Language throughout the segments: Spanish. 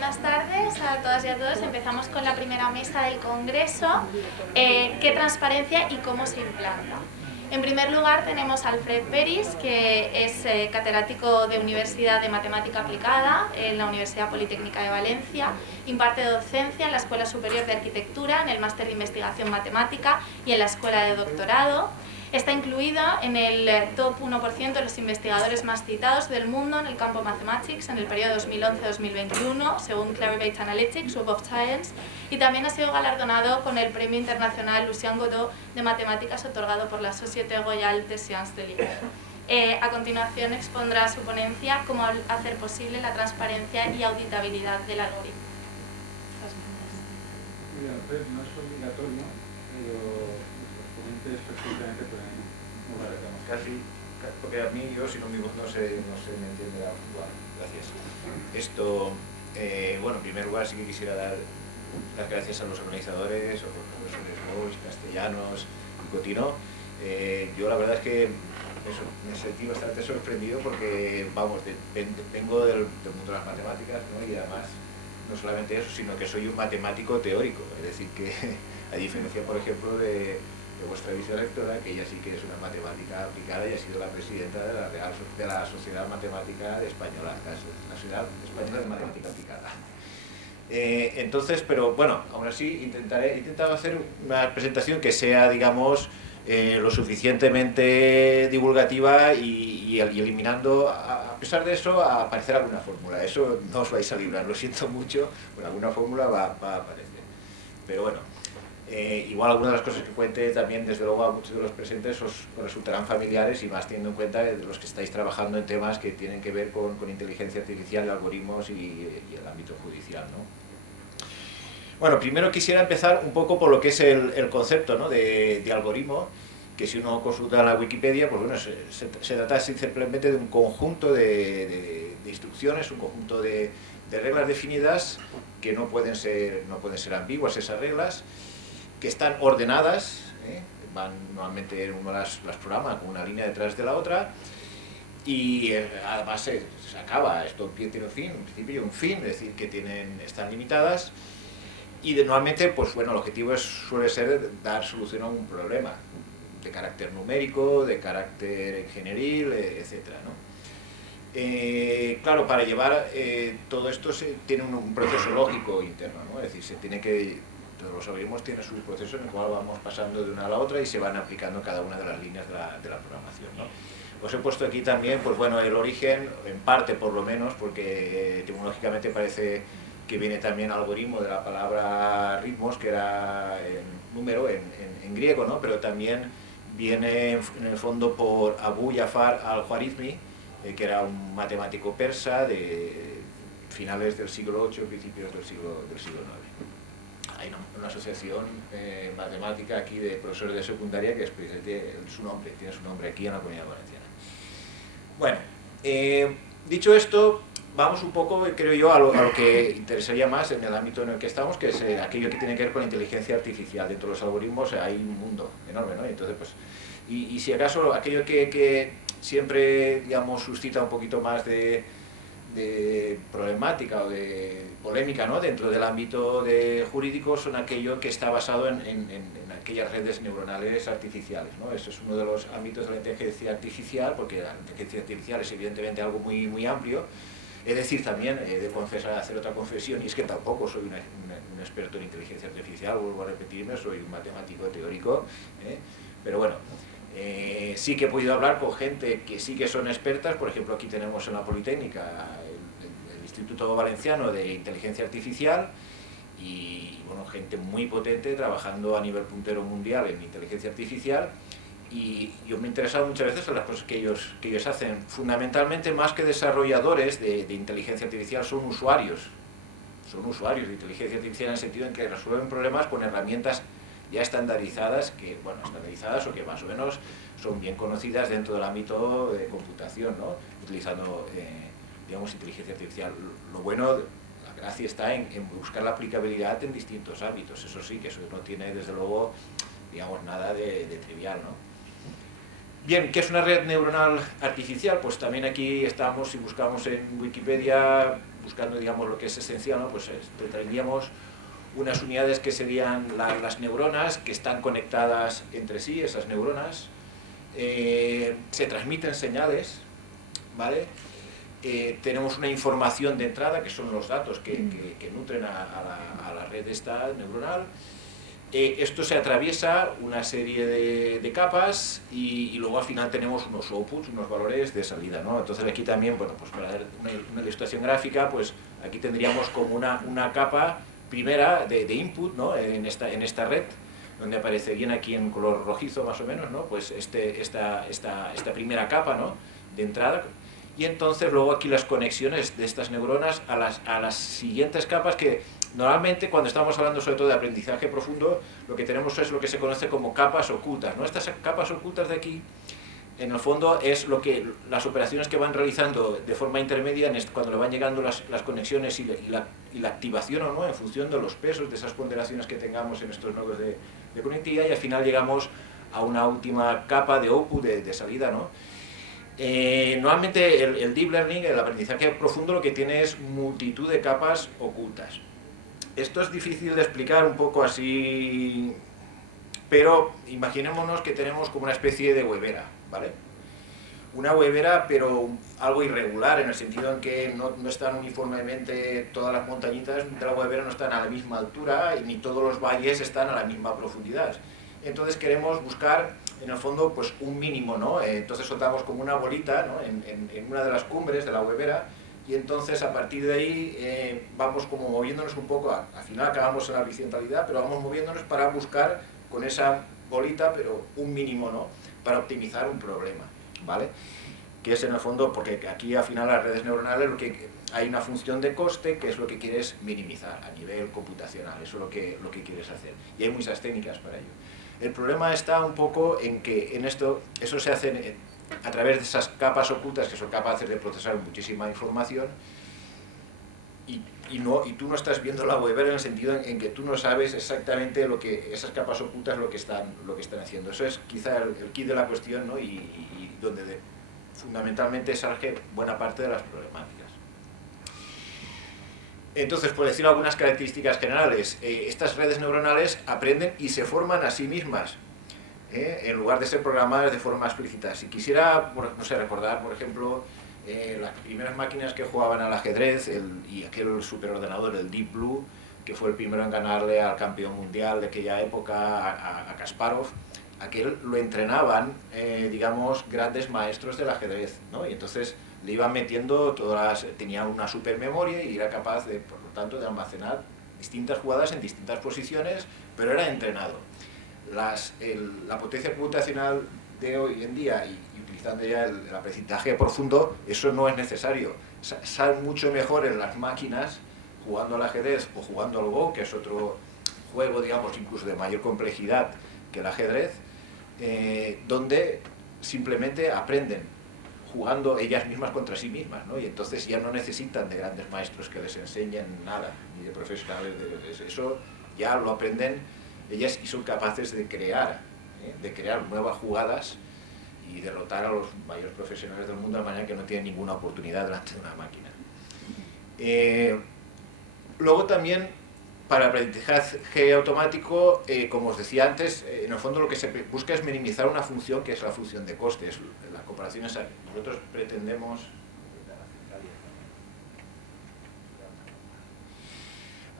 Buenas tardes a todas y a todos. Empezamos con la primera mesa del Congreso. ¿Qué transparencia y cómo se implanta? En primer lugar tenemos a Alfred Peris, que es catedrático de Universidad de Matemática Aplicada en la Universidad Politécnica de Valencia. Imparte docencia en la Escuela Superior de Arquitectura, en el Máster de Investigación Matemática y en la Escuela de Doctorado. Está incluido en el top 1% de los investigadores más citados del mundo en el campo Mathematics en el periodo 2011-2021, según Clarivate Analytics, Web of Science, y también ha sido galardonado con el Premio Internacional Lucien Godot de Matemáticas otorgado por la Société Royale des Sciences de Lille. A continuación expondrá su ponencia cómo hacer posible la transparencia y auditabilidad del algoritmo. Muy bien, pues no es obligatorio, pero los ponentes perfectamente pueden casi, porque a mí, yo si no mi voz no se me entiende. Bueno, gracias. Esto, bueno, en primer lugar sí que quisiera dar las gracias a los organizadores, a los profesores Boix, Castellanos y Cotino. Yo la verdad es que eso, me sentí bastante sorprendido porque, vamos, vengo del mundo de las matemáticas, ¿no? Y además, no solamente eso, sino que soy un matemático teórico, es decir, que a diferencia, por ejemplo, de vuestra vicerrectora, que ella sí que es una matemática aplicada y ha sido la presidenta de la Sociedad Matemática Española, la Sociedad Española de Matemática Aplicada. Entonces, pero bueno, aún así he intentado hacer una presentación que sea, digamos, lo suficientemente divulgativa y eliminando, a pesar de eso, a aparecer alguna fórmula. Eso no os vais a librar, lo siento mucho, pero alguna fórmula va a aparecer. Pero bueno. Igual algunas de las cosas que cuente también, desde luego, a muchos de los presentes os resultarán familiares, y más teniendo en cuenta de los que estáis trabajando en temas que tienen que ver con inteligencia artificial, algoritmos y el ámbito judicial, ¿no? Bueno, primero quisiera empezar un poco por lo que es el concepto, ¿no?, de algoritmo, que si uno consulta la Wikipedia, pues bueno, se trata simplemente de un conjunto de instrucciones, un conjunto de reglas definidas que no pueden ser ambiguas esas reglas, que están ordenadas, van normalmente uno las programa con una línea detrás de la otra, y además se acaba, esto tiene un fin, un principio y un fin, es decir, que están limitadas, y normalmente, pues bueno, el objetivo suele ser dar solución a un problema de carácter numérico, de carácter ingenieril, etcétera, ¿no? Claro, para llevar todo esto tiene un proceso lógico interno, ¿no? Es decir, se tiene que... Los algoritmos tienen su proceso en el cual vamos pasando de una a la otra y se van aplicando cada una de las líneas de la programación, ¿no? Os he puesto aquí también, pues bueno, el origen, en parte por lo menos, porque etimológicamente parece que viene también algoritmo de la palabra ritmos, que era número en griego, ¿no? Pero también viene en el fondo por Abu Jafar al-Khwarizmi, que era un matemático persa de finales del siglo VIII, principios del siglo IX. Hay una asociación matemática aquí de profesores de secundaria que tiene su nombre aquí en la Comunidad Valenciana. Bueno, dicho esto, vamos un poco, creo yo, a lo que interesaría más en el ámbito en el que estamos, que es aquello que tiene que ver con la inteligencia artificial. Dentro de los algoritmos hay un mundo enorme, ¿no? Entonces, pues, y si acaso aquello que siempre, digamos, suscita un poquito más de problemática o de polémica, ¿no?, dentro del ámbito jurídico, son aquello que está basado en aquellas redes neuronales artificiales, ¿no? Ese es uno de los ámbitos de la inteligencia artificial, porque la inteligencia artificial es evidentemente algo muy, muy amplio. Es decir, también he de hacer otra confesión, y es que tampoco soy un experto en inteligencia artificial, vuelvo a repetirme, soy un matemático teórico, pero bueno, sí que he podido hablar con gente que sí que son expertas. Por ejemplo, aquí tenemos en la Politécnica el Instituto Valenciano de Inteligencia Artificial, y bueno, gente muy potente trabajando a nivel puntero mundial en inteligencia artificial, y yo me he interesado muchas veces en las cosas que ellos hacen. Fundamentalmente, más que desarrolladores de inteligencia artificial, son usuarios de inteligencia artificial, en el sentido en que resuelven problemas con herramientas ya estandarizadas, o que más o menos son bien conocidas dentro del ámbito de computación, ¿no?, utilizando, digamos, inteligencia artificial. Lo bueno, la gracia está en buscar la aplicabilidad en distintos ámbitos. Eso sí, que eso no tiene, desde luego, digamos, nada de trivial, ¿no? Bien, ¿qué es una red neuronal artificial? Pues también aquí estamos, si buscamos en Wikipedia, buscando, digamos, lo que es esencial, ¿no? Pues tendríamos unas unidades que serían las neuronas, que están conectadas entre sí, esas neuronas, se transmiten señales, ¿vale? Tenemos una información de entrada, que son los datos que nutren a la red esta neuronal. Esto se atraviesa una serie de capas y luego al final tenemos unos outputs, unos valores de salida, ¿no? Entonces aquí también, bueno, pues para dar una ilustración gráfica, pues aquí tendríamos como una capa primera de input, ¿no? en esta red, donde aparece bien aquí en color rojizo más o menos, ¿no? Pues esta primera capa, ¿no? De entrada. Y entonces luego aquí las conexiones de estas neuronas a las siguientes capas, que normalmente cuando estamos hablando sobre todo de aprendizaje profundo, lo que tenemos es lo que se conoce como capas ocultas, ¿no? Estas capas ocultas de aquí, en el fondo, es las operaciones que van realizando de forma intermedia cuando le van llegando las conexiones y la activación o no, en función de los pesos, de esas ponderaciones que tengamos en estos nodos de conectividad, y al final llegamos a una última capa de output, de salida, ¿no? Normalmente el deep learning, el aprendizaje profundo, lo que tiene es multitud de capas ocultas. Esto es difícil de explicar un poco así, pero imaginémonos que tenemos como una especie de huevera, ¿vale? Una huevera, pero algo irregular, en el sentido en que no están uniformemente todas las montañitas de la huevera, no están a la misma altura, y ni todos los valles están a la misma profundidad. Entonces queremos buscar, en el fondo, pues un mínimo, ¿no? Entonces soltamos como una bolita, ¿no? en una de las cumbres de la huevera, y entonces a partir de ahí vamos como moviéndonos un poco, al final acabamos en la horizontalidad, pero vamos moviéndonos para buscar con esa bolita, pero un mínimo, ¿no? Para optimizar un problema, ¿vale? Que es en el fondo, porque aquí al final las redes neuronales hay una función de coste, que es lo que quieres minimizar a nivel computacional, eso es lo que quieres hacer, y hay muchas técnicas para ello. El problema está un poco en que eso se hace a través de esas capas ocultas que son capaces de procesar muchísima información, y tú no estás viendo la huevera, en el sentido en que tú no sabes exactamente esas capas ocultas lo que están haciendo. Eso es quizá el kit de la cuestión, ¿no? y donde fundamentalmente surge buena parte de las problemáticas. Entonces, por decir algunas características generales, estas redes neuronales aprenden y se forman a sí mismas, en lugar de ser programadas de forma explícita. Si quisiera, no sé, recordar, por ejemplo, las primeras máquinas que jugaban al ajedrez y aquel superordenador, el Deep Blue, que fue el primero en ganarle al campeón mundial de aquella época, a Kasparov, aquel lo entrenaban, digamos, grandes maestros del ajedrez, ¿no? Y entonces le iban metiendo tenía una supermemoria y era capaz, por lo tanto, de almacenar distintas jugadas en distintas posiciones, pero era entrenado. La potencia computacional de hoy en día, y utilizando ya el aprendizaje profundo, eso no es necesario. Salen mucho mejor en las máquinas jugando al ajedrez o jugando al Go, que es otro juego, digamos, incluso de mayor complejidad que el ajedrez, donde simplemente aprenden jugando ellas mismas contra sí mismas, ¿no? Y entonces ya no necesitan de grandes maestros que les enseñen nada, ni de profesionales, eso ya lo aprenden ellas y son capaces de crear nuevas jugadas y derrotar a los mayores profesionales del mundo, de manera que no tienen ninguna oportunidad delante de una máquina. Luego también, para el aprendizaje automático, como os decía antes, en el fondo lo que se busca es minimizar una función que es la función de coste. La comparación es, nosotros pretendemos...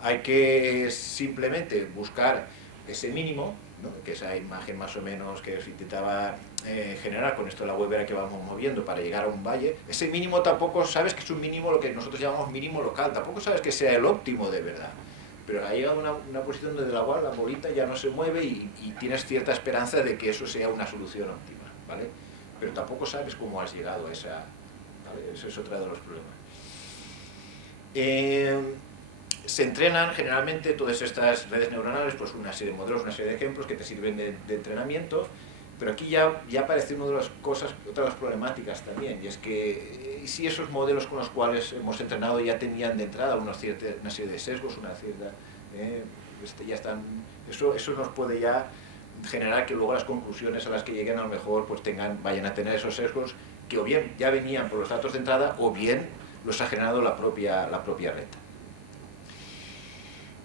Hay que simplemente buscar ese mínimo, ¿no? Que esa imagen más o menos que os intentaba generar con esto de la huevera que vamos moviendo para llegar a un valle. Ese mínimo tampoco sabes que es un mínimo, lo que nosotros llamamos mínimo local, tampoco sabes que sea el óptimo de verdad. Pero ha llegado a una posición donde la bolita ya no se mueve y tienes cierta esperanza de que eso sea una solución óptima, ¿vale? Pero tampoco sabes cómo has llegado a esa, ¿vale? Eso es otro de los problemas. Se entrenan generalmente todas estas redes neuronales, pues una serie de modelos, una serie de ejemplos que te sirven de entrenamiento, pero aquí ya aparece una de las cosas, otra de las problemáticas también, y es que si esos modelos con los cuales hemos entrenado ya tenían de entrada una serie de sesgos, una cierta, ya están, eso nos puede ya generar que luego las conclusiones a las que lleguen a lo mejor pues vayan a tener esos sesgos que o bien ya venían por los datos de entrada o bien los ha generado la propia red.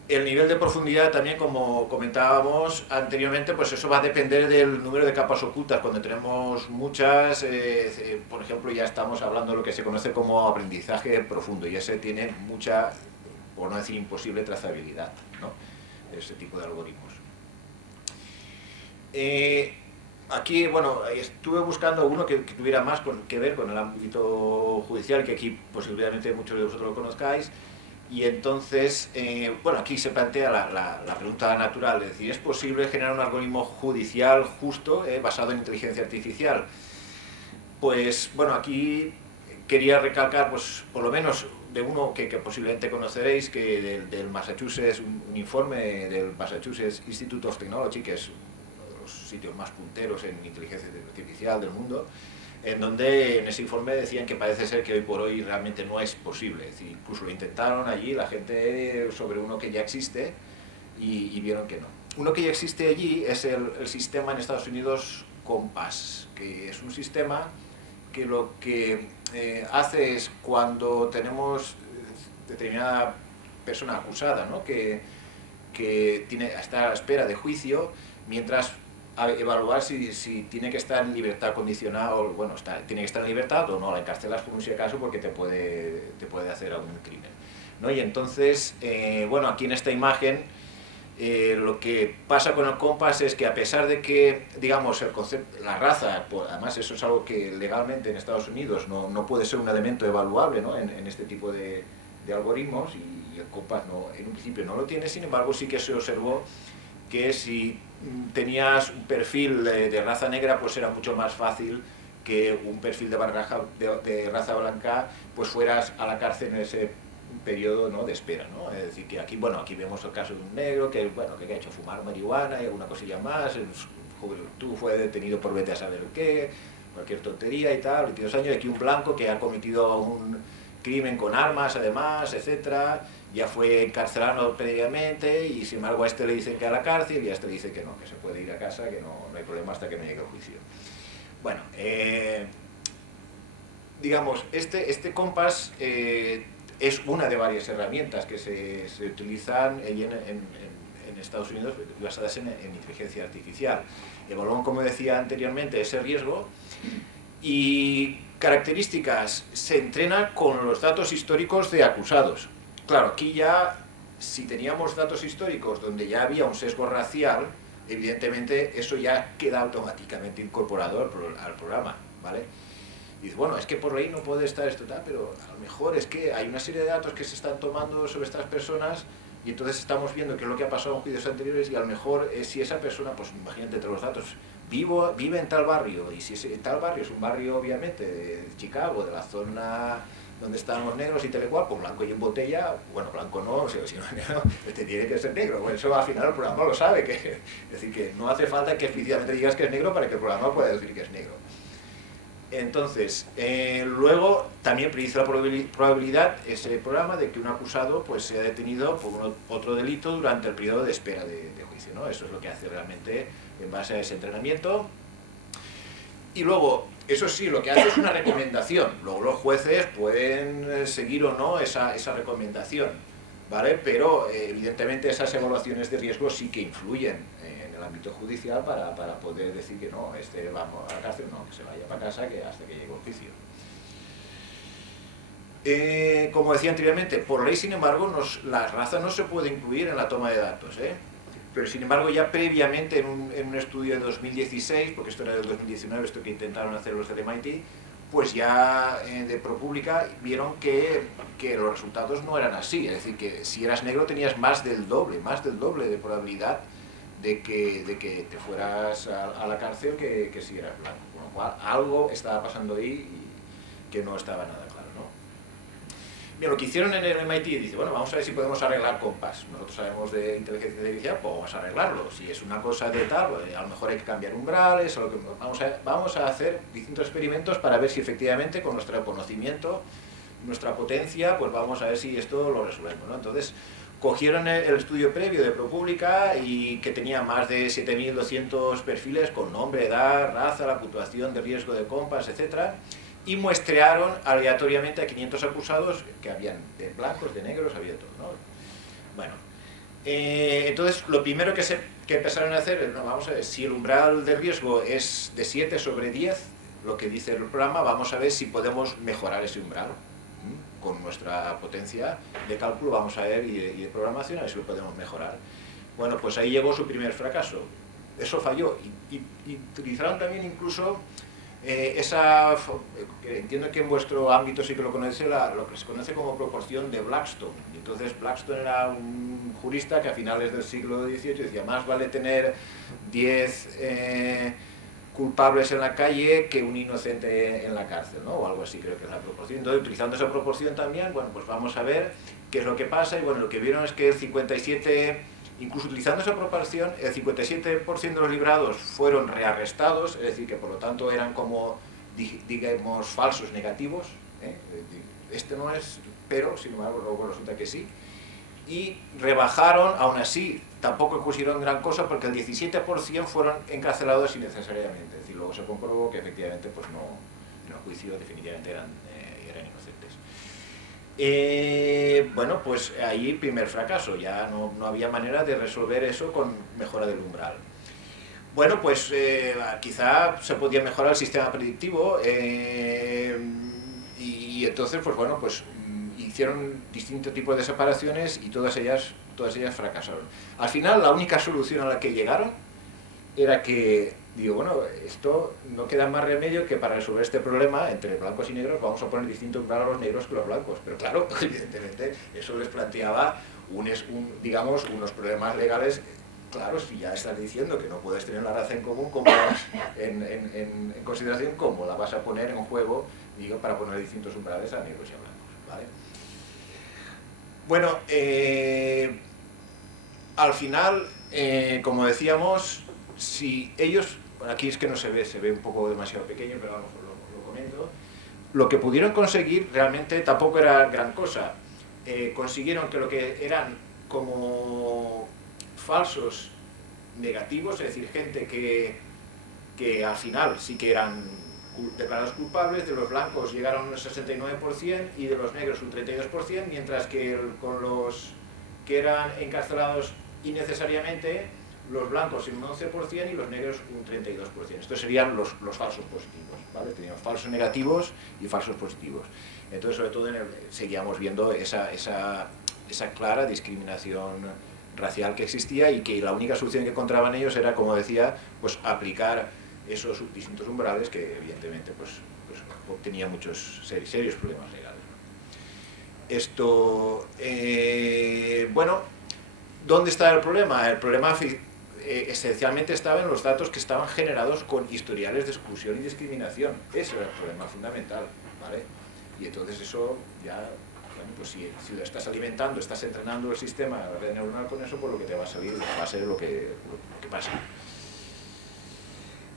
El nivel de profundidad también, como comentábamos anteriormente, pues eso va a depender del número de capas ocultas. Cuando tenemos muchas, por ejemplo, ya estamos hablando de lo que se conoce como aprendizaje profundo, y ese tiene mucha, por no decir imposible, trazabilidad, ¿no? Ese tipo de algoritmos. Aquí, bueno, estuve buscando uno que tuviera más que ver con el ámbito judicial, que aquí posiblemente muchos de vosotros lo conozcáis. Y entonces, bueno, aquí se plantea la pregunta natural, es decir, ¿es posible generar un algoritmo judicial justo basado en inteligencia artificial? Pues, bueno, aquí quería recalcar, pues, por lo menos de uno que posiblemente conoceréis, que del Massachusetts, un informe del Massachusetts Institute of Technology, que es uno de los sitios más punteros en inteligencia artificial del mundo, en donde en ese informe decían que parece ser que hoy por hoy realmente no es posible. Es decir, incluso lo intentaron allí la gente sobre uno que ya existe y vieron que no. Uno que ya existe allí es el sistema en Estados Unidos COMPAS, que es un sistema que lo que hace es cuando tenemos determinada persona acusada, ¿no? que está a la espera de juicio, mientras a evaluar si tiene que estar en libertad condicional, o bueno, tiene que estar en libertad o no, la encarcelas por un si acaso porque te puede hacer algún crimen, ¿no? Y entonces, bueno, aquí en esta imagen, lo que pasa con el COMPAS es que a pesar de que, digamos, el concepto, la raza, pues, además eso es algo que legalmente en Estados Unidos no puede ser un elemento evaluable, ¿no? en este tipo de algoritmos, y el COMPAS no, en un principio no lo tiene. Sin embargo, sí que se observó que si tenías un perfil de raza negra, pues era mucho más fácil que un perfil de raza blanca, pues fueras a la cárcel en ese periodo, ¿no?, de espera, ¿no? Es decir, que aquí, bueno, aquí vemos el caso de un negro que, bueno, que ha hecho fumar marihuana y alguna cosilla más, en su juventud fue detenido por vete a saber qué, cualquier tontería y tal, 22 años, y aquí un blanco que ha cometido un crimen con armas además, etcétera, ya fue encarcelado previamente, y sin embargo a este le dicen que a la cárcel y a este le dice que no, que se puede ir a casa, que no hay problema hasta que no llegue el juicio. Bueno, digamos, este COMPAS es una de varias herramientas que se utilizan en Estados Unidos basadas en inteligencia artificial. Evalúan, como decía anteriormente, ese riesgo, y características, se entrena con los datos históricos de acusados. Claro, aquí ya, si teníamos datos históricos donde ya había un sesgo racial, evidentemente eso ya queda automáticamente incorporado al programa, ¿vale? Y dice, bueno, es que por ley no puede estar esto tal, pero a lo mejor es que hay una serie de datos que se están tomando sobre estas personas, y entonces estamos viendo qué es lo que ha pasado en juicios anteriores, y a lo mejor si esa persona, pues imagínate entre los datos, vive en tal barrio, y si en tal barrio es un barrio obviamente de Chicago, de la zona donde están los negros y tal y cual, pues blanco y en botella, bueno, blanco no, o sea, si no es negro, este tiene que ser negro. Bueno, eso al final el programa lo sabe, es decir, que no hace falta que explícitamente digas que es negro para que el programa pueda decir que es negro. Entonces, luego también predice la probabilidad ese programa de que un acusado pues sea detenido por otro delito durante el periodo de espera de juicio, ¿no? Eso es lo que hace realmente en base a ese entrenamiento. Y luego, eso sí, lo que hace es una recomendación. Luego los jueces pueden seguir o no esa recomendación, ¿vale? Pero evidentemente esas evaluaciones de riesgo sí que influyen en el ámbito judicial para poder decir que no, vamos a la cárcel, no, que se vaya para casa que hasta que llegue el juicio. Como decía anteriormente, por ley, sin embargo, la raza no se puede incluir en la toma de datos, pero sin embargo ya previamente en un estudio de 2016, porque esto era del 2019, esto que intentaron hacer los del MIT, pues ya de ProPublica vieron que los resultados no eran así, es decir, que si eras negro tenías más del doble de probabilidad de que te fueras a la cárcel que si eras blanco, con lo cual algo estaba pasando ahí y que no estaba nada claro, ¿no? Bien, lo que hicieron en el MIT, dice, bueno, vamos a ver si podemos arreglar COMPAS. Nosotros sabemos de inteligencia artificial, pues vamos a arreglarlo. Si es una cosa de tal, pues a lo mejor hay que cambiar umbrales, o vamos a hacer distintos experimentos para ver si efectivamente con nuestro conocimiento, nuestra potencia, pues vamos a ver si esto lo resolvemos, ¿no? Entonces, cogieron el estudio previo de ProPublica, y que tenía más de 7.200 perfiles con nombre, edad, raza, la puntuación de riesgo de COMPAS, etcétera, y muestrearon aleatoriamente a 500 acusados, que habían de blancos, de negros, había todo, ¿no? Bueno, entonces lo primero que empezaron a hacer, no, vamos a ver, si el umbral de riesgo es de 7 sobre 10, lo que dice el programa, vamos a ver si podemos mejorar ese umbral. Con nuestra potencia de cálculo vamos a ver y de programación a ver si lo podemos mejorar. Bueno, pues ahí llegó su primer fracaso. Eso falló y utilizaron también incluso entiendo que en vuestro ámbito sí que lo conoce, lo que se conoce como proporción de Blackstone. Y entonces Blackstone era un jurista que a finales del siglo XVIII decía, más vale tener 10 culpables en la calle que un inocente en la cárcel, ¿no? O algo así creo que es la proporción. Entonces, utilizando esa proporción también, bueno, pues vamos a ver qué es lo que pasa, y bueno, lo que vieron es que el 57, incluso utilizando esa proporción, el 57% de los librados fueron rearrestados, es decir, que por lo tanto eran como, digamos, falsos negativos, ¿eh? Este no es, pero sin embargo luego resulta que sí. Y rebajaron, aún así, tampoco pusieron gran cosa, porque el 17% fueron encarcelados innecesariamente. Es decir, luego se comprobó que efectivamente, pues no, en el juicio definitivamente eran inocentes. Bueno, pues ahí primer fracaso, ya no había manera de resolver eso con mejora del umbral. Bueno, pues quizá se podía mejorar el sistema predictivo, y entonces, pues bueno, pues hicieron distintos tipos de separaciones y todas ellas fracasaron. Al final, la única solución a la que llegaron era que, digo, bueno, esto no queda más remedio que para resolver este problema entre blancos y negros vamos a poner distinto umbral a los negros que los blancos. Pero claro, evidentemente, eso les planteaba digamos, unos problemas legales. Claro, si ya estás diciendo que no puedes tener la raza en común, en consideración, ¿cómo la vas a poner en juego, digo, para poner distintos umbrales a negros y a blancos? ¿Vale? Bueno, al final, como decíamos, si ellos, bueno, aquí es que no se ve un poco demasiado pequeño, pero vamos, lo comento, lo que pudieron conseguir realmente tampoco era gran cosa. Consiguieron que lo que eran como falsos negativos, es decir, gente que al final sí que eran declarados culpables, de los blancos llegaron al 69% y de los negros un 32%, mientras que con los que eran encarcelados innecesariamente, los blancos un 11% y los negros un 32%. Estos serían los falsos positivos, ¿vale? Teníamos falsos negativos y falsos positivos. Entonces, sobre todo, seguíamos viendo esa clara discriminación racial que existía, y que la única solución que encontraban ellos era, como decía, pues aplicar esos distintos umbrales que evidentemente pues obtenía muchos serios problemas legales, ¿no? Esto, bueno, ¿dónde está el problema? El problema esencialmente estaba en los datos que estaban generados con historiales de exclusión y discriminación. Ese era el problema fundamental, ¿vale? Y entonces eso ya, bueno, pues si lo estás alimentando, estás entrenando el sistema, la red neuronal con eso, pues lo que te va a salir va a ser lo que pasa.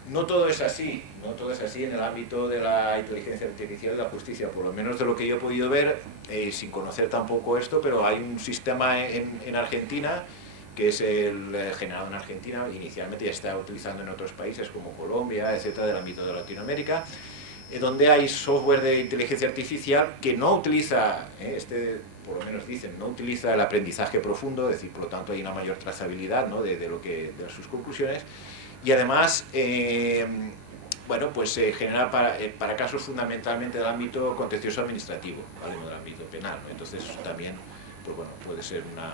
No todo es así en el ámbito de la inteligencia artificial y la justicia, por lo menos de lo que yo he podido ver, sin conocer tampoco esto, pero hay un sistema en Argentina, que es el generado en Argentina, inicialmente ya está utilizando en otros países como Colombia, etcétera, del ámbito de Latinoamérica, donde hay software de inteligencia artificial que no utiliza, por lo menos dicen, no utiliza el aprendizaje profundo, es decir, por lo tanto hay una mayor trazabilidad, ¿no?, de sus conclusiones. Y además, bueno, pues se genera para casos fundamentalmente del ámbito contencioso administrativo, ¿vale?, no del ámbito penal, ¿no? Entonces también, pues bueno, puede ser una...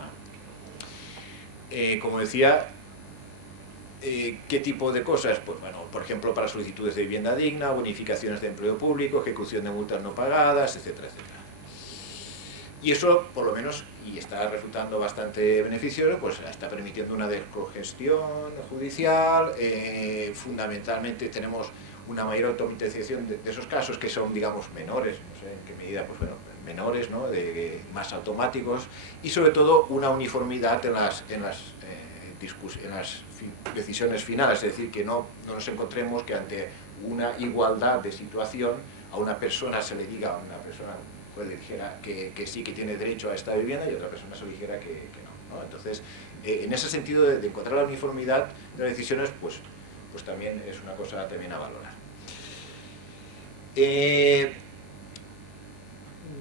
como decía, ¿qué tipo de cosas? Pues bueno, por ejemplo, para solicitudes de vivienda digna, bonificaciones de empleo público, ejecución de multas no pagadas, etcétera, etcétera. Y eso, por lo menos, y está resultando bastante beneficioso, pues está permitiendo una descongestión judicial. Fundamentalmente tenemos una mayor automatización de esos casos que son, digamos, menores, no sé en qué medida, pues bueno, menores, ¿no?, más automáticos, y sobre todo una uniformidad en las decisiones finales, es decir, que no nos encontremos que ante una igualdad de situación a una persona se le diga, a una persona pues le dijera que sí, que tiene derecho a esta vivienda, y otra persona se le dijera que no, ¿no? Entonces, en ese sentido de encontrar la uniformidad de las decisiones, pues también es una cosa también a valorar.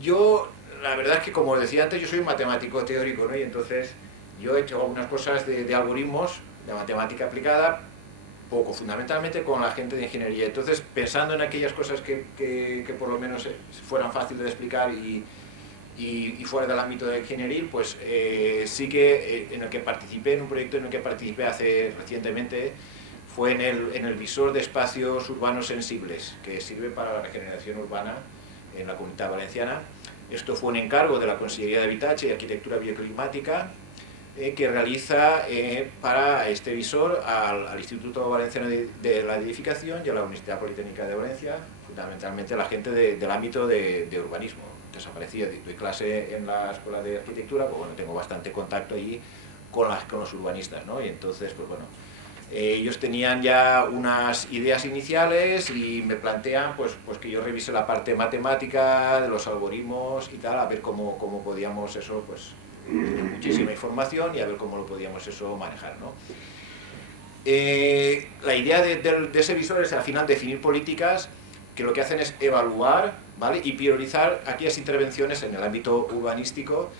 Yo, la verdad es que, como os decía antes, yo soy un matemático teórico, ¿no? Y entonces yo he hecho algunas cosas de algoritmos, de matemática aplicada, poco, fundamentalmente con la gente de ingeniería. Entonces, pensando en aquellas cosas que por lo menos fueran fáciles de explicar y fuera del ámbito de ingeniería, pues sí que en el que participé, en un proyecto en el que participé recientemente, fue en el visor de espacios urbanos sensibles, que sirve para la regeneración urbana en la Comunitat Valenciana. Esto fue un encargo de la Consellería de Habitatge y Arquitectura Bioclimática, que realiza para este visor al Instituto Valenciano de la Edificación y a la Universidad Politécnica de Valencia, fundamentalmente la gente del ámbito de urbanismo. Desaparecía, doy clase en la Escuela de Arquitectura, pues bueno, tengo bastante contacto allí con los urbanistas, ¿no? Y entonces, pues bueno, ellos tenían ya unas ideas iniciales y me plantean pues que yo revise la parte matemática de los algoritmos y tal, a ver cómo podíamos eso, pues muchísima información y a ver cómo lo podíamos eso manejar, ¿no? La idea de ese visor es al final definir políticas que lo que hacen es evaluar, ¿vale? Y priorizar aquellas intervenciones en el ámbito urbanístico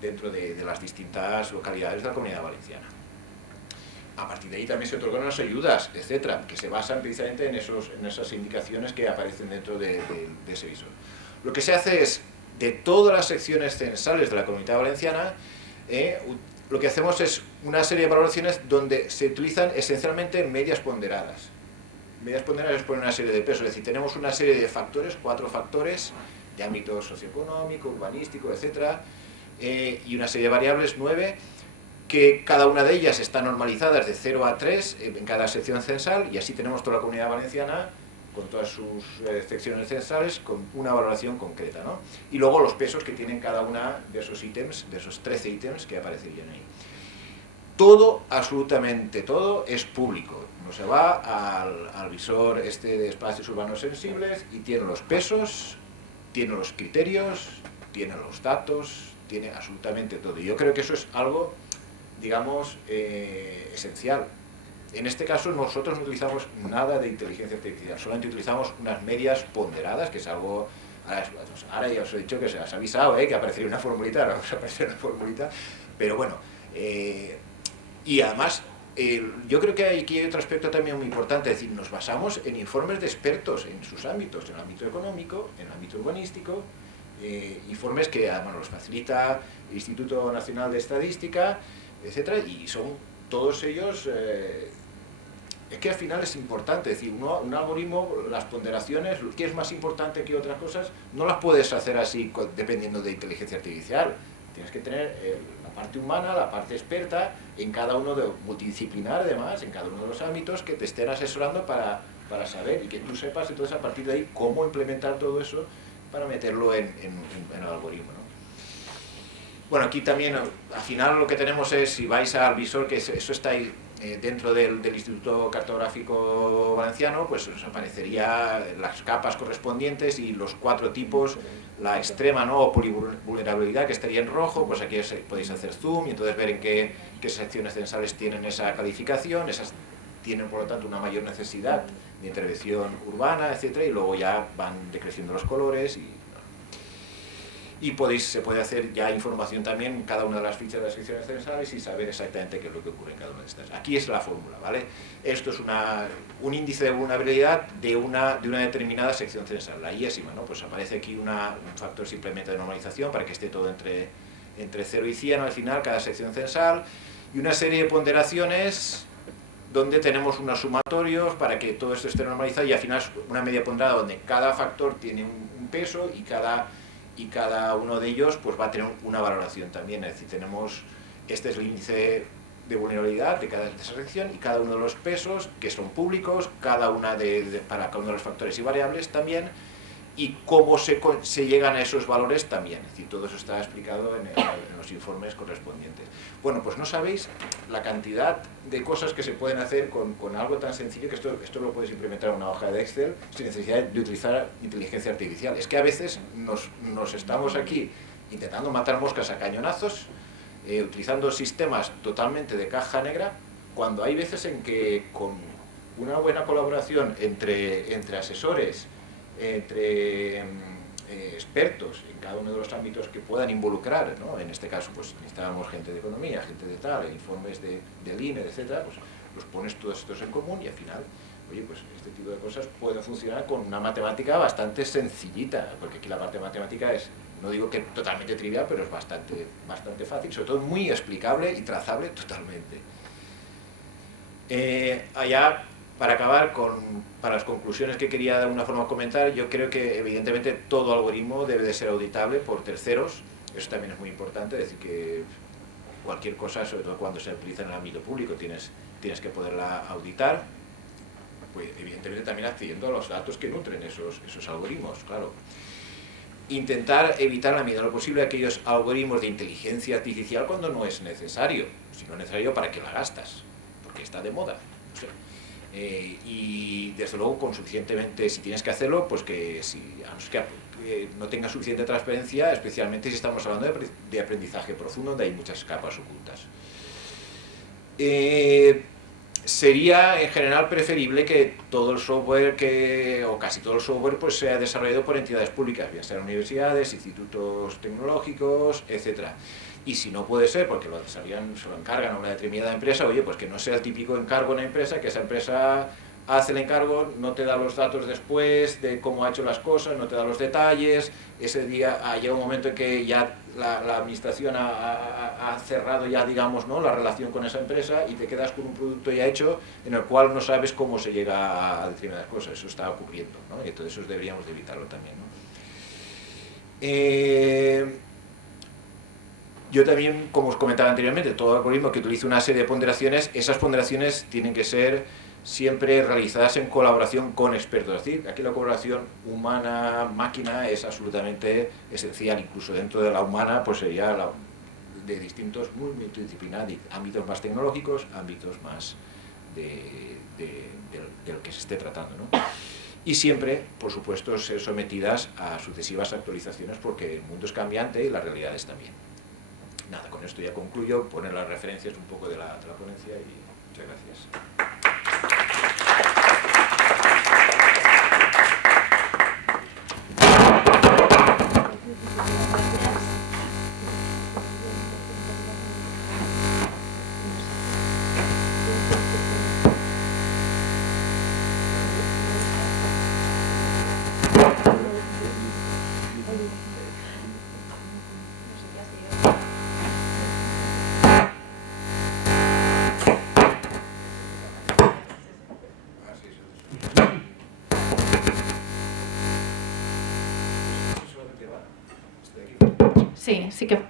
dentro de las distintas localidades de la Comunidad Valenciana. A partir de ahí también se otorgan unas ayudas, etcétera, que se basan precisamente en esas indicaciones que aparecen dentro de ese visor. Lo que se hace es, de todas las secciones censales de la Comunidad Valenciana, lo que hacemos es una serie de valoraciones donde se utilizan esencialmente medias ponderadas. Medias ponderadas por una serie de pesos, es decir, tenemos una serie de factores, 4 factores, de ámbito socioeconómico, urbanístico, etcétera, y una serie de variables, 9, que cada una de ellas está normalizadas de 0 a 3 en cada sección censal, y así tenemos toda la Comunidad Valenciana con todas sus secciones censales con una valoración concreta, ¿no? Y luego los pesos que tienen cada una de esos ítems, de esos 13 ítems que aparecerían ahí. Todo, absolutamente todo, es público. Uno se va al visor de espacios urbanos sensibles y tiene los pesos, tiene los criterios, tiene los datos, tiene absolutamente todo. Y yo creo que eso es algo, digamos, esencial. En este caso nosotros no utilizamos nada de inteligencia artificial, solamente utilizamos unas medias ponderadas, que es algo... Ahora ya os he dicho que se has avisado, que aparecería una formulita, ahora vamos a aparecer una formulita, pero bueno, y además yo creo que aquí hay otro aspecto también muy importante, es decir, nos basamos en informes de expertos en sus ámbitos, en el ámbito económico, en el ámbito urbanístico, informes que además los facilita el Instituto Nacional de Estadística, etcétera, y son todos ellos... es que al final es importante, es decir, un algoritmo, las ponderaciones, que es más importante que otras cosas, no las puedes hacer así dependiendo de inteligencia artificial. Tienes que tener la parte humana, la parte experta, en cada uno multidisciplinar además, en cada uno de los ámbitos, que te estén asesorando para saber y que tú sepas entonces a partir de ahí cómo implementar todo eso para meterlo en el algoritmo, ¿no? Bueno, aquí también al final lo que tenemos es, si vais al visor, que eso está ahí, dentro del Instituto Cartográfico Valenciano, pues os aparecería las capas correspondientes y los 4 tipos, la extrema, ¿no?, o polivulnerabilidad, que estaría en rojo, pues aquí podéis hacer zoom y entonces ver en qué secciones censales tienen esa calificación, esas tienen por lo tanto una mayor necesidad de intervención urbana, etcétera, y luego ya van decreciendo los colores y se puede hacer ya información también en cada una de las fichas de las secciones censales y saber exactamente qué es lo que ocurre en cada una de estas. Aquí es la fórmula, ¿vale? Esto es un índice de vulnerabilidad de una determinada sección censal, la iésima, ¿no? Pues aparece aquí un factor simplemente de normalización para que esté todo entre 0 y 100 al final, cada sección censal, y una serie de ponderaciones donde tenemos unos sumatorios para que todo esto esté normalizado y al final una media ponderada donde cada factor tiene un peso y cada uno de ellos pues va a tener una valoración también, es decir, este es el índice de vulnerabilidad de esa sección y cada uno de los pesos que son públicos, para cada uno de los factores y variables también, y cómo se llegan a esos valores también, es decir, todo eso está explicado en los informes correspondientes. Bueno, pues no sabéis la cantidad de cosas que se pueden hacer con algo tan sencillo que esto lo puedes implementar en una hoja de Excel sin necesidad de utilizar inteligencia artificial. Es que a veces nos estamos aquí intentando matar moscas a cañonazos, utilizando sistemas totalmente de caja negra, cuando hay veces en que con una buena colaboración entre asesores entre expertos en cada uno de los ámbitos que puedan involucrar, ¿no? En este caso, pues necesitábamos gente de economía, gente de tal, informes del INE, etcétera, pues los pones todos estos en común y al final, oye, pues este tipo de cosas pueden funcionar con una matemática bastante sencillita, porque aquí la parte matemática es, no digo que totalmente trivial, pero es bastante fácil, sobre todo muy explicable y trazable totalmente. Allá, para acabar, para las conclusiones que quería de alguna forma comentar, yo creo que evidentemente todo algoritmo debe de ser auditable por terceros, eso también es muy importante, es decir, que cualquier cosa, sobre todo cuando se utiliza en el ámbito público, tienes que poderla auditar, pues evidentemente también accediendo a los datos que nutren esos algoritmos, claro. Intentar evitar a la medida de lo posible aquellos algoritmos de inteligencia artificial cuando no es necesario. Si no es necesario, ¿para qué la gastas? Porque está de moda. No sé. Y desde luego con suficientemente, si tienes que hacerlo, pues que si a no ser que no tenga suficiente transparencia, especialmente si estamos hablando de aprendizaje profundo, donde hay muchas capas ocultas. Sería en general preferible que todo el software o casi todo el software pues sea desarrollado por entidades públicas, bien sean universidades, institutos tecnológicos, etcétera. Y si no puede ser, porque lo desarrollan, se lo encargan a una determinada empresa, oye, pues que no sea el típico encargo en una empresa, que esa empresa hace el encargo, no te da los datos después de cómo ha hecho las cosas, no te da los detalles, ese día llega un momento en que ya la administración ha cerrado ya, digamos, ¿no?, la relación con esa empresa y te quedas con un producto ya hecho en el cual no sabes cómo se llega a determinadas cosas, eso está ocurriendo, ¿no? Y entonces eso deberíamos de evitarlo también, ¿no? Yo también, como os comentaba anteriormente, todo algoritmo que utilice una serie de ponderaciones, esas ponderaciones tienen que ser siempre realizadas en colaboración con expertos. Es decir, aquí la colaboración humana-máquina es absolutamente esencial, incluso dentro de la humana pues sería de distintos multidisciplinares, ámbitos más tecnológicos, ámbitos más de lo que se esté tratando, ¿no? Y siempre, por supuesto, ser sometidas a sucesivas actualizaciones porque el mundo es cambiante y las realidades también. Nada, con esto ya concluyo, poner las referencias un poco de la ponencia y muchas gracias.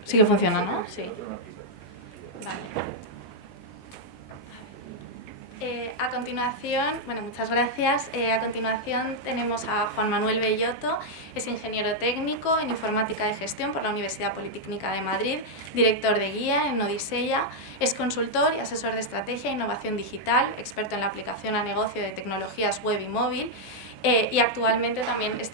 Sí que funciona, ¿no? Sí. Vale. A continuación, bueno, muchas gracias. A continuación tenemos a Juan Manuel Bellotto, es ingeniero técnico en informática de gestión por la Universidad Politécnica de Madrid, director de guía en Odiseya, es consultor y asesor de estrategia e innovación digital, experto en la aplicación a negocio de tecnologías web y móvil. Y actualmente también es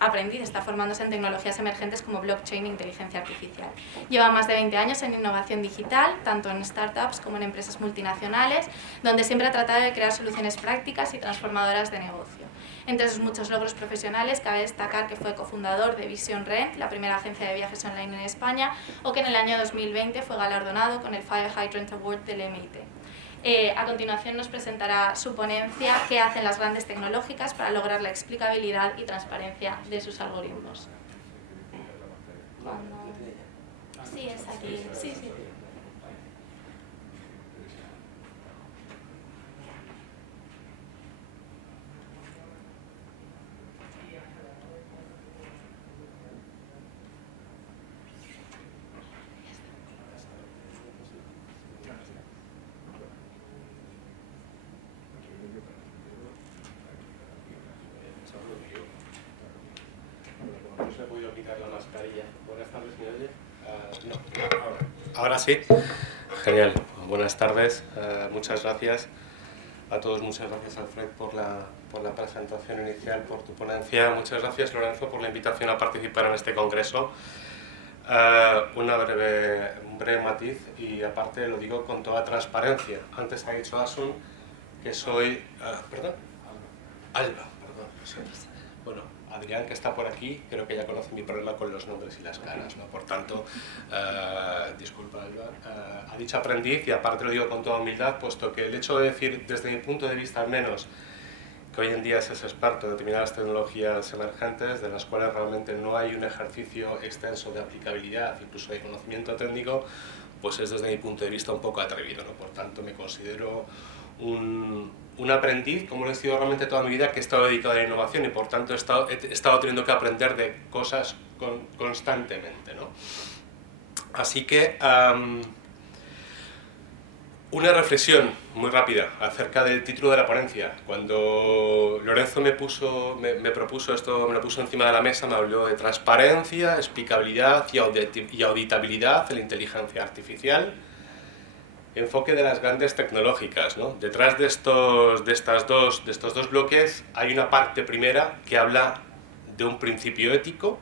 aprendiz, está formándose en tecnologías emergentes como blockchain e inteligencia artificial. Lleva más de 20 años en innovación digital, tanto en startups como en empresas multinacionales, donde siempre ha tratado de crear soluciones prácticas y transformadoras de negocio. Entre sus muchos logros profesionales cabe destacar que fue cofundador de Vision Rent, la primera agencia de viajes online en España, o que en el año 2020 fue galardonado con el Fire Hydrant Award del MIT. A continuación nos presentará su ponencia ¿Qué hacen las grandes tecnológicas para lograr la explicabilidad y transparencia de sus algoritmos? Sí, es aquí. Sí. No se ha podido quitar la mascarilla. Buenas tardes, ¿me oye? No, ahora sí. Genial. Buenas tardes. Muchas gracias a todos. Muchas gracias, Alfred, por la presentación inicial, por tu ponencia. Muchas gracias, Lorenzo, por la invitación a participar en este congreso. Un breve matiz, y aparte lo digo con toda transparencia. Antes ha dicho Asun que soy... Alba, perdón. Sí. bueno, Adrián, que está por aquí, creo que ya conoce mi problema con los nombres y las caras, ¿no? Por tanto, disculpa, Alba, ha dicho aprendiz, y aparte lo digo con toda humildad, puesto que el hecho de decir, desde mi punto de vista al menos, que hoy en día es experto en determinadas tecnologías emergentes, de las cuales realmente no hay un ejercicio extenso de aplicabilidad, incluso de conocimiento técnico, pues es desde mi punto de vista un poco atrevido, ¿no? Por tanto, me considero un aprendiz, como lo he sido realmente toda mi vida, que he estado dedicado a la innovación y por tanto he estado teniendo que aprender de cosas constantemente, ¿no? Así que una reflexión muy rápida acerca del título de la ponencia. Cuando Lorenzo me propuso esto, me lo puso encima de la mesa, me habló de transparencia, explicabilidad y auditabilidad de la inteligencia artificial. Enfoque de las grandes tecnológicas, ¿no? Detrás de estos dos bloques hay una parte primera que habla de un principio ético,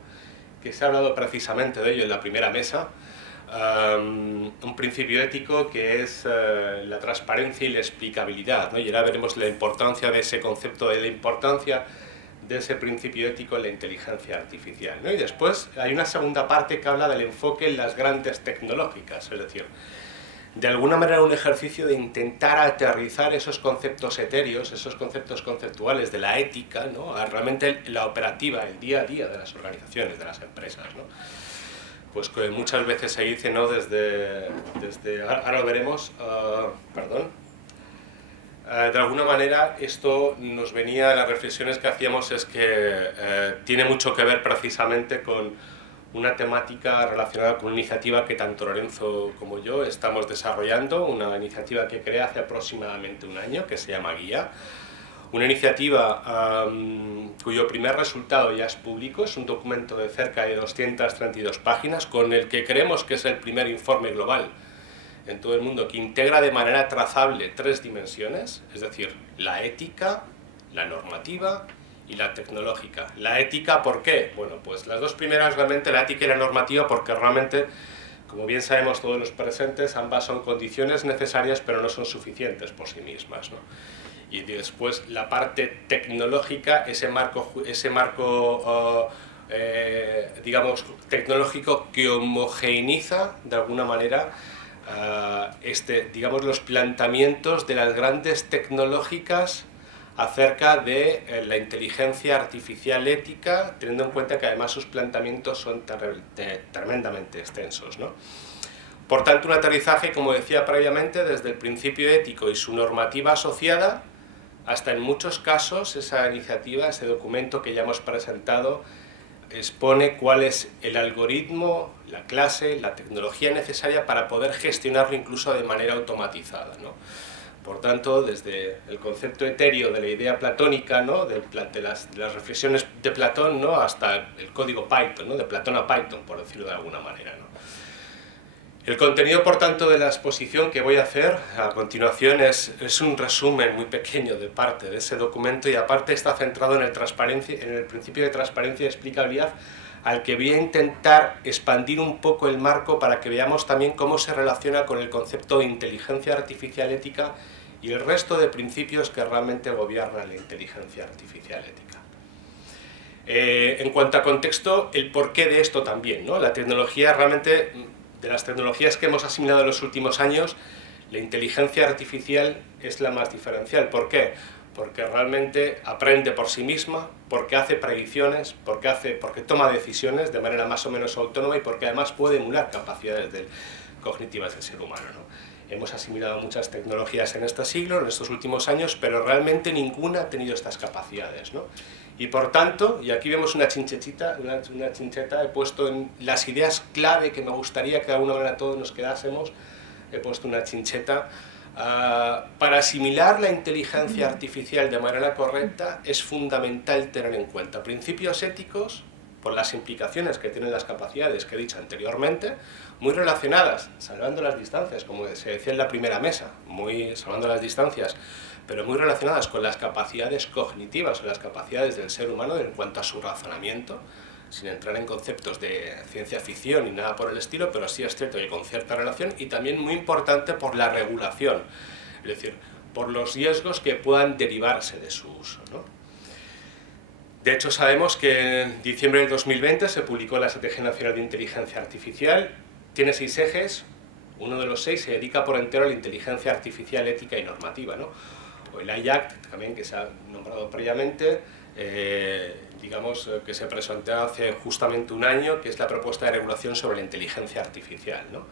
que se ha hablado precisamente de ello en la primera mesa, un principio ético que es la transparencia y la explicabilidad, ¿no? Y ahora veremos la importancia de ese concepto, de la importancia de ese principio ético en la inteligencia artificial, ¿no? Y después hay una segunda parte que habla del enfoque en las grandes tecnológicas, es decir, de alguna manera un ejercicio de intentar aterrizar esos conceptos etéreos, esos conceptos conceptuales de la ética, ¿no? A realmente la operativa, el día a día de las organizaciones, de las empresas, ¿no? Pues que muchas veces se dice, ¿no? Desde ahora lo veremos, de alguna manera esto nos venía, las reflexiones que hacíamos es que tiene mucho que ver precisamente con una temática relacionada con una iniciativa que tanto Lorenzo como yo estamos desarrollando, una iniciativa que creé hace aproximadamente un año, que se llama Guía, una iniciativa cuyo primer resultado ya es público, es un documento de cerca de 232 páginas, con el que creemos que es el primer informe global en todo el mundo que integra de manera trazable 3 dimensiones, es decir, la ética, la normativa y la tecnológica. La ética, ¿por qué? Bueno, pues las dos primeras realmente, la ética y la normativa, porque realmente, como bien sabemos todos los presentes, ambas son condiciones necesarias pero no son suficientes por sí mismas, ¿no? Y después la parte tecnológica, ese marco digamos, tecnológico que homogeneiza de alguna manera digamos, los planteamientos de las grandes tecnológicas acerca de la inteligencia artificial ética, teniendo en cuenta que además sus planteamientos son tremendamente extensos, ¿no? Por tanto, un aterrizaje, como decía previamente, desde el principio ético y su normativa asociada, hasta en muchos casos esa iniciativa, ese documento que ya hemos presentado, expone cuál es el algoritmo, la clase, la tecnología necesaria para poder gestionarlo incluso de manera automatizada, ¿no? Por tanto, desde el concepto etéreo de la idea platónica, ¿no? de las reflexiones de Platón, ¿no? Hasta el código Python, ¿no? De Platón a Python, por decirlo de alguna manera, ¿no? El contenido, por tanto, de la exposición que voy a hacer a continuación es un resumen muy pequeño de parte de ese documento y aparte está centrado en el principio de transparencia y explicabilidad, al que voy a intentar expandir un poco el marco para que veamos también cómo se relaciona con el concepto de inteligencia artificial ética y el resto de principios que realmente gobiernan la inteligencia artificial ética. En cuanto a contexto, el porqué de esto también, ¿no? La tecnología realmente, de las tecnologías que hemos asimilado en los últimos años, la inteligencia artificial es la más diferencial. ¿Por qué? Porque realmente aprende por sí misma, porque hace predicciones, porque toma decisiones de manera más o menos autónoma y porque además puede emular capacidades cognitivas del ser humano, ¿no? Hemos asimilado muchas tecnologías en este siglo, en estos últimos años, pero realmente ninguna ha tenido estas capacidades, ¿no? Y por tanto, y aquí vemos una chincheta, he puesto en las ideas clave que me gustaría que de alguna manera todos nos quedásemos, he puesto una chincheta. Para asimilar la inteligencia artificial de manera correcta es fundamental tener en cuenta principios éticos por las implicaciones que tienen las capacidades que he dicho anteriormente, muy relacionadas, salvando las distancias, como se decía en la primera mesa, salvando las distancias, pero muy relacionadas con las capacidades cognitivas o las capacidades del ser humano en cuanto a su razonamiento, sin entrar en conceptos de ciencia ficción ni nada por el estilo, pero sí es cierto que con cierta relación, y también muy importante por la regulación, es decir, por los riesgos que puedan derivarse de su uso, ¿no? De hecho, sabemos que en diciembre del 2020 se publicó la Estrategia Nacional de Inteligencia Artificial. Tiene 6 ejes, uno de los 6 se dedica por entero a la inteligencia artificial ética y normativa, ¿no? O el AI Act, también, que se ha nombrado previamente, digamos que se presentó hace justamente un año, que es la propuesta de regulación sobre la inteligencia artificial, ¿no?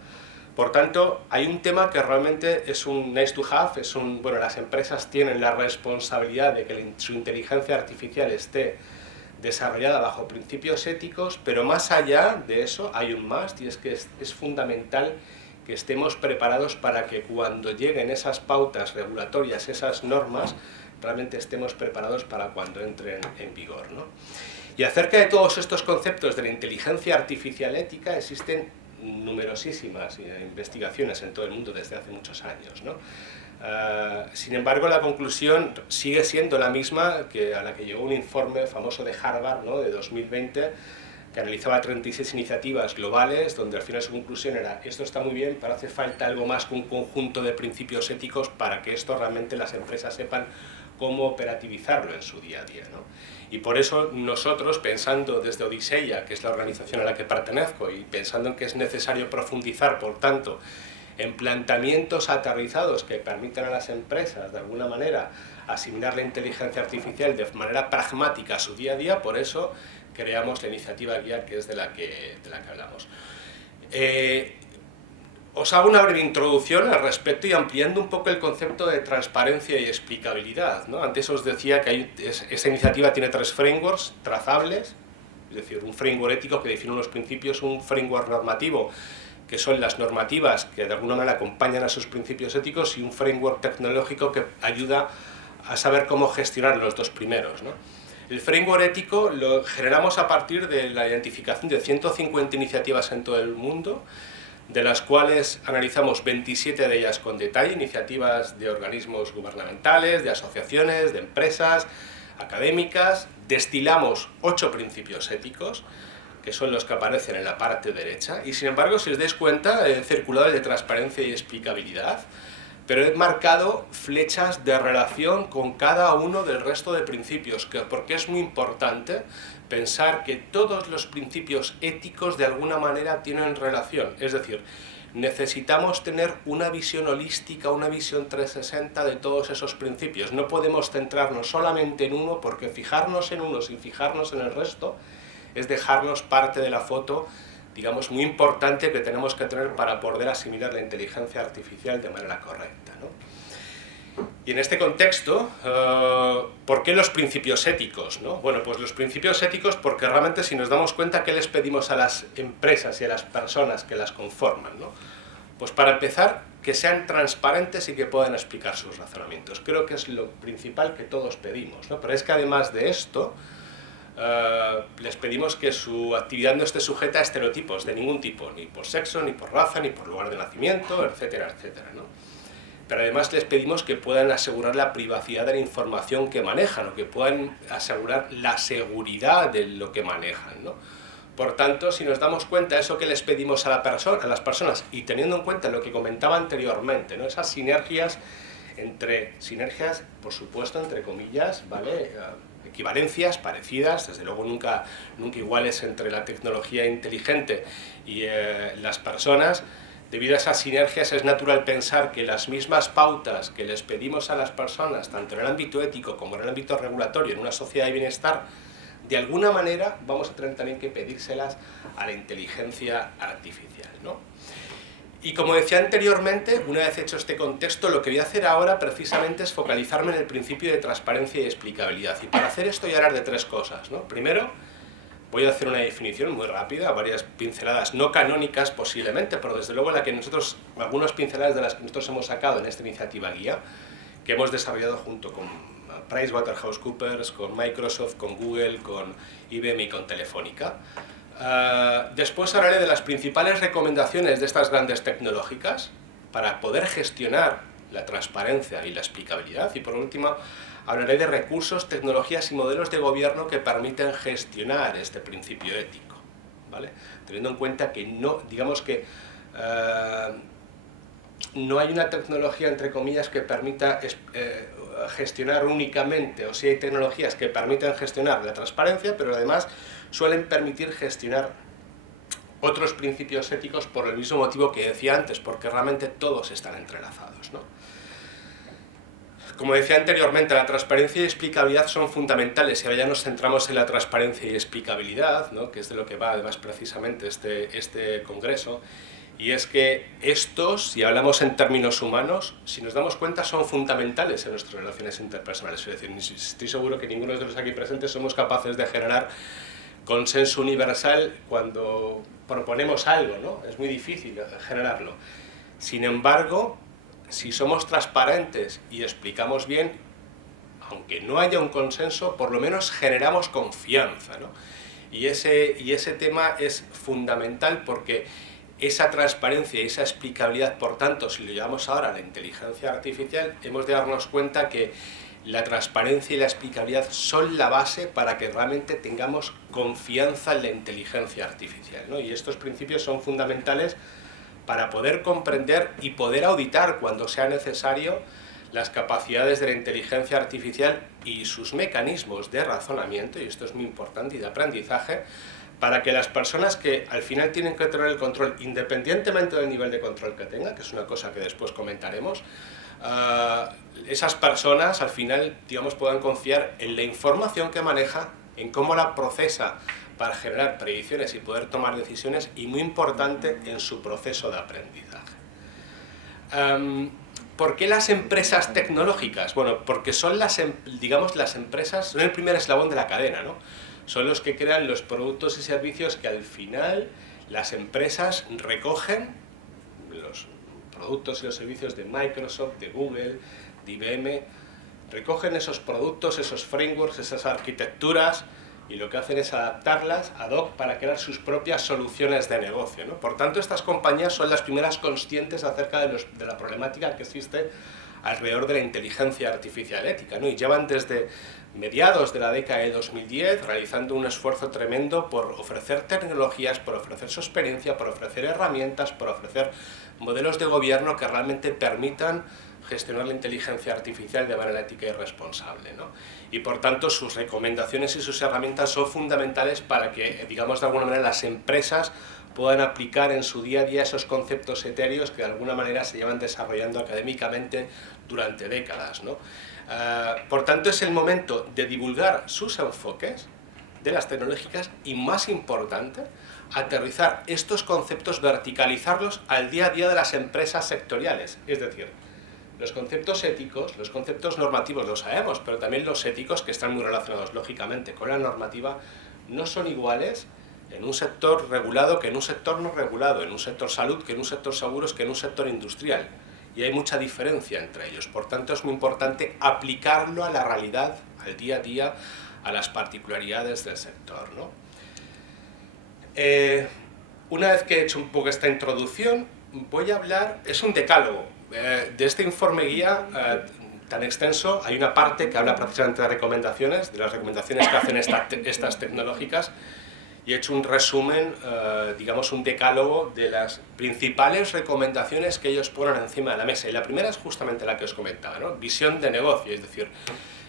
Por tanto, hay un tema que realmente es un nice to have, bueno, las empresas tienen la responsabilidad de que su inteligencia artificial esté desarrollada bajo principios éticos, pero más allá de eso hay un más, y es que es fundamental que estemos preparados para que cuando lleguen esas pautas regulatorias, esas normas, realmente estemos preparados para cuando entren en vigor, ¿no? Y acerca de todos estos conceptos de la inteligencia artificial ética existen numerosísimas investigaciones en todo el mundo desde hace muchos años, ¿no? Sin embargo, la conclusión sigue siendo la misma a la que llegó un informe famoso de Harvard, ¿no?, de 2020, que analizaba 36 iniciativas globales, donde al final su conclusión era: esto está muy bien, pero hace falta algo más que un conjunto de principios éticos para que esto realmente las empresas sepan cómo operativizarlo en su día a día, ¿no? Y por eso nosotros, pensando desde Odiseya, que es la organización a la que pertenezco, y pensando en que es necesario profundizar, por tanto, en planteamientos aterrizados que permitan a las empresas, de alguna manera, asimilar la inteligencia artificial de manera pragmática a su día a día, por eso creamos la iniciativa guía, que es de la que hablamos. Os hago una breve introducción al respecto y ampliando un poco el concepto de transparencia y explicabilidad, ¿no? Antes os decía que esta iniciativa tiene 3 frameworks trazables, es decir, un framework ético que define unos principios, un framework normativo, que son las normativas que de alguna manera acompañan a esos principios éticos, y un framework tecnológico que ayuda a saber cómo gestionar los 2 primeros, ¿no? El framework ético lo generamos a partir de la identificación de 150 iniciativas en todo el mundo, de las cuales analizamos 27 de ellas con detalle, iniciativas de organismos gubernamentales, de asociaciones, de empresas, académicas. Destilamos 8 principios éticos, que son los que aparecen en la parte derecha, y sin embargo, si os dais cuenta, he circulado el de transparencia y explicabilidad, pero he marcado flechas de relación con cada uno del resto de principios, porque es muy importante pensar que todos los principios éticos de alguna manera tienen relación, es decir, necesitamos tener una visión holística, una visión 360 de todos esos principios. No podemos centrarnos solamente en uno, porque fijarnos en uno sin fijarnos en el resto es dejarnos parte de la foto, digamos, muy importante que tenemos que tener para poder asimilar la inteligencia artificial de manera correcta, ¿no? Y en este contexto, ¿por qué los principios éticos, ¿no? Bueno, pues los principios éticos porque realmente, si nos damos cuenta, ¿qué les pedimos a las empresas y a las personas que las conforman, ¿no? Pues para empezar, que sean transparentes y que puedan explicar sus razonamientos. Creo que es lo principal que todos pedimos, ¿no? Pero es que además de esto, les pedimos que su actividad no esté sujeta a estereotipos de ningún tipo, ni por sexo, ni por raza, ni por lugar de nacimiento, etcétera, etcétera, ¿no? Pero además les pedimos que puedan asegurar la privacidad de la información que manejan, o que puedan asegurar la seguridad de lo que manejan, ¿no? Por tanto, si nos damos cuenta de eso que les pedimos a las personas, y teniendo en cuenta lo que comentaba anteriormente, ¿no?, esas sinergias, por supuesto, entre comillas, ¿vale?, equivalencias parecidas, desde luego nunca iguales, entre la tecnología inteligente y las personas. Debido a esas sinergias es natural pensar que las mismas pautas que les pedimos a las personas, tanto en el ámbito ético como en el ámbito regulatorio, en una sociedad de bienestar, de alguna manera vamos a tener también que pedírselas a la inteligencia artificial, ¿no? Y como decía anteriormente, una vez hecho este contexto, lo que voy a hacer ahora precisamente es focalizarme en el principio de transparencia y explicabilidad. Y para hacer esto voy a hablar de 3 cosas, ¿no? Primero, voy a hacer una definición muy rápida, varias pinceladas no canónicas posiblemente, pero desde luego algunas pinceladas de las que nosotros hemos sacado en esta iniciativa guía, que hemos desarrollado junto con PricewaterhouseCoopers, con Microsoft, con Google, con IBM y con Telefónica. Después hablaré de las principales recomendaciones de estas grandes tecnológicas para poder gestionar la transparencia y la explicabilidad, y por último hablaré de recursos, tecnologías y modelos de gobierno que permiten gestionar este principio ético, ¿vale? Teniendo en cuenta que no hay una tecnología, entre comillas, que permita gestionar únicamente, o si hay tecnologías que permiten gestionar la transparencia, pero además suelen permitir gestionar otros principios éticos por el mismo motivo que decía antes, porque realmente todos están entrelazados, ¿no? Como decía anteriormente, la transparencia y explicabilidad son fundamentales, y ahora ya nos centramos en la transparencia y explicabilidad, ¿no?, que es de lo que va además precisamente este congreso, y es que estos, si hablamos en términos humanos, si nos damos cuenta, son fundamentales en nuestras relaciones interpersonales. Es decir, estoy seguro que ninguno de los aquí presentes somos capaces de generar consenso universal cuando proponemos algo, ¿no? Es muy difícil generarlo. Sin embargo, si somos transparentes y explicamos bien, aunque no haya un consenso, por lo menos generamos confianza, ¿no? Y ese tema es fundamental, porque esa transparencia y esa explicabilidad, por tanto, si lo llevamos ahora a la inteligencia artificial, hemos de darnos cuenta que la transparencia y la explicabilidad son la base para que realmente tengamos confianza en la inteligencia artificial, ¿no? Y estos principios son fundamentales para poder comprender y poder auditar cuando sea necesario las capacidades de la inteligencia artificial y sus mecanismos de razonamiento, y esto es muy importante, y de aprendizaje, para que las personas que al final tienen que tener el control, independientemente del nivel de control que tengan, que es una cosa que después comentaremos, esas personas al final, digamos, puedan confiar en la información que maneja, en cómo la procesa para generar predicciones y poder tomar decisiones, y muy importante, en su proceso de aprendizaje. ¿Por qué las empresas tecnológicas? Bueno, porque son digamos, las empresas, son el primer eslabón de la cadena, ¿no? Son los que crean los productos y servicios que al final las empresas recogen, los productos y los servicios de Microsoft, de Google, de IBM, recogen esos productos, esos frameworks, esas arquitecturas, y lo que hacen es adaptarlas ad hoc para crear sus propias soluciones de negocio, ¿no? Por tanto, estas compañías son las primeras conscientes acerca de la problemática que existe alrededor de la inteligencia artificial ética, ¿no? Y llevan desde mediados de la década de 2010 realizando un esfuerzo tremendo por ofrecer tecnologías, por ofrecer su experiencia, por ofrecer herramientas, por ofrecer modelos de gobierno que realmente permitan gestionar la inteligencia artificial de manera ética y responsable, ¿no? Y por tanto sus recomendaciones y sus herramientas son fundamentales para que, digamos, de alguna manera las empresas puedan aplicar en su día a día esos conceptos etéreos que de alguna manera se llevan desarrollando académicamente durante décadas, ¿no? Por tanto, es el momento de divulgar sus enfoques de las tecnológicas y, más importante, aterrizar estos conceptos, verticalizarlos al día a día de las empresas sectoriales. Es decir, los conceptos éticos, los conceptos normativos los sabemos, pero también los éticos, que están muy relacionados lógicamente con la normativa, no son iguales en un sector regulado que en un sector no regulado, en un sector salud que en un sector seguros que en un sector industrial. Y hay mucha diferencia entre ellos. Por tanto, es muy importante aplicarlo a la realidad, al día a día, a las particularidades del sector, ¿no? Una vez que he hecho un poco esta introducción, voy a hablar, es un decálogo. De este informe guía tan extenso, hay una parte que habla precisamente de recomendaciones, de las recomendaciones que hacen estas tecnológicas, y he hecho un resumen, digamos un decálogo de las principales recomendaciones que ellos ponen encima de la mesa. Y la primera es justamente la que os comentaba, ¿no? Visión de negocio, es decir,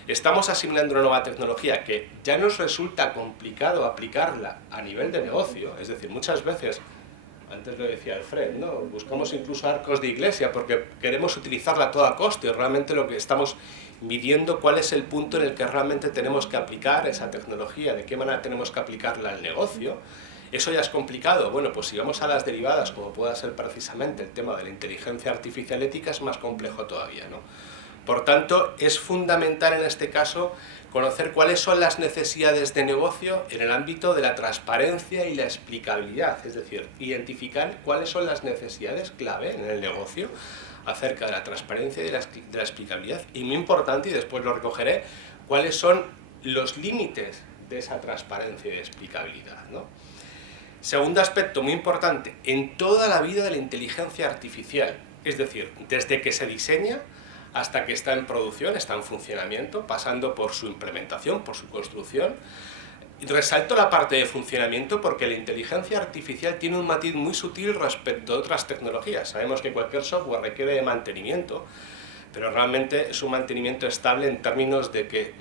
estamos asimilando una nueva tecnología que ya nos resulta complicado aplicarla a nivel de negocio, es decir, muchas veces, antes lo decía Alfred, ¿no? Buscamos incluso arcos de iglesia porque queremos utilizarla a toda costa, y realmente lo que estamos midiendo cuál es el punto en el que realmente tenemos que aplicar esa tecnología, de qué manera tenemos que aplicarla al negocio. Eso ya es complicado. Bueno, pues si vamos a las derivadas, como pueda ser precisamente el tema de la inteligencia artificial ética, es más complejo todavía, ¿no? Por tanto, es fundamental en este caso conocer cuáles son las necesidades de negocio en el ámbito de la transparencia y la explicabilidad, es decir, identificar cuáles son las necesidades clave en el negocio acerca de la transparencia y de la explicabilidad, y muy importante, y después lo recogeré, cuáles son los límites de esa transparencia y de explicabilidad, ¿no? Segundo aspecto muy importante, en toda la vida de la inteligencia artificial, es decir, desde que se diseña hasta que está en producción, está en funcionamiento, pasando por su implementación, por su construcción. Y resalto la parte de funcionamiento porque la inteligencia artificial tiene un matiz muy sutil respecto a otras tecnologías. Sabemos que cualquier software requiere de mantenimiento, pero realmente es un mantenimiento estable en términos de que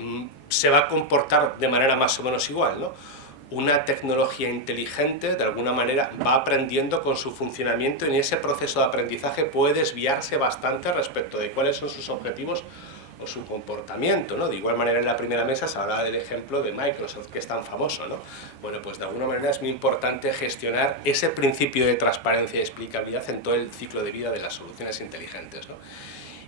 se va a comportar de manera más o menos igual, ¿no? Una tecnología inteligente, de alguna manera, va aprendiendo con su funcionamiento y en ese proceso de aprendizaje puede desviarse bastante respecto de cuáles son sus objetivos o su comportamiento, ¿no? De igual manera, en la primera mesa se hablaba del ejemplo de Microsoft, que es tan famoso, ¿no? Bueno, pues de alguna manera es muy importante gestionar ese principio de transparencia y explicabilidad en todo el ciclo de vida de las soluciones inteligentes, ¿no?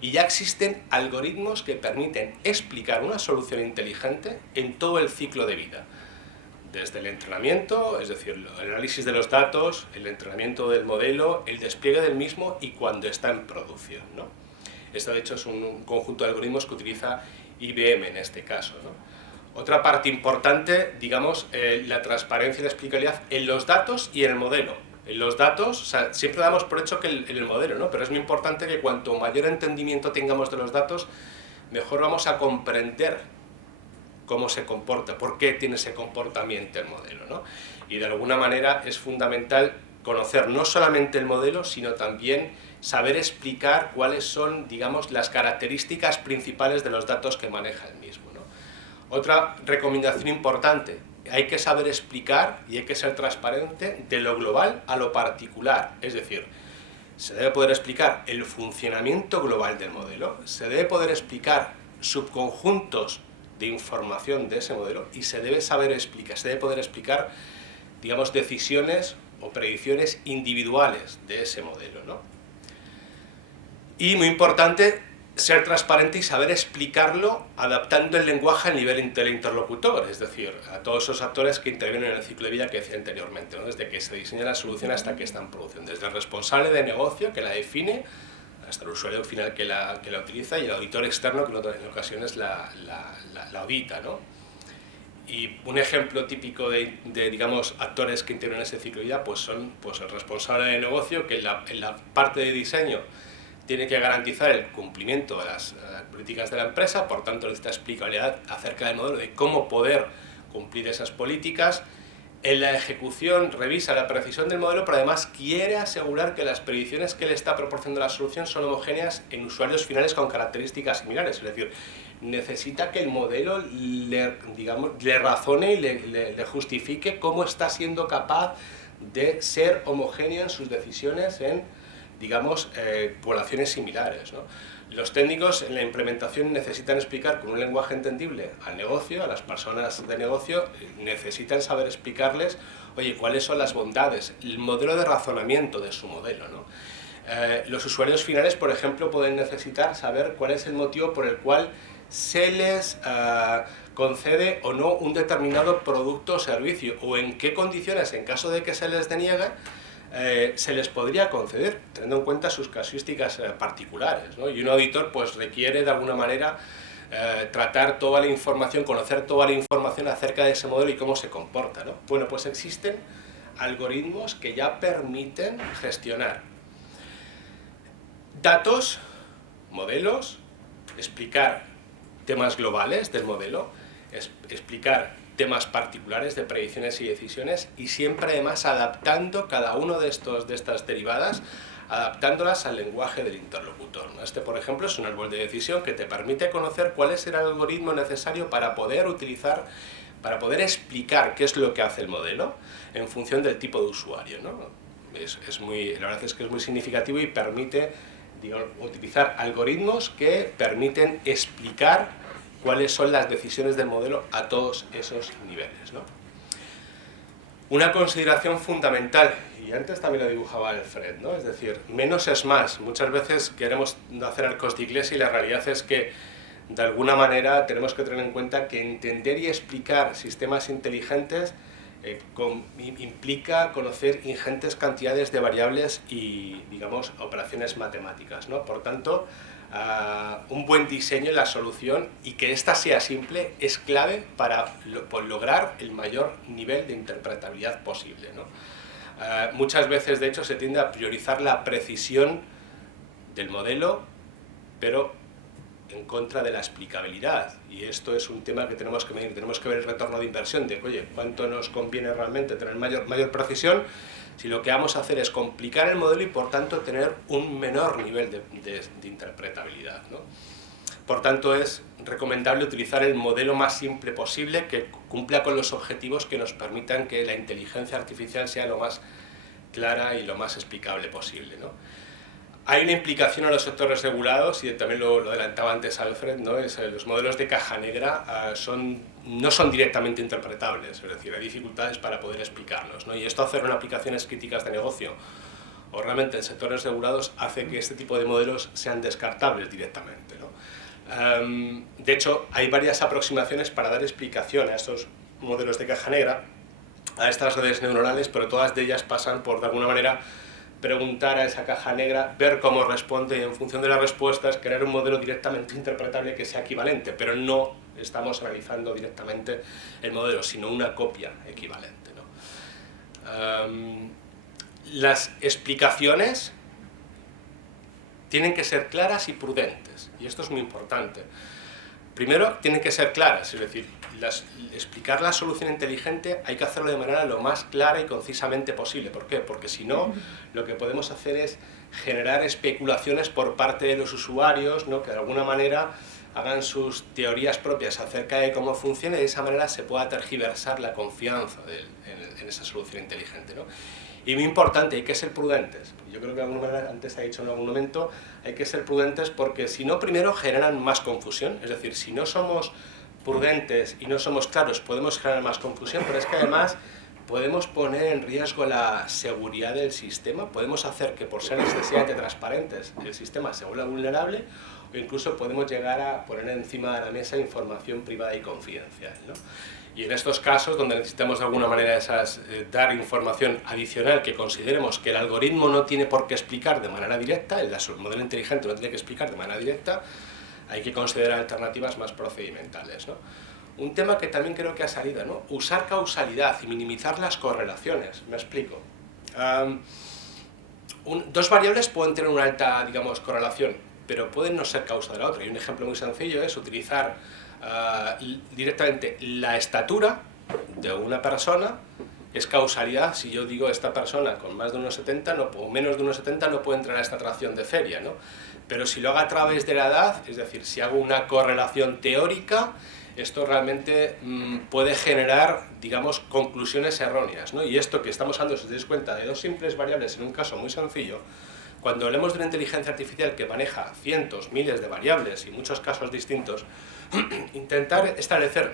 Y ya existen algoritmos que permiten explicar una solución inteligente en todo el ciclo de vida. Desde el entrenamiento, es decir, el análisis de los datos, el entrenamiento del modelo, el despliegue del mismo y cuando está en producción, ¿no? Esto, de hecho, es un conjunto de algoritmos que utiliza IBM en este caso, ¿no? Otra parte importante, digamos, la transparencia y la explicabilidad en los datos y en el modelo. En los datos, o sea, siempre damos por hecho que en el modelo, ¿no? Pero es muy importante que cuanto mayor entendimiento tengamos de los datos, mejor vamos a comprender cómo se comporta, por qué tiene ese comportamiento el modelo, ¿no? Y de alguna manera es fundamental conocer no solamente el modelo, sino también saber explicar cuáles son, digamos, las características principales de los datos que maneja el mismo, ¿no? Otra recomendación importante, hay que saber explicar y hay que ser transparente de lo global a lo particular, es decir, se debe poder explicar el funcionamiento global del modelo, se debe poder explicar subconjuntos de información de ese modelo y se debe poder explicar, digamos, decisiones o predicciones individuales de ese modelo, ¿no? Y muy importante, ser transparente y saber explicarlo adaptando el lenguaje al nivel del interlocutor, es decir, a todos esos actores que intervienen en el ciclo de vida que decía anteriormente, ¿no? Desde que se diseña la solución hasta que está en producción, desde el responsable de negocio que la define, hasta el usuario final que la utiliza y el auditor externo que en ocasiones la audita, ¿no? Y un ejemplo típico de digamos, actores que intervienen en ese ciclo de vida pues son el responsable de negocio que en la parte de diseño tiene que garantizar el cumplimiento de las políticas de la empresa, por tanto necesita explicabilidad acerca del modelo, de cómo poder cumplir esas políticas. En la ejecución revisa la precisión del modelo, pero además quiere asegurar que las predicciones que le está proporcionando la solución son homogéneas en usuarios finales con características similares. Es decir, necesita que el modelo le razone y le justifique cómo está siendo capaz de ser homogéneo en sus decisiones en, digamos, poblaciones similares, ¿no? Los técnicos en la implementación necesitan explicar con un lenguaje entendible al negocio, a las personas de negocio, necesitan saber explicarles, oye, cuáles son las bondades, el modelo de razonamiento de su modelo, ¿no? Los usuarios finales, por ejemplo, pueden necesitar saber cuál es el motivo por el cual se les concede o no un determinado producto o servicio, o en qué condiciones, en caso de que se les deniegue, se les podría conceder, teniendo en cuenta sus casuísticas particulares, ¿no? Y un auditor pues requiere de alguna manera tratar toda la información, conocer toda la información acerca de ese modelo y cómo se comporta, ¿no? Bueno, pues existen algoritmos que ya permiten gestionar datos, modelos, explicar temas globales del modelo, explicar temas particulares de predicciones y decisiones y siempre además adaptando cada uno de estas derivadas, adaptándolas al lenguaje del interlocutor, ¿no? Este, por ejemplo, es un árbol de decisión que te permite conocer cuál es el algoritmo necesario para poder explicar qué es lo que hace el modelo en función del tipo de usuario, ¿no? La verdad es que es muy significativo y permite, digamos, utilizar algoritmos que permiten explicar cuáles son las decisiones del modelo a todos esos niveles, ¿no? Una consideración fundamental, y antes también lo dibujaba Alfred, ¿no? Es decir, menos es más. Muchas veces queremos hacer arcos de iglesia y la realidad es que de alguna manera tenemos que tener en cuenta que entender y explicar sistemas inteligentes implica conocer ingentes cantidades de variables y, digamos, operaciones matemáticas, ¿no? Por tanto, un buen diseño en la solución y que ésta sea simple es clave para lograr el mayor nivel de interpretabilidad posible, ¿no? Muchas veces, de hecho, se tiende a priorizar la precisión del modelo, pero en contra de la explicabilidad, y esto es un tema que tenemos que medir, tenemos que ver el retorno de inversión, de, oye, ¿cuánto nos conviene realmente tener mayor precisión? si lo que vamos a hacer es complicar el modelo y por tanto tener un menor nivel de interpretabilidad, ¿no? Por tanto, es recomendable utilizar el modelo más simple posible que cumpla con los objetivos que nos permitan que la inteligencia artificial sea lo más clara y lo más explicable posible, ¿no? Hay una implicación a los sectores regulados, y también lo adelantaba antes Alfred, ¿no? Los modelos de caja negra no son directamente interpretables, es decir, hay dificultades para poder explicarlos, ¿no? Y esto hacer en aplicaciones críticas de negocio o realmente en sectores regulados hace que este tipo de modelos sean descartables directamente, ¿no? De hecho, hay varias aproximaciones para dar explicación a estos modelos de caja negra, a estas redes neuronales, pero todas de ellas pasan por, de alguna manera, preguntar a esa caja negra, ver cómo responde y en función de las respuestas crear un modelo directamente interpretable que sea equivalente, pero no estamos analizando directamente el modelo, sino una copia equivalente, ¿no? Las explicaciones tienen que ser claras y prudentes, y esto es muy importante. Primero, tienen que ser claras, es decir, explicar la solución inteligente hay que hacerlo de manera lo más clara y concisamente posible. ¿Por qué? Porque si no, lo que podemos hacer es generar especulaciones por parte de los usuarios, ¿no? Que de alguna manera hagan sus teorías propias acerca de cómo funciona y de esa manera se pueda tergiversar la confianza en esa solución inteligente, ¿no? Y muy importante, hay que ser prudentes. Yo creo que de alguna manera, antes ha dicho en algún momento, hay que ser prudentes porque si no, primero generan más confusión. Es decir, si no somos prudentes y no somos claros, podemos generar más confusión, pero es que además podemos poner en riesgo la seguridad del sistema, podemos hacer que por ser excesivamente transparentes el sistema se vuelva vulnerable, o incluso podemos llegar a poner encima de la mesa información privada y confidencial, ¿no? Y en estos casos, donde necesitamos de alguna manera dar información adicional que consideremos que el algoritmo no tiene por qué explicar de manera directa, el modelo inteligente no tiene que explicar de manera directa, hay que considerar alternativas más procedimentales, ¿no? Un tema que también creo que ha salido, ¿no? Usar causalidad y minimizar las correlaciones. Me explico. Dos variables pueden tener una alta, digamos, correlación, pero pueden no ser causa de la otra. Y un ejemplo muy sencillo es utilizar directamente la estatura de una persona. Es causalidad si yo digo esta persona con más de 1,70 o menos de 1,70 no puede entrar a esta atracción de feria, ¿no? Pero si lo hago a través de la edad, es decir, si hago una correlación teórica, esto realmente puede generar, digamos, conclusiones erróneas, ¿no? Y esto que estamos hablando, si os dais cuenta, de dos simples variables en un caso muy sencillo, cuando hablemos de una inteligencia artificial que maneja cientos, miles de variables y muchos casos distintos, intentar establecer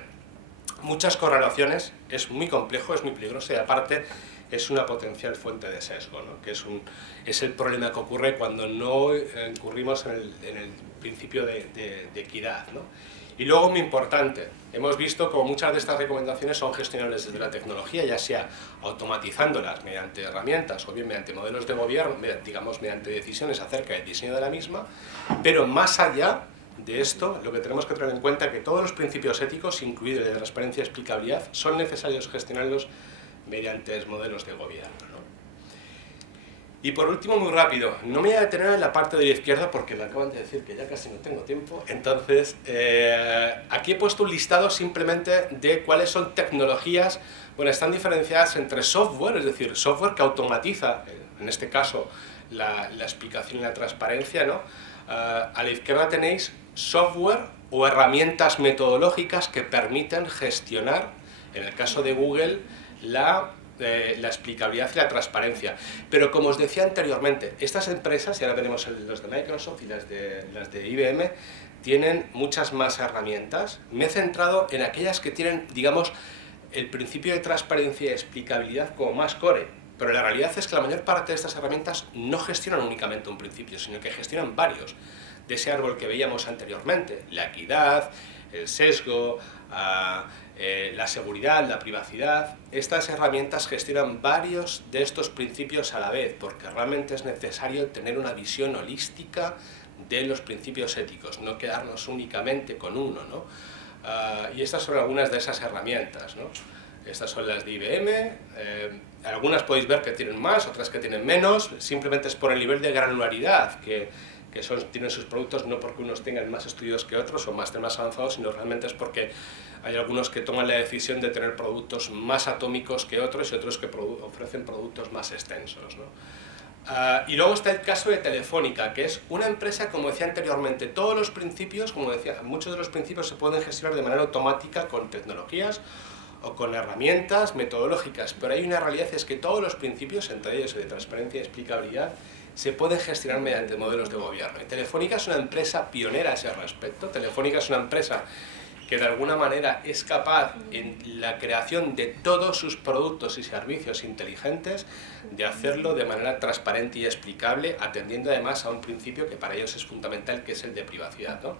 muchas correlaciones es muy complejo, es muy peligroso y aparte es una potencial fuente de sesgo, ¿no? Que es el problema que ocurre cuando no incurrimos en el principio de equidad, ¿no? Y luego, muy importante, hemos visto como muchas de estas recomendaciones son gestionables desde la tecnología, ya sea automatizándolas mediante herramientas o bien mediante modelos de gobierno, digamos mediante decisiones acerca del diseño de la misma, pero más allá de esto, lo que tenemos que tener en cuenta es que todos los principios éticos, incluidos el de transparencia y explicabilidad, son necesarios gestionarlos mediante modelos de gobierno, ¿no? Y por último, muy rápido, no me voy a detener en la parte de la izquierda porque me acaban de decir que ya casi no tengo tiempo, entonces aquí he puesto un listado simplemente de cuáles son tecnologías, bueno, están diferenciadas entre software, es decir, software que automatiza, en este caso, la explicación y la transparencia, ¿no? A la izquierda tenéis software o herramientas metodológicas que permiten gestionar, en el caso de Google, la explicabilidad y la transparencia. Pero como os decía anteriormente, estas empresas, y ahora tenemos los de Microsoft y las de IBM, tienen muchas más herramientas. Me he centrado en aquellas que tienen, digamos, el principio de transparencia y explicabilidad como más core. Pero la realidad es que la mayor parte de estas herramientas no gestionan únicamente un principio, sino que gestionan varios. De ese árbol que veíamos anteriormente, la equidad, el sesgo, la seguridad, la privacidad, estas herramientas gestionan varios de estos principios a la vez, porque realmente es necesario tener una visión holística de los principios éticos, no quedarnos únicamente con uno, ¿no? Y estas son algunas de esas herramientas, ¿no? Estas son las de IBM, algunas podéis ver que tienen más, otras que tienen menos, simplemente es por el nivel de granularidad que que tienen sus productos no porque unos tengan más estudios que otros o más avanzados, sino realmente es porque hay algunos que toman la decisión de tener productos más atómicos que otros y otros que ofrecen productos más extensos, ¿no? Y luego está el caso de Telefónica, que es una empresa, como decía anteriormente, todos los principios, como decía, muchos de los principios se pueden gestionar de manera automática con tecnologías o con herramientas metodológicas, pero hay una realidad, es que todos los principios, entre ellos el de transparencia y explicabilidad, se pueden gestionar mediante modelos de gobierno. Y Telefónica es una empresa pionera a ese respecto. Telefónica es una empresa que de alguna manera es capaz en la creación de todos sus productos y servicios inteligentes de hacerlo de manera transparente y explicable, atendiendo además a un principio que para ellos es fundamental, que es el de privacidad, ¿no?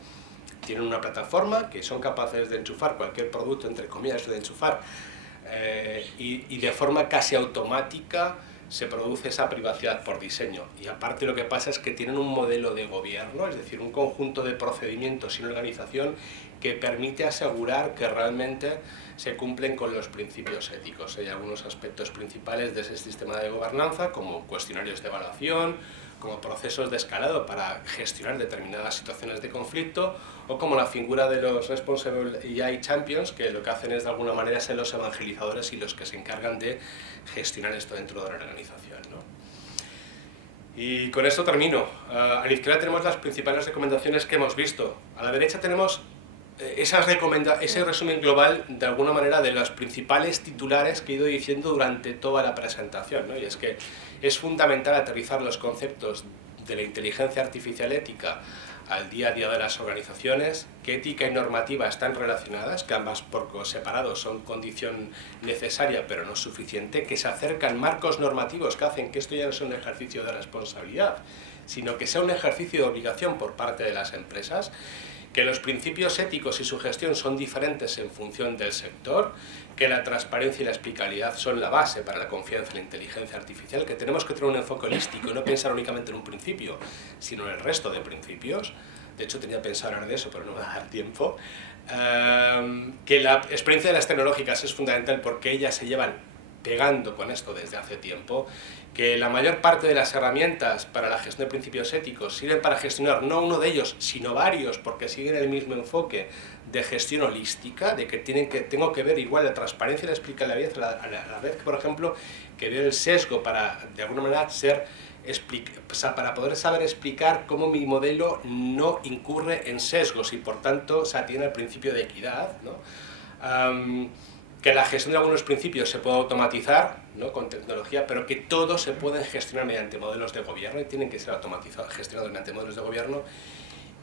Tienen una plataforma que son capaces de enchufar cualquier producto, entre comillas, de enchufar, y de forma casi automática se produce esa privacidad por diseño. Y aparte lo que pasa es que tienen un modelo de gobierno, es decir, un conjunto de procedimientos y una organización que permite asegurar que realmente se cumplen con los principios éticos. Hay algunos aspectos principales de ese sistema de gobernanza, como cuestionarios de evaluación, como procesos de escalado para gestionar determinadas situaciones de conflicto, o como la figura de los Responsible AI Champions, que lo que hacen es de alguna manera ser los evangelizadores y los que se encargan de gestionar esto dentro de la organización, ¿no? Y con esto termino. A la izquierda tenemos las principales recomendaciones que hemos visto. A la derecha tenemos ese resumen global, de alguna manera, de los principales titulares que he ido diciendo durante toda la presentación, ¿no? Y es que es fundamental aterrizar los conceptos de la inteligencia artificial ética al día a día de las organizaciones, que ética y normativa están relacionadas, que ambas por separado son condición necesaria pero no suficiente, que se acercan marcos normativos que hacen que esto ya no sea un ejercicio de responsabilidad, sino que sea un ejercicio de obligación por parte de las empresas, que los principios éticos y su gestión son diferentes en función del sector, que la transparencia y la explicabilidad son la base para la confianza en la inteligencia artificial, que tenemos que tener un enfoque holístico y no pensar únicamente en un principio, sino en el resto de principios. De hecho, tenía pensado hablar de eso, pero no me va a dar tiempo. Que la experiencia de las tecnológicas es fundamental porque ellas se llevan pegando con esto desde hace tiempo, que la mayor parte de las herramientas para la gestión de principios éticos sirven para gestionar no uno de ellos, sino varios, porque siguen el mismo enfoque de gestión holística, de que tengo que ver igual la transparencia y la explicabilidad a la vez que, por ejemplo, que ver el sesgo para, de alguna manera, para poder saber explicar cómo mi modelo no incurre en sesgos y, por tanto, tiene el principio de equidad, ¿no? Que la gestión de algunos principios se puede automatizar, ¿no?, con tecnología, pero que todos se pueden gestionar mediante modelos de gobierno y tienen que ser automatizados, gestionados mediante modelos de gobierno,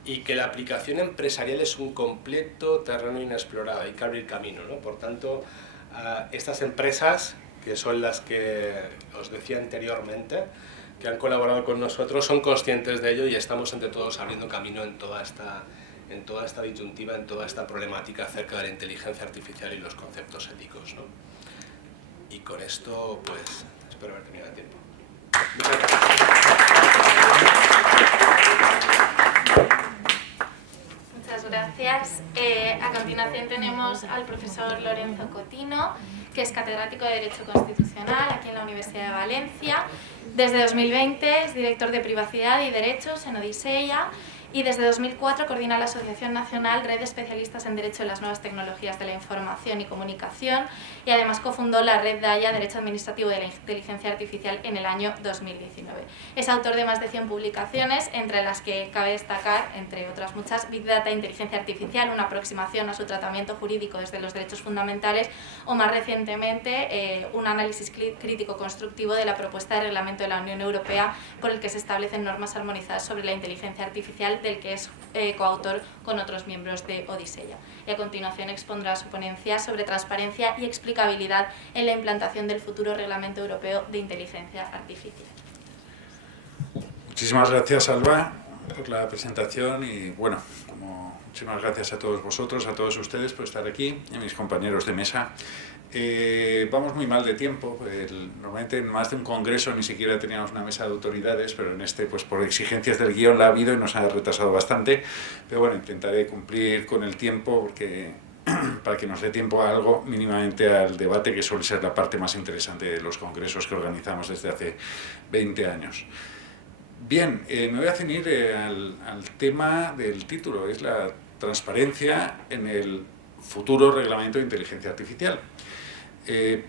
y que la aplicación empresarial es un completo terreno inexplorado, hay que abrir camino, ¿no? Por tanto, estas empresas, que son las que os decía anteriormente, que han colaborado con nosotros, son conscientes de ello y estamos entre todos abriendo camino en toda esta disyuntiva, en toda esta problemática acerca de la inteligencia artificial y los conceptos éticos, ¿no? Y con esto, pues, espero haber tenido el tiempo. Muchas gracias. A continuación tenemos al profesor Lorenzo Cotino, que es catedrático de Derecho Constitucional aquí en la Universidad de Valencia. Desde 2020 es director de Privacidad y Derechos en Odiseya, y desde 2004 coordina la Asociación Nacional Red de Especialistas en Derecho de las Nuevas Tecnologías de la Información y Comunicación, y además cofundó la Red DAIA Derecho Administrativo de la Inteligencia Artificial en el año 2019. Es autor de más de 100 publicaciones, entre las que cabe destacar, entre otras muchas, Big Data e Inteligencia Artificial, una aproximación a su tratamiento jurídico desde los derechos fundamentales, o más recientemente un análisis crítico constructivo de la propuesta de reglamento de la Unión Europea por el que se establecen normas armonizadas sobre la inteligencia artificial, del que es coautor con otros miembros de Odiseya. Y a continuación expondrá su ponencia sobre transparencia y explicabilidad en la implantación del futuro Reglamento Europeo de Inteligencia Artificial. Muchísimas gracias, Alba, por la presentación y, bueno, muchísimas gracias a todos vosotros, a todos ustedes por estar aquí y a mis compañeros de mesa. Vamos muy mal de tiempo. Normalmente en más de un congreso ni siquiera teníamos una mesa de autoridades, pero en este, pues por exigencias del guión la ha habido y nos ha retrasado bastante. Pero bueno, intentaré cumplir con el tiempo porque para que nos dé tiempo a algo, mínimamente al debate, que suele ser la parte más interesante de los congresos que organizamos desde hace 20 años. Bien, me voy a ceñir al tema del título, es la transparencia en el futuro reglamento de inteligencia artificial,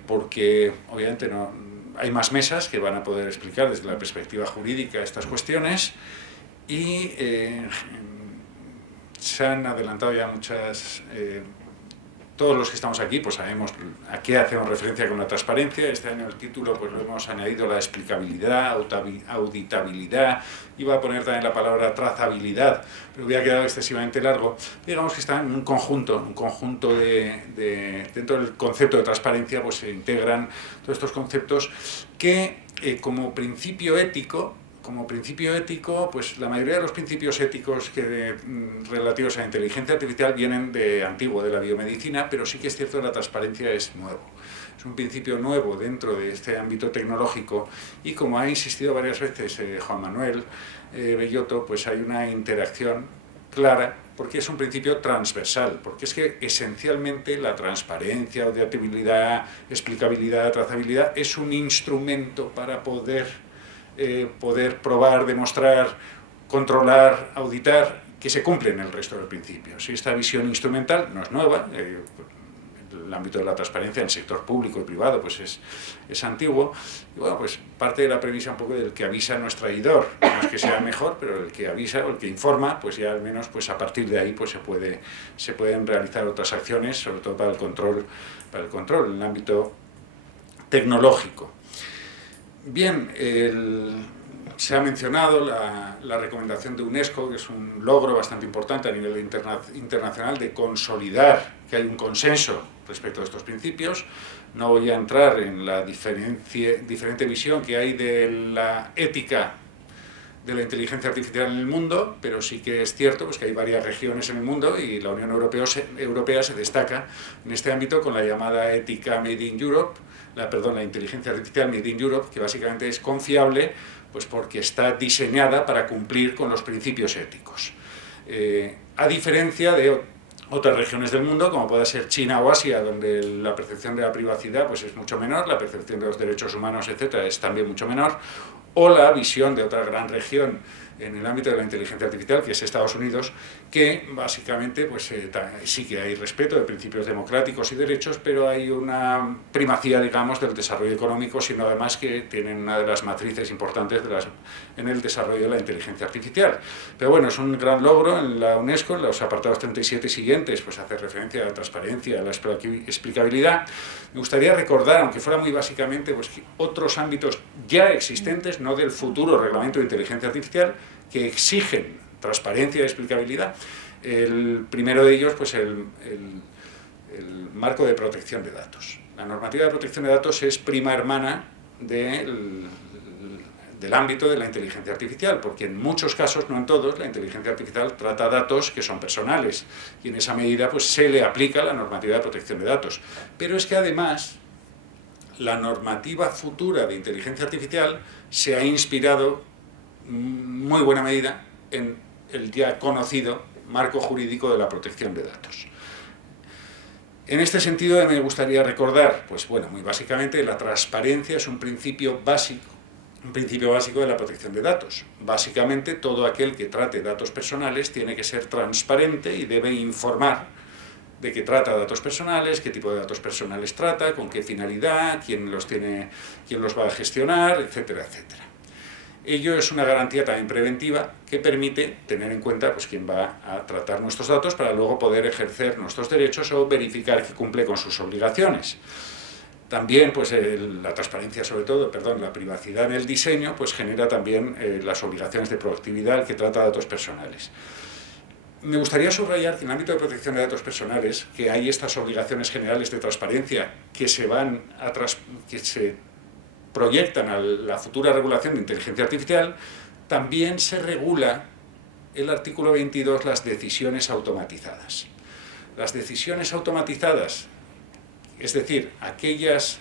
porque obviamente hay más mesas que van a poder explicar desde la perspectiva jurídica estas cuestiones y se han adelantado ya muchas... todos los que estamos aquí pues sabemos a qué hacemos referencia con la transparencia. Este año el título pues lo hemos añadido la explicabilidad, auditabilidad, iba a poner también la palabra trazabilidad, pero hubiera quedado excesivamente largo. Digamos que está en un conjunto dentro del concepto de transparencia pues se integran todos estos conceptos que como principio ético, pues la mayoría de los principios éticos relativos a la inteligencia artificial vienen de antiguo, de la biomedicina, pero sí que es cierto que la transparencia es nuevo. Es un principio nuevo dentro de este ámbito tecnológico y como ha insistido varias veces Juan Manuel Bellotto, pues hay una interacción clara porque es un principio transversal, porque es que esencialmente la transparencia, auditabilidad, explicabilidad, trazabilidad es un instrumento para poder probar, demostrar, controlar, auditar, que se cumplen el resto del principio. Si esta visión instrumental no es nueva, el ámbito de la transparencia en el sector público y privado pues es antiguo, y bueno, pues parte de la premisa un poco del que avisa no es traidor, no es que sea mejor, pero el que avisa o el que informa, pues ya al menos pues a partir de ahí pues se pueden realizar otras acciones, sobre todo para el control en el ámbito tecnológico. Bien, se ha mencionado la recomendación de UNESCO, que es un logro bastante importante a nivel internacional de consolidar que hay un consenso respecto a estos principios. No voy a entrar en la diferente visión que hay de la ética de la inteligencia artificial en el mundo, pero sí que es cierto pues, que hay varias regiones en el mundo y la Unión Europea se destaca en este ámbito con la llamada ética Made in Europe, la inteligencia artificial Made in Europe, que básicamente es confiable pues porque está diseñada para cumplir con los principios éticos. A diferencia de otras regiones del mundo, como puede ser China o Asia, donde la percepción de la privacidad pues, es mucho menor, la percepción de los derechos humanos, etc., es también mucho menor, o la visión de otra gran región en el ámbito de la inteligencia artificial, que es Estados Unidos, que básicamente pues, sí que hay respeto de principios democráticos y derechos, pero hay una primacía, digamos, del desarrollo económico, sino además que tienen una de las matrices importantes en el desarrollo de la inteligencia artificial. Pero bueno, es un gran logro en la UNESCO, en los apartados 37 siguientes, pues hace referencia a la transparencia, a la explicabilidad. Me gustaría recordar, aunque fuera muy básicamente, pues, que otros ámbitos ya existentes, no del futuro reglamento de inteligencia artificial, que exigen transparencia y explicabilidad. El primero de ellos, pues el marco de protección de datos. La normativa de protección de datos es prima hermana del ámbito de la inteligencia artificial, porque en muchos casos, no en todos, la inteligencia artificial trata datos que son personales y en esa medida pues, se le aplica la normativa de protección de datos. Pero es que además la normativa futura de inteligencia artificial se ha inspirado en muy buena medida en el ya conocido marco jurídico de la protección de datos. En este sentido me gustaría recordar, pues bueno, muy básicamente la transparencia es un principio básico de la protección de datos. Básicamente todo aquel que trate datos personales tiene que ser transparente y debe informar de qué trata datos personales, qué tipo de datos personales trata, con qué finalidad, quién los va a gestionar, etcétera, etcétera. Ello es una garantía también preventiva que permite tener en cuenta pues, quién va a tratar nuestros datos para luego poder ejercer nuestros derechos o verificar que cumple con sus obligaciones. También pues, la transparencia, la privacidad en el diseño, pues, genera también las obligaciones de proactividad al que trata datos personales. Me gustaría subrayar que en el ámbito de protección de datos personales, que hay estas obligaciones generales de transparencia que se proyectan a la futura regulación de inteligencia artificial, también se regula el artículo 22 las decisiones automatizadas. Las decisiones automatizadas, es decir, aquellas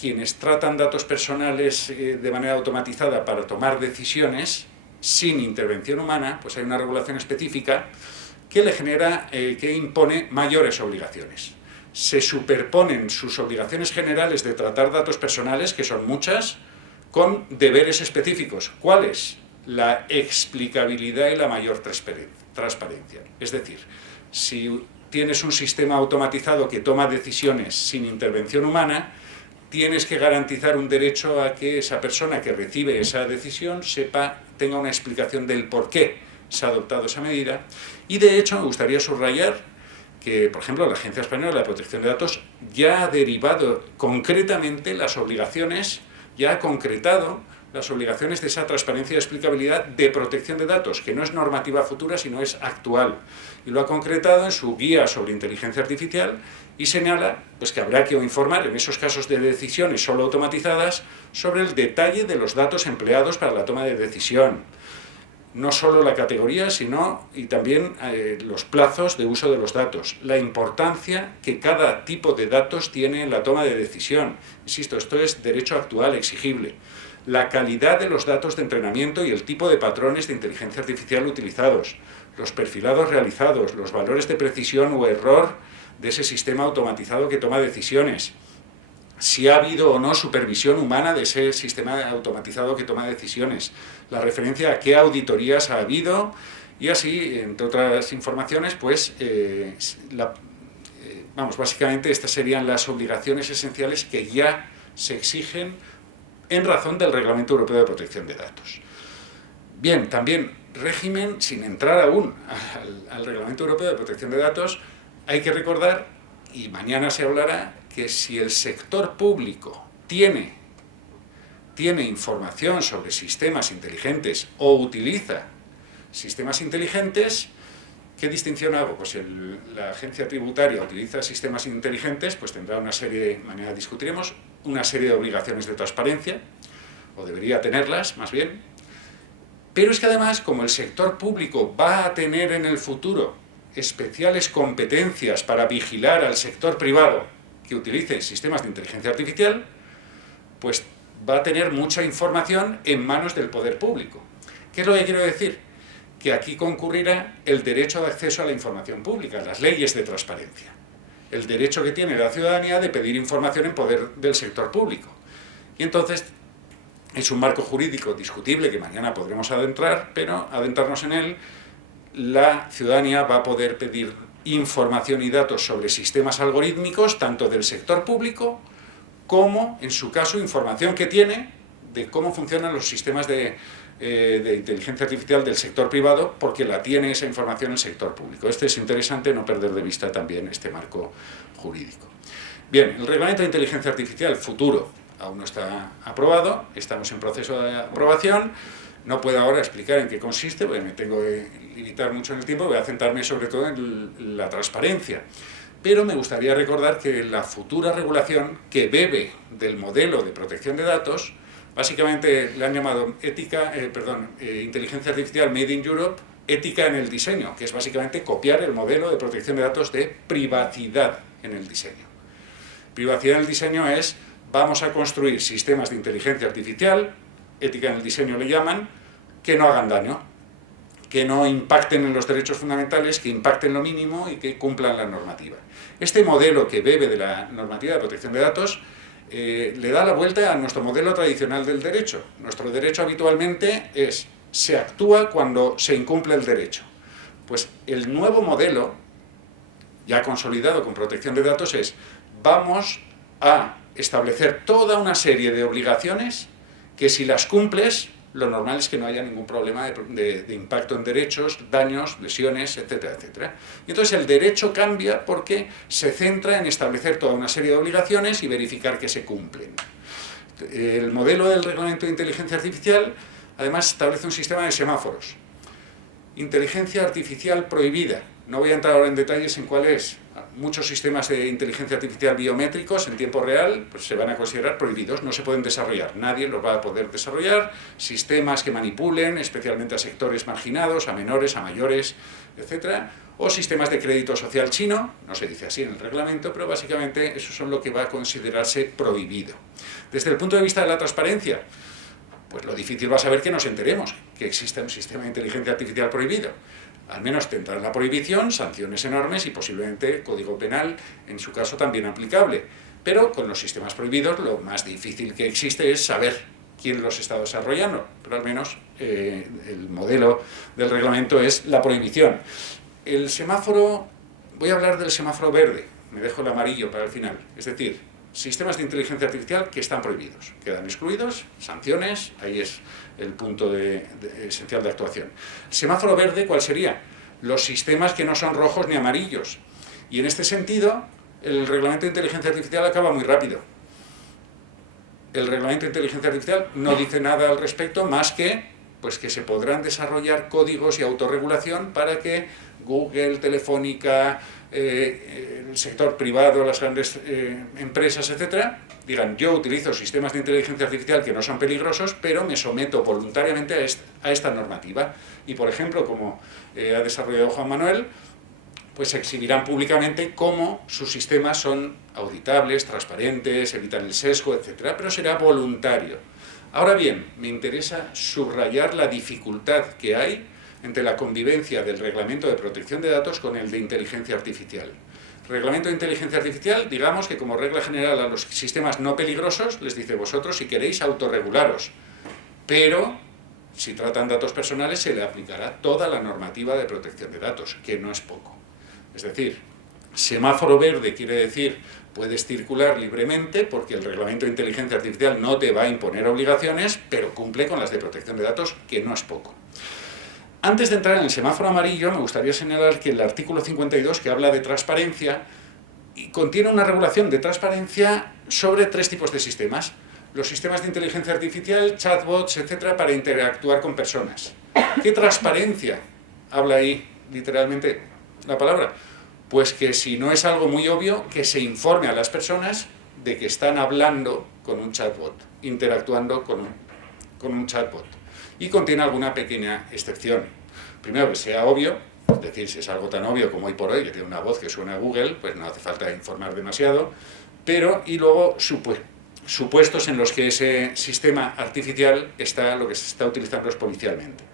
quienes tratan datos personales de manera automatizada para tomar decisiones sin intervención humana, pues hay una regulación específica que le genera, que impone mayores obligaciones. Se superponen sus obligaciones generales de tratar datos personales, que son muchas, con deberes específicos. ¿Cuáles? La explicabilidad y la mayor transparencia. Es decir, si tienes un sistema automatizado que toma decisiones sin intervención humana, tienes que garantizar un derecho a que esa persona que recibe esa decisión tenga una explicación del por qué se ha adoptado esa medida. Y de hecho me gustaría subrayar que, por ejemplo, la Agencia Española de la Protección de Datos ya ha derivado concretamente las obligaciones, ya ha concretado las obligaciones de esa transparencia y explicabilidad de protección de datos, que no es normativa futura, sino es actual. Y lo ha concretado en su guía sobre inteligencia artificial y señala pues, que habrá que informar en esos casos de decisiones solo automatizadas sobre el detalle de los datos empleados para la toma de decisión. No solo la categoría, sino y también los plazos de uso de los datos, la importancia que cada tipo de datos tiene en la toma de decisión. Insisto, esto es derecho actual exigible. La calidad de los datos de entrenamiento y el tipo de patrones de inteligencia artificial utilizados, los perfilados realizados, los valores de precisión o error de ese sistema automatizado que toma decisiones, si ha habido o no supervisión humana de ese sistema automatizado que toma decisiones, la referencia a qué auditorías ha habido y así, entre otras informaciones, pues, básicamente estas serían las obligaciones esenciales que ya se exigen en razón del Reglamento Europeo de Protección de Datos. Bien, también régimen, sin entrar aún al Reglamento Europeo de Protección de Datos, hay que recordar, y mañana se hablará, que si el sector público tiene información sobre sistemas inteligentes o utiliza sistemas inteligentes, ¿qué distinción hago? Pues si la agencia tributaria utiliza sistemas inteligentes, pues tendrá una serie, mañana discutiremos, una serie de obligaciones de transparencia, o debería tenerlas, más bien. Pero es que además, como el sector público va a tener en el futuro especiales competencias para vigilar al sector privado que utilice sistemas de inteligencia artificial, pues va a tener mucha información en manos del poder público. ¿Qué es lo que quiero decir? Que aquí concurrirá el derecho de acceso a la información pública, las leyes de transparencia, el derecho que tiene la ciudadanía de pedir información en poder del sector público. Y entonces es un marco jurídico discutible que mañana podremos adentrarnos en él. La ciudadanía va a poder pedir información y datos sobre sistemas algorítmicos, tanto del sector público como, en su caso, información que tiene de cómo funcionan los sistemas de inteligencia artificial del sector privado, porque la tiene esa información el sector público. Es interesante no perder de vista también este marco jurídico. Bien, el Reglamento de Inteligencia Artificial futuro aún no está aprobado, estamos en proceso de aprobación. No puedo ahora explicar en qué consiste, porque me tengo que limitar mucho en el tiempo, voy a centrarme sobre todo en la transparencia. Pero me gustaría recordar que la futura regulación, que bebe del modelo de protección de datos, básicamente le han llamado inteligencia artificial made in Europe, ética en el diseño, que es básicamente copiar el modelo de protección de datos de privacidad en el diseño. Privacidad en el diseño es, vamos a construir sistemas de inteligencia artificial, ética en el diseño le llaman, que no hagan daño, que no impacten en los derechos fundamentales, que impacten lo mínimo y que cumplan la normativa. Este modelo que bebe de la normativa de protección de datos le da la vuelta a nuestro modelo tradicional del derecho. Nuestro derecho habitualmente se actúa cuando se incumple el derecho. Pues el nuevo modelo, ya consolidado con protección de datos, vamos a establecer toda una serie de obligaciones que si las cumples, lo normal es que no haya ningún problema de impacto en derechos, daños, lesiones, etcétera, etcétera. Y entonces el derecho cambia porque se centra en establecer toda una serie de obligaciones y verificar que se cumplen. El modelo del Reglamento de Inteligencia Artificial, además, establece un sistema de semáforos. Inteligencia artificial prohibida. No voy a entrar ahora en detalles en cuál es. Muchos sistemas de inteligencia artificial biométricos en tiempo real pues se van a considerar prohibidos, no se pueden desarrollar, nadie los va a poder desarrollar. Sistemas que manipulen, especialmente a sectores marginados, a menores, a mayores, etc. O sistemas de crédito social chino, no se dice así en el reglamento, pero básicamente eso son lo que va a considerarse prohibido. Desde el punto de vista de la transparencia, pues lo difícil va a ser que nos enteremos que existe un sistema de inteligencia artificial prohibido. Al menos tendrán la prohibición, sanciones enormes y posiblemente código penal, en su caso también aplicable. Pero con los sistemas prohibidos lo más difícil que existe es saber quién los está desarrollando, pero al menos el modelo del reglamento es la prohibición. El semáforo, voy a hablar del semáforo verde, me dejo el amarillo para el final, es decir, sistemas de inteligencia artificial que están prohibidos, quedan excluidos, sanciones, ahí es el punto esencial de actuación. El semáforo verde, ¿cuál sería? Los sistemas que no son rojos ni amarillos. Y en este sentido, el reglamento de inteligencia artificial acaba muy rápido. El reglamento de inteligencia artificial no dice nada al respecto más que, pues, que se podrán desarrollar códigos y autorregulación para que Google, Telefónica, el sector privado, las grandes empresas, etcétera, digan, yo utilizo sistemas de inteligencia artificial que no son peligrosos, pero me someto voluntariamente a esta normativa. Y, por ejemplo, como ha desarrollado Juan Manuel, pues exhibirán públicamente cómo sus sistemas son auditables, transparentes, evitan el sesgo, etcétera, pero será voluntario. Ahora bien, me interesa subrayar la dificultad que hay entre la convivencia del reglamento de protección de datos con el de inteligencia artificial. Reglamento de inteligencia artificial, digamos que como regla general a los sistemas no peligrosos les dice, vosotros si queréis autorregularos, pero si tratan datos personales se le aplicará toda la normativa de protección de datos, que no es poco. Es decir, semáforo verde quiere decir puedes circular libremente porque el reglamento de inteligencia artificial no te va a imponer obligaciones, pero cumple con las de protección de datos, que no es poco. Antes de entrar en el semáforo amarillo, me gustaría señalar que el artículo 52, que habla de transparencia, contiene una regulación de transparencia sobre 3 tipos de sistemas. Los sistemas de inteligencia artificial, chatbots, etcétera, para interactuar con personas. ¿Qué transparencia habla ahí, literalmente, la palabra? Pues que si no es algo muy obvio, que se informe a las personas de que están hablando con un chatbot, interactuando con un chatbot. Y contiene alguna pequeña excepción. Primero, que sea obvio, es decir, si es algo tan obvio como hoy por hoy, que tiene una voz que suena a Google, pues no hace falta informar demasiado, pero, y luego, supuestos en los que ese sistema artificial lo que se está utilizando es policialmente.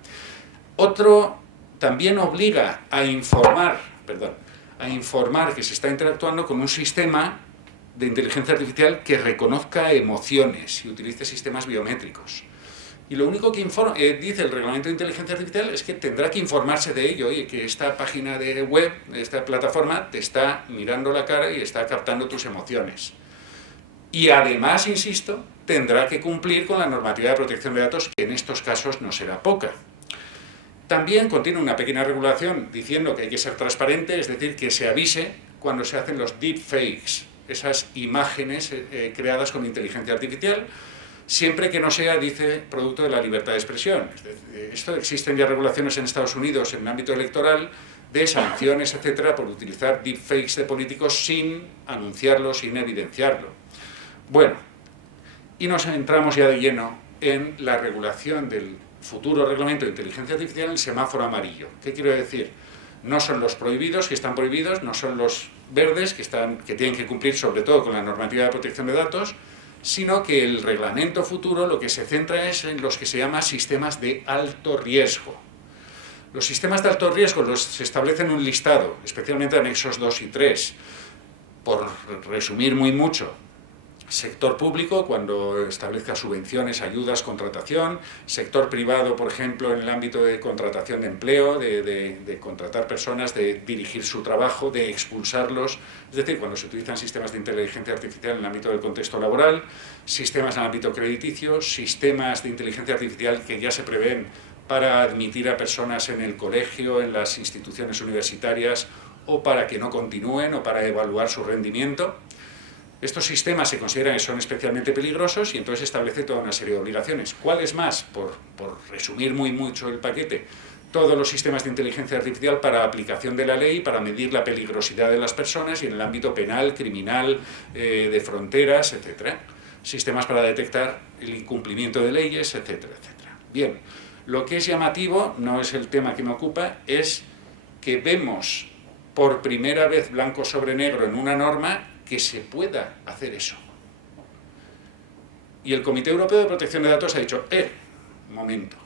Otro también obliga a informar que se está interactuando con un sistema de inteligencia artificial que reconozca emociones y utilice sistemas biométricos. Y lo único que dice el reglamento de inteligencia artificial es que tendrá que informarse de ello, oye, que esta página de web, esta plataforma, te está mirando la cara y está captando tus emociones. Y además, insisto, tendrá que cumplir con la normativa de protección de datos, que en estos casos no será poca. También contiene una pequeña regulación diciendo que hay que ser transparente, es decir, que se avise cuando se hacen los deepfakes, esas imágenes creadas con inteligencia artificial, siempre que no sea, dice, producto de la libertad de expresión. Esto existen ya regulaciones en Estados Unidos en el ámbito electoral de sanciones, etcétera, por utilizar deepfakes de políticos sin anunciarlo, sin evidenciarlo. Bueno, y nos entramos ya de lleno en la regulación del futuro reglamento de inteligencia artificial en el semáforo amarillo. ¿Qué quiero decir? No son los prohibidos que están prohibidos, no son los verdes que tienen que cumplir sobre todo con la normativa de protección de datos, sino que el reglamento futuro lo que se centra es en los que se llama sistemas de alto riesgo. Los sistemas de alto riesgo se establecen un listado, especialmente anexos 2 y 3. Por resumir muy mucho, sector público, cuando establezca subvenciones, ayudas, contratación; sector privado, por ejemplo, en el ámbito de contratación de empleo, de contratar personas, de dirigir su trabajo, de expulsarlos, es decir, cuando se utilizan sistemas de inteligencia artificial en el ámbito del contexto laboral, sistemas en el ámbito crediticio, sistemas de inteligencia artificial que ya se prevén para admitir a personas en el colegio, en las instituciones universitarias, o para que no continúen, o para evaluar su rendimiento. Estos sistemas se consideran que son especialmente peligrosos y entonces establece toda una serie de obligaciones. ¿Cuáles más? Por resumir muy mucho el paquete, todos los sistemas de inteligencia artificial para aplicación de la ley, para medir la peligrosidad de las personas y en el ámbito penal, criminal, de fronteras, etc. Sistemas para detectar el incumplimiento de leyes, etcétera, etcétera. Bien, lo que es llamativo, no es el tema que me ocupa, es que vemos por primera vez blanco sobre negro en una norma que se pueda hacer eso. Y el Comité Europeo de Protección de Datos ha dicho, momento,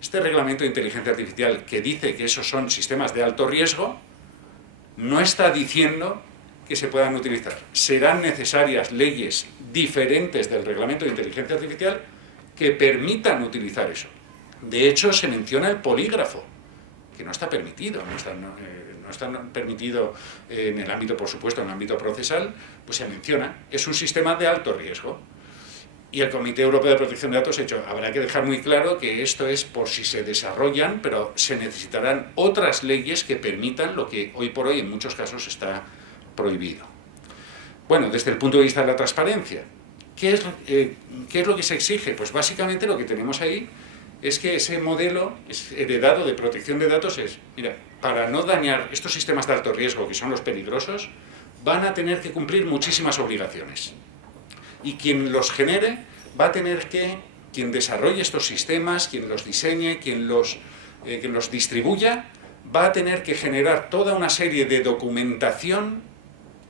este reglamento de inteligencia artificial que dice que esos son sistemas de alto riesgo, no está diciendo que se puedan utilizar. Serán necesarias leyes diferentes del reglamento de inteligencia artificial que permitan utilizar eso. De hecho, se menciona el polígrafo, que no está permitido, no está permitido en el ámbito, por supuesto, en el ámbito procesal, pues se menciona, es un sistema de alto riesgo. Y el Comité Europeo de Protección de Datos ha hecho, habrá que dejar muy claro que esto es por si se desarrollan, pero se necesitarán otras leyes que permitan lo que hoy por hoy en muchos casos está prohibido. Bueno, desde el punto de vista de la transparencia, ¿qué es lo que se exige? Pues básicamente lo que tenemos ahí es que ese modelo heredado de protección de datos es, mira, para no dañar estos sistemas de alto riesgo, que son los peligrosos, van a tener que cumplir muchísimas obligaciones. Y quien los genere va a tener que, quien desarrolle estos sistemas, quien los diseñe, quien los distribuya, va a tener que generar toda una serie de documentación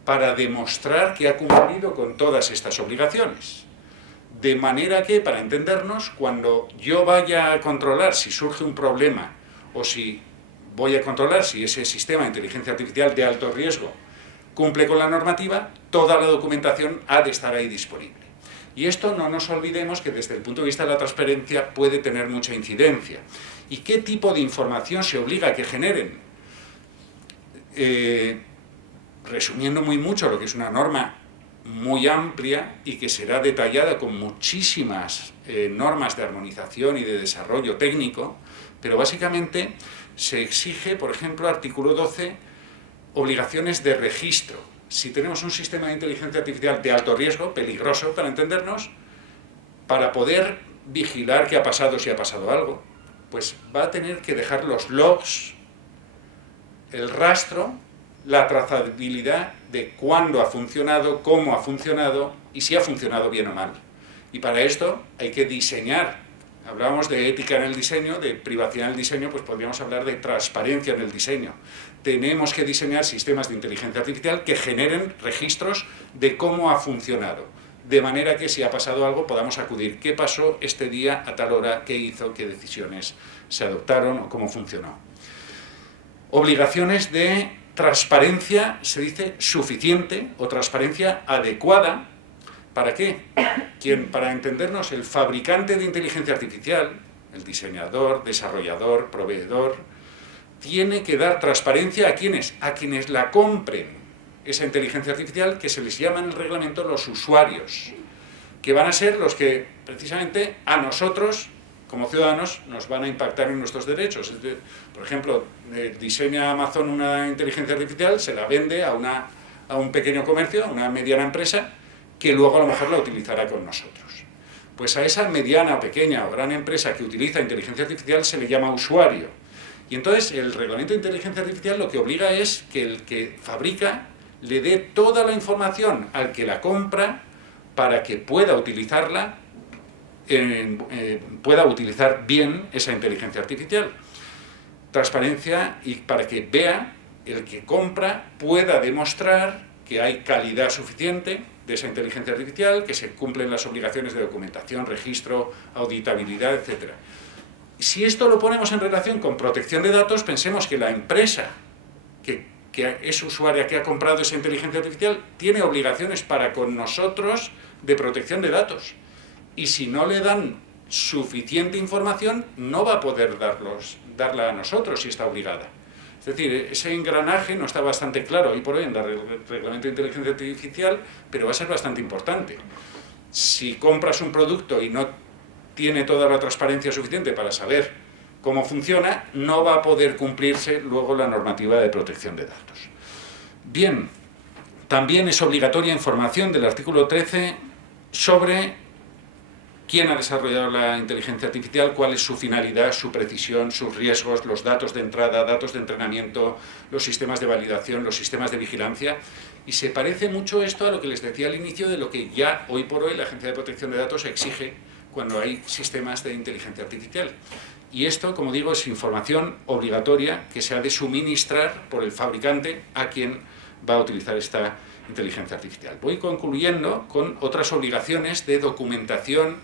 para demostrar que ha cumplido con todas estas obligaciones. De manera que, para entendernos, cuando yo vaya a controlar si surge un problema o si voy a controlar si ese sistema de inteligencia artificial de alto riesgo cumple con la normativa, toda la documentación ha de estar ahí disponible. Y esto no nos olvidemos que desde el punto de vista de la transparencia puede tener mucha incidencia. ¿Y qué tipo de información se obliga a que generen? Resumiendo muy mucho lo que es una norma muy amplia y que será detallada con muchísimas normas de armonización y de desarrollo técnico, pero básicamente se exige, por ejemplo, artículo 12, obligaciones de registro. Si tenemos un sistema de inteligencia artificial de alto riesgo, peligroso para entendernos, para poder vigilar qué ha pasado, si ha pasado algo, pues va a tener que dejar los logs, el rastro, la trazabilidad de cuándo ha funcionado, cómo ha funcionado y si ha funcionado bien o mal. Y para esto hay que diseñar. Hablábamos de ética en el diseño, de privacidad en el diseño, pues podríamos hablar de transparencia en el diseño. Tenemos que diseñar sistemas de inteligencia artificial que generen registros de cómo ha funcionado, de manera que si ha pasado algo podamos acudir. ¿Qué pasó este día a tal hora? ¿Qué hizo? ¿Qué decisiones se adoptaron? ¿O cómo funcionó? Obligaciones de transparencia, se dice suficiente, o transparencia adecuada. ¿Para qué? Para entendernos, el fabricante de inteligencia artificial, el diseñador, desarrollador, proveedor, tiene que dar transparencia a ¿quiénes? A quienes la compren, esa inteligencia artificial, que se les llama en el reglamento los usuarios, que van a ser los que precisamente a nosotros, como ciudadanos, nos van a impactar en nuestros derechos. Por ejemplo, diseña Amazon una inteligencia artificial, se la vende a un pequeño comercio, a una mediana empresa, que luego a lo mejor la utilizará con nosotros. Pues a esa mediana, pequeña o gran empresa que utiliza inteligencia artificial se le llama usuario. Y entonces el reglamento de inteligencia artificial lo que obliga es que el que fabrica le dé toda la información al que la compra para que pueda utilizarla, pueda utilizar bien esa inteligencia artificial. Transparencia, y para que vea, el que compra pueda demostrar que hay calidad suficiente de esa inteligencia artificial, que se cumplen las obligaciones de documentación, registro, auditabilidad, etc. Si esto lo ponemos en relación con protección de datos, pensemos que la empresa que es usuaria, que ha comprado esa inteligencia artificial, tiene obligaciones para con nosotros de protección de datos. Y si no le dan suficiente información, no va a poder darla a nosotros si está obligada. Es decir, ese engranaje no está bastante claro hoy por hoy en el reglamento de inteligencia artificial, pero va a ser bastante importante. Si compras un producto y no tiene toda la transparencia suficiente para saber cómo funciona, no va a poder cumplirse luego la normativa de protección de datos. Bien, también es obligatoria información del artículo 13 sobre quién ha desarrollado la inteligencia artificial, cuál es su finalidad, su precisión, sus riesgos, los datos de entrada, datos de entrenamiento, los sistemas de validación, los sistemas de vigilancia. Y se parece mucho esto a lo que les decía al inicio de lo que ya hoy por hoy la Agencia de Protección de Datos exige cuando hay sistemas de inteligencia artificial. Y esto, como digo, es información obligatoria que se ha de suministrar por el fabricante a quien va a utilizar esta inteligencia artificial. Voy concluyendo con otras obligaciones de documentación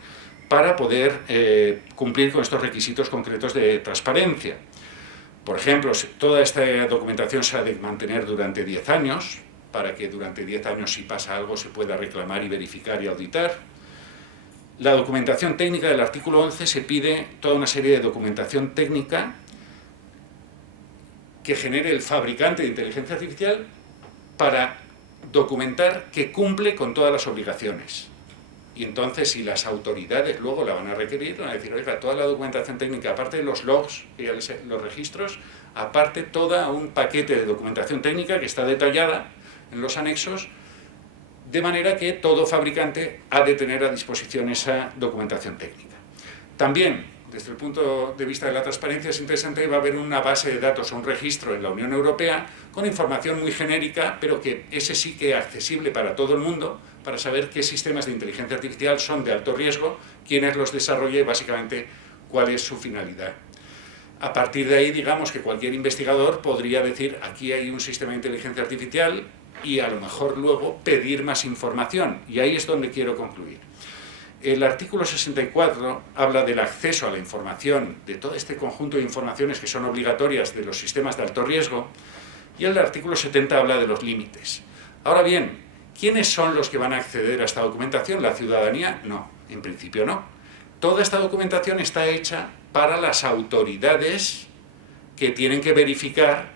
para poder cumplir con estos requisitos concretos de transparencia. Por ejemplo, toda esta documentación se ha de mantener durante 10 años, para que durante 10 años, si pasa algo, se pueda reclamar y verificar y auditar. la documentación técnica del artículo 11 se pide toda una serie de documentación técnica que genere el fabricante de inteligencia artificial para documentar que cumple con todas las obligaciones. Y entonces, si las autoridades luego la van a requerir, van a decir, oiga, toda la documentación técnica, aparte de los logs, los registros, aparte todo un paquete de documentación técnica que está detallada en los anexos, de manera que todo fabricante ha de tener a disposición esa documentación técnica. También, desde el punto de vista de la transparencia, es interesante, va a haber una base de datos o un registro en la Unión Europea con información muy genérica, pero que ese sí que es accesible para todo el mundo, para saber qué sistemas de inteligencia artificial son de alto riesgo, quiénes los desarrolla y básicamente cuál es su finalidad. A partir de ahí, digamos que cualquier investigador podría decir, aquí hay un sistema de inteligencia artificial, y a lo mejor luego pedir más información. Y ahí es donde quiero concluir. El artículo 64 habla del acceso a la información, de todo este conjunto de informaciones que son obligatorias de los sistemas de alto riesgo, y el artículo 70 habla de los límites. Ahora bien, ¿quiénes son los que van a acceder a esta documentación? ¿La ciudadanía? No, en principio no. Toda esta documentación está hecha para las autoridades que tienen que verificar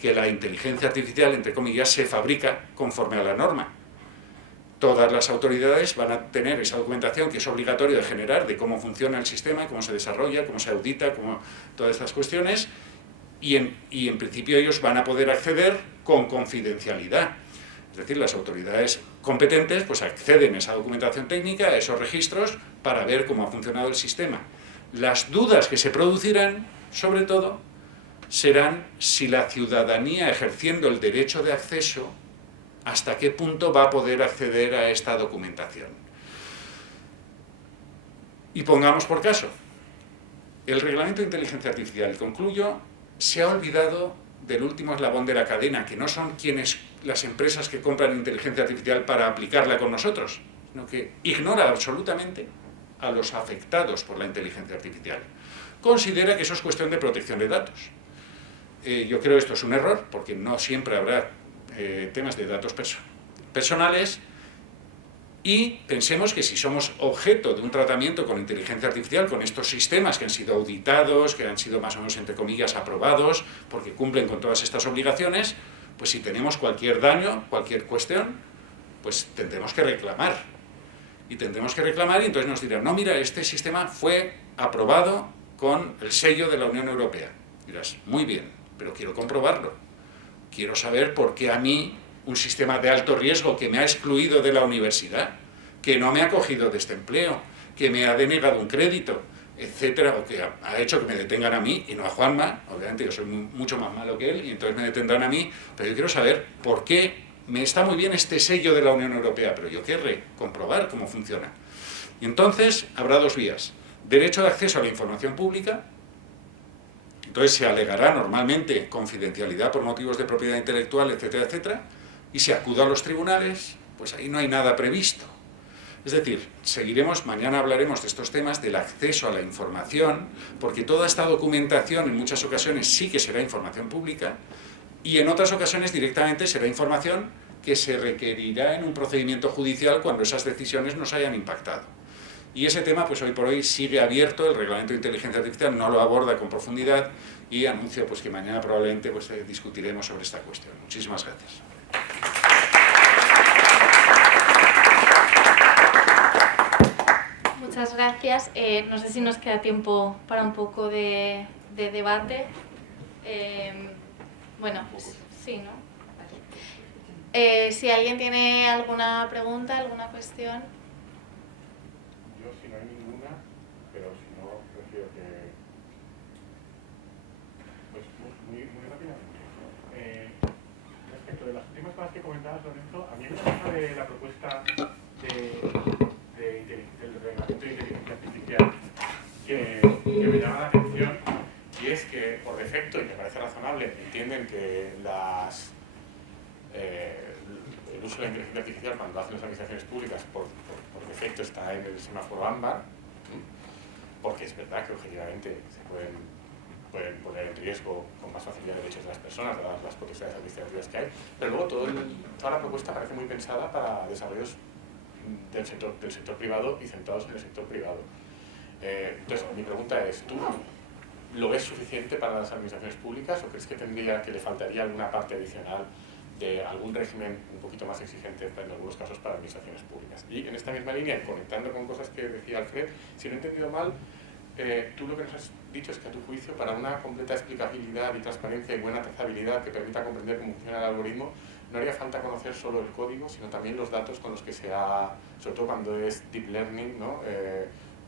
que la inteligencia artificial, entre comillas, se fabrica conforme a la norma. Todas las autoridades van a tener esa documentación que es obligatorio de generar, de cómo funciona el sistema, cómo se desarrolla, cómo se audita, todas estas cuestiones, y en principio ellos van a poder acceder con confidencialidad. Es decir, las autoridades competentes pues acceden a esa documentación técnica, a esos registros, para ver cómo ha funcionado el sistema. Las dudas que se producirán, sobre todo, serán si la ciudadanía, ejerciendo el derecho de acceso, hasta qué punto va a poder acceder a esta documentación. Y pongamos por caso, el reglamento de inteligencia artificial, concluyo, se ha olvidado del último eslabón de la cadena, que no son las empresas que compran inteligencia artificial para aplicarla con nosotros, sino que ignora absolutamente a los afectados por la inteligencia artificial. Considera que eso es cuestión de protección de datos. Yo creo que esto es un error, porque no siempre habrá temas de datos personales, y pensemos que si somos objeto de un tratamiento con inteligencia artificial, con estos sistemas que han sido auditados, que han sido más o menos, entre comillas, aprobados, porque cumplen con todas estas obligaciones, pues si tenemos cualquier daño, cualquier cuestión, pues tendremos que reclamar. Y tendremos que reclamar y entonces nos dirán, no, mira, este sistema fue aprobado con el sello de la Unión Europea. Dirás, muy bien, pero quiero comprobarlo. Quiero saber por qué a mí, un sistema de alto riesgo que me ha excluido de la universidad, que no me ha cogido de este empleo, que me ha denegado un crédito, etcétera, o que ha hecho que me detengan a mí y no a Juanma. Obviamente yo soy mucho más malo que él y entonces me detendrán a mí, pero yo quiero saber por qué me está muy bien este sello de la Unión Europea, pero yo quiero comprobar cómo funciona. Y entonces habrá dos vías: derecho de acceso a la información pública. Entonces se alegará normalmente confidencialidad por motivos de propiedad intelectual, etcétera, etcétera, y se acuda a los tribunales, pues ahí no hay nada previsto. Es decir, mañana hablaremos de estos temas, del acceso a la información, porque toda esta documentación en muchas ocasiones sí que será información pública, y en otras ocasiones directamente será información que se requerirá en un procedimiento judicial cuando esas decisiones nos hayan impactado. Y ese tema, pues hoy por hoy sigue abierto, el reglamento de inteligencia artificial no lo aborda con profundidad, y anuncio pues que mañana probablemente pues, discutiremos sobre esta cuestión. Muchísimas gracias. Muchas gracias. No sé si nos queda tiempo para un poco de debate. Bueno, pues, sí, ¿no? Vale. Si alguien tiene alguna pregunta, alguna cuestión. Yo, si no hay ninguna, pero si no, prefiero que... Pues muy rápidamente. Respecto de las últimas cosas que comentabas, Lorenzo, a mí me gusta de la propuesta del reglamento de inteligencia artificial que me llama la atención, y es que por defecto, y me parece razonable, entienden que el uso de la inteligencia artificial cuando lo hacen las administraciones públicas por defecto está en el semáforo ámbar, porque es verdad que objetivamente se pueden poner en riesgo con más facilidad derechos de las personas, dadas las protecciones administrativas que hay, pero luego toda la propuesta parece muy pensada para desarrollos del sector privado y centrados en el sector privado. Entonces, mi pregunta es, ¿tú lo ves suficiente para las administraciones públicas o crees que le faltaría alguna parte adicional de algún régimen un poquito más exigente en algunos casos para administraciones públicas? Y en esta misma línea, y conectando con cosas que decía Alfred, si no he entendido mal, tú lo que nos has dicho es que a tu juicio, para una completa explicabilidad y transparencia y buena trazabilidad que permita comprender cómo funciona el algoritmo, no haría falta conocer solo el código, sino también los datos con los que se ha, sobre todo cuando es deep learning, ¿no?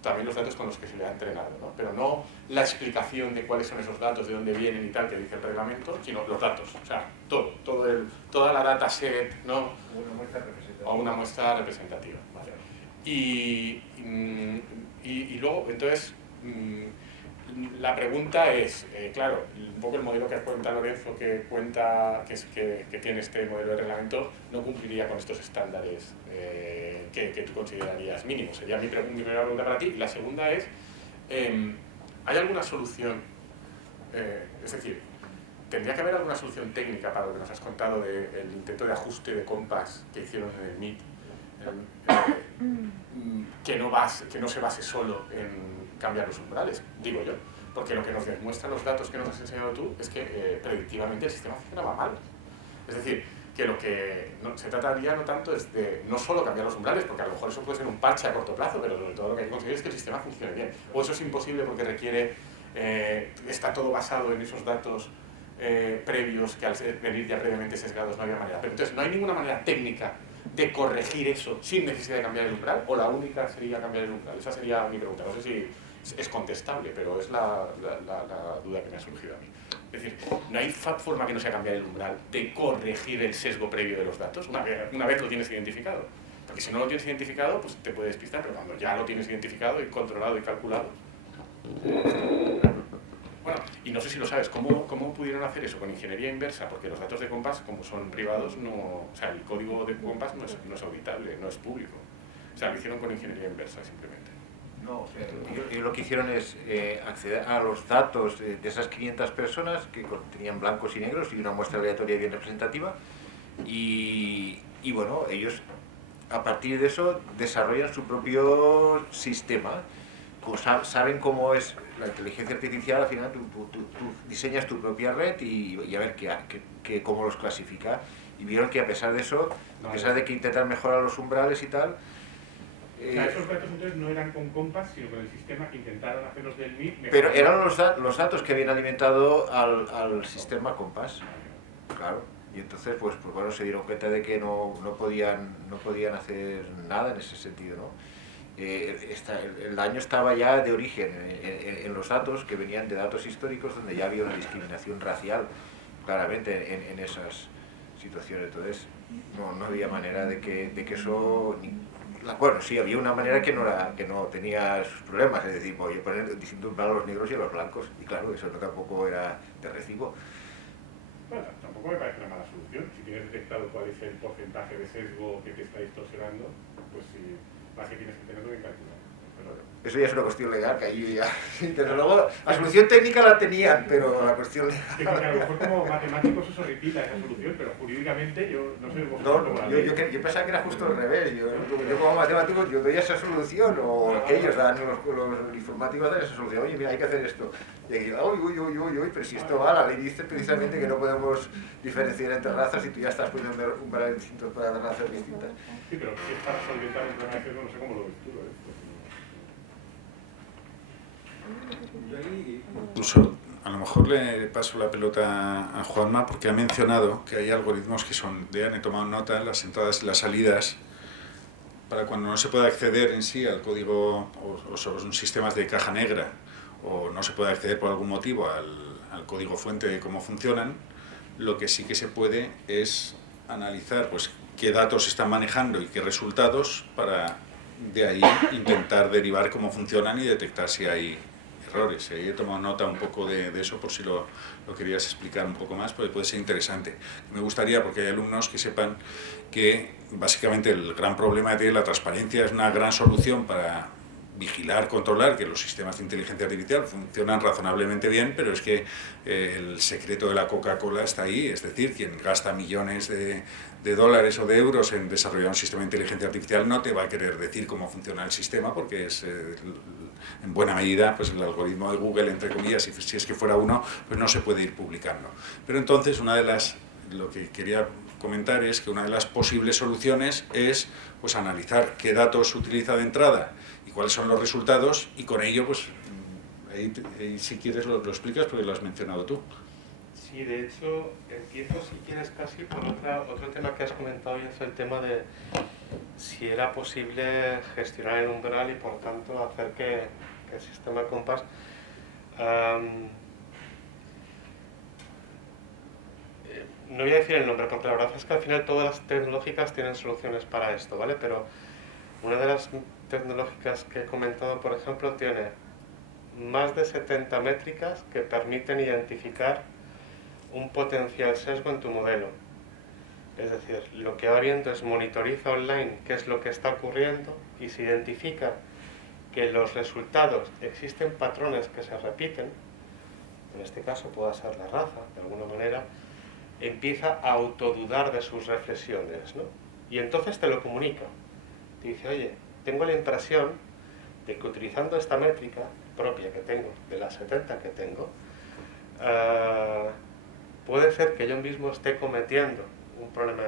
También los datos con los que se le ha entrenado, ¿no? Pero no la explicación de cuáles son esos datos, de dónde vienen y tal, que dice el reglamento, sino los datos, o sea, toda la dataset, ¿no? Una muestra representativa. O una muestra representativa, ¿vale? Y luego, entonces, la pregunta es, claro, un poco el modelo que cuenta Lorenzo, que tiene este modelo de reglamento, no cumpliría con estos estándares que tú considerarías mínimos. Sería mi primera pregunta para ti. Y la segunda es, ¿hay alguna solución? Es decir, ¿tendría que haber alguna solución técnica para lo que nos has contado del intento de ajuste de compás que hicieron en el MIT? Que no se base solo en cambiar los umbrales, digo yo, porque lo que nos demuestran los datos que nos has enseñado tú es que predictivamente el sistema funcionaba mal. Es decir, que lo que se trataría no tanto es de no solo cambiar los umbrales, porque a lo mejor eso puede ser un parche a corto plazo, pero sobre todo lo que hay que conseguir es que el sistema funcione bien. O eso es imposible porque requiere, está todo basado en esos datos previos que al venir ya previamente sesgados no había manera. Pero entonces no hay ninguna manera técnica de corregir eso sin necesidad de cambiar el umbral, o la única sería cambiar el umbral. Esa sería mi pregunta. No sé si es contestable, pero es la duda que me ha surgido a mí. Es decir, ¿no hay forma que no sea cambiar el umbral de corregir el sesgo previo de los datos una vez lo tienes identificado? Porque si no lo tienes identificado, pues te puede despistar, pero cuando ya lo tienes identificado y controlado y calculado... Bueno, y no sé si lo sabes, ¿cómo pudieron hacer eso con ingeniería inversa? Porque los datos de Compass, como son privados, o sea, el código de Compass no es auditable, no es público. O sea, lo hicieron con ingeniería inversa, simplemente. No, ellos lo que hicieron es acceder a los datos de esas 500 personas que tenían blancos y negros y una muestra aleatoria bien representativa y bueno, ellos a partir de eso desarrollan su propio sistema. Saben cómo es la inteligencia artificial, al final tú diseñas tu propia red y a ver cómo los clasifica. Y vieron que a pesar de eso, a pesar de que intentan mejorar los umbrales y tal... O sea, esos datos entonces no eran con Compass, sino con el sistema que intentaron hacerlos del MIT. Pero eran los datos que habían alimentado al sistema Compass, claro. Y entonces, pues bueno, se dieron cuenta de que no podían hacer nada en ese sentido, ¿no? El daño estaba ya de origen en los datos que venían de datos históricos donde ya había una discriminación racial claramente en esas situaciones. Entonces no había manera de que eso... Bueno, sí, había una manera que no tenía sus problemas, es decir, podía poner distinto umbral a los negros y a los blancos, y claro, eso tampoco era de recibo. Bueno, tampoco me parece una mala solución. Si tienes detectado cuál es el porcentaje de sesgo que te está distorsionando, pues sí, más que tienes que tenerlo bien calculado. Eso ya es una cuestión legal, que ahí ya... Desde luego, la solución técnica la tenían, pero la cuestión legal... Sí, porque a lo mejor como matemáticos eso repita esa solución, pero jurídicamente yo no sé vosotros. Yo pensaba que era justo al revés. Yo como matemático yo doy esa solución, o que ellos dan, los informáticos dan esa solución. Oye, mira, hay que hacer esto. Y aquí, uy, pero si esto va, la ley dice precisamente que no podemos diferenciar entre razas y tú ya estás poniendo umbrales distintos para razas distintas. Sí, pero si es para solventar un problema de sesgo, no sé cómo lo ves tú, Incluso a lo mejor le paso la pelota a Juanma porque ha mencionado que hay algoritmos que son han tomado nota, las entradas y las salidas, para cuando no se puede acceder en sí al código o son sistemas de caja negra o no se puede acceder por algún motivo al código fuente de cómo funcionan, lo que sí que se puede es analizar pues qué datos se están manejando y qué resultados para de ahí intentar derivar cómo funcionan y detectar si hay errores. He tomado nota un poco de eso por si lo querías explicar un poco más, porque puede ser interesante. Me gustaría, porque hay alumnos que sepan que básicamente el gran problema de la transparencia es una gran solución para vigilar, controlar que los sistemas de inteligencia artificial funcionan razonablemente bien, pero es que el secreto de la Coca-Cola está ahí, es decir, quien gasta millones de dólares o de euros en desarrollar un sistema de inteligencia artificial no te va a querer decir cómo funciona el sistema, porque es en buena medida pues el algoritmo de Google, entre comillas, si es que fuera uno, pues no se puede ir publicando. Pero entonces lo que quería comentar es que una de las posibles soluciones es pues analizar qué datos utiliza de entrada y cuáles son los resultados, y con ello pues ahí si quieres lo explicas porque lo has mencionado tú. Sí, de hecho, empiezo si quieres casi por otro tema que has comentado, y es el tema de si era posible gestionar el umbral y por tanto hacer que el sistema Compass no voy a decir el nombre porque la verdad es que al final todas las tecnológicas tienen soluciones para esto, ¿vale? Pero una de las tecnológicas que he comentado, por ejemplo, tiene más de 70 métricas que permiten identificar un potencial sesgo en tu modelo. Es decir, lo que va viendo es monitoriza online qué es lo que está ocurriendo, y se identifica que en los resultados existen patrones que se repiten, en este caso pueda ser la raza, de alguna manera, empieza a autodudar de sus reflexiones, ¿no? Y entonces te lo comunica. Te dice, oye, tengo la impresión de que utilizando esta métrica propia que tengo, de las 70 que tengo, puede ser que yo mismo esté cometiendo un problema,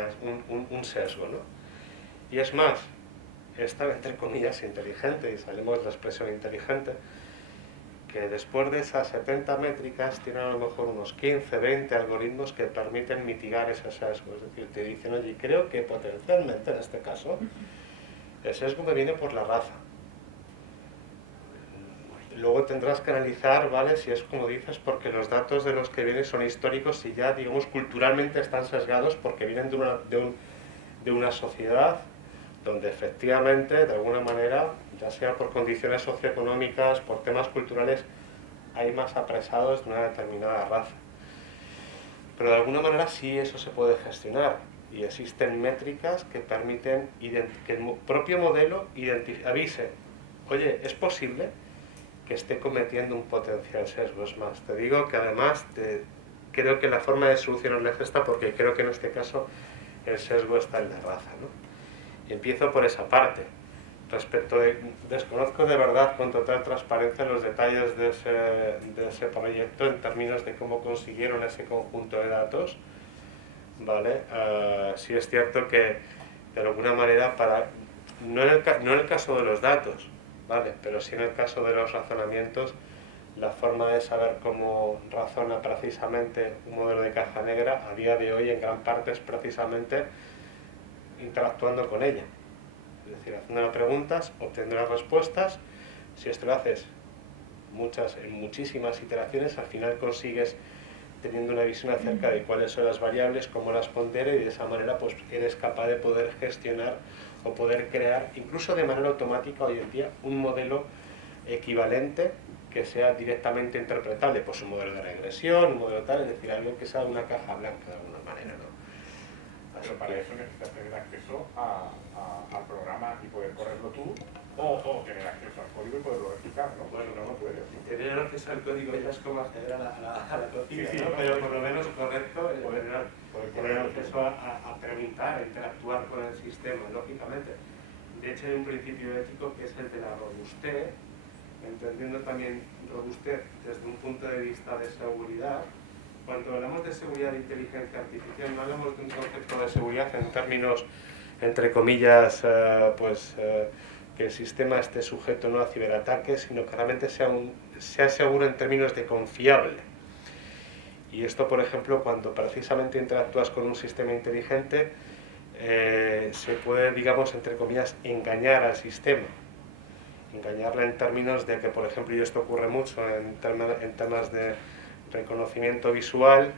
un sesgo, ¿no? Y es más, esta, entre comillas, inteligente, y salimos de la expresión inteligente, que después de esas 70 métricas tienen a lo mejor unos 15, 20 algoritmos que permiten mitigar ese sesgo. Es decir, te dicen, oye, creo que potencialmente, en este caso, el sesgo me viene por la raza. Luego tendrás que analizar, ¿vale?, si es como dices, porque los datos de los que vienen son históricos y ya, digamos, culturalmente están sesgados porque vienen de una sociedad donde efectivamente, de alguna manera, ya sea por condiciones socioeconómicas, por temas culturales, hay más apresados de una determinada raza. Pero de alguna manera sí eso se puede gestionar, y existen métricas que permiten que el propio modelo avise, oye, es posible que esté cometiendo un potencial sesgo. Es más, te digo que además creo que la forma de solucionarle es esta, porque creo que en este caso el sesgo está en la raza, ¿no? Y empiezo por esa parte. Desconozco de verdad con total transparencia los detalles de ese proyecto en términos de cómo consiguieron ese conjunto de datos, ¿vale? Sí es cierto que de alguna manera, no en el caso de los datos, ¿vale?, pero sí en el caso de los razonamientos, la forma de saber cómo razona precisamente un modelo de caja negra a día de hoy en gran parte es precisamente interactuando con ella. Es decir, haciendo preguntas, obteniendo respuestas. Si esto lo haces en muchísimas iteraciones, al final consigues teniendo una visión acerca de cuáles son las variables, cómo las pondere, y de esa manera pues eres capaz de poder gestionar o poder crear, incluso de manera automática hoy en día, un modelo equivalente que sea directamente interpretable, pues un modelo de regresión, un modelo tal, es decir, algo que sea una caja blanca de alguna manera, ¿no? Pero para eso necesitas tener acceso al programa y poder correrlo tú, o tener acceso al código y poderlo replicar, ¿no? Bueno, no puedes. Tener acceso al código ya es como acceder a la cocina, sí, ¿no? ¿no? Pero por lo menos correcto, tener acceso a preguntar, a interactuar con el sistema, lógicamente. De hecho, hay un principio ético que es el de la robustez, entendiendo también robustez desde un punto de vista de seguridad. Cuando hablamos de seguridad de inteligencia artificial, no hablamos de un concepto de seguridad en términos, entre comillas, que el sistema esté sujeto no a ciberataques, sino que realmente sea seguro en términos de confiable. Y esto, por ejemplo, cuando precisamente interactúas con un sistema inteligente, se puede, digamos, entre comillas, engañar al sistema. Engañarla en términos de que, por ejemplo, y esto ocurre mucho en temas de reconocimiento visual,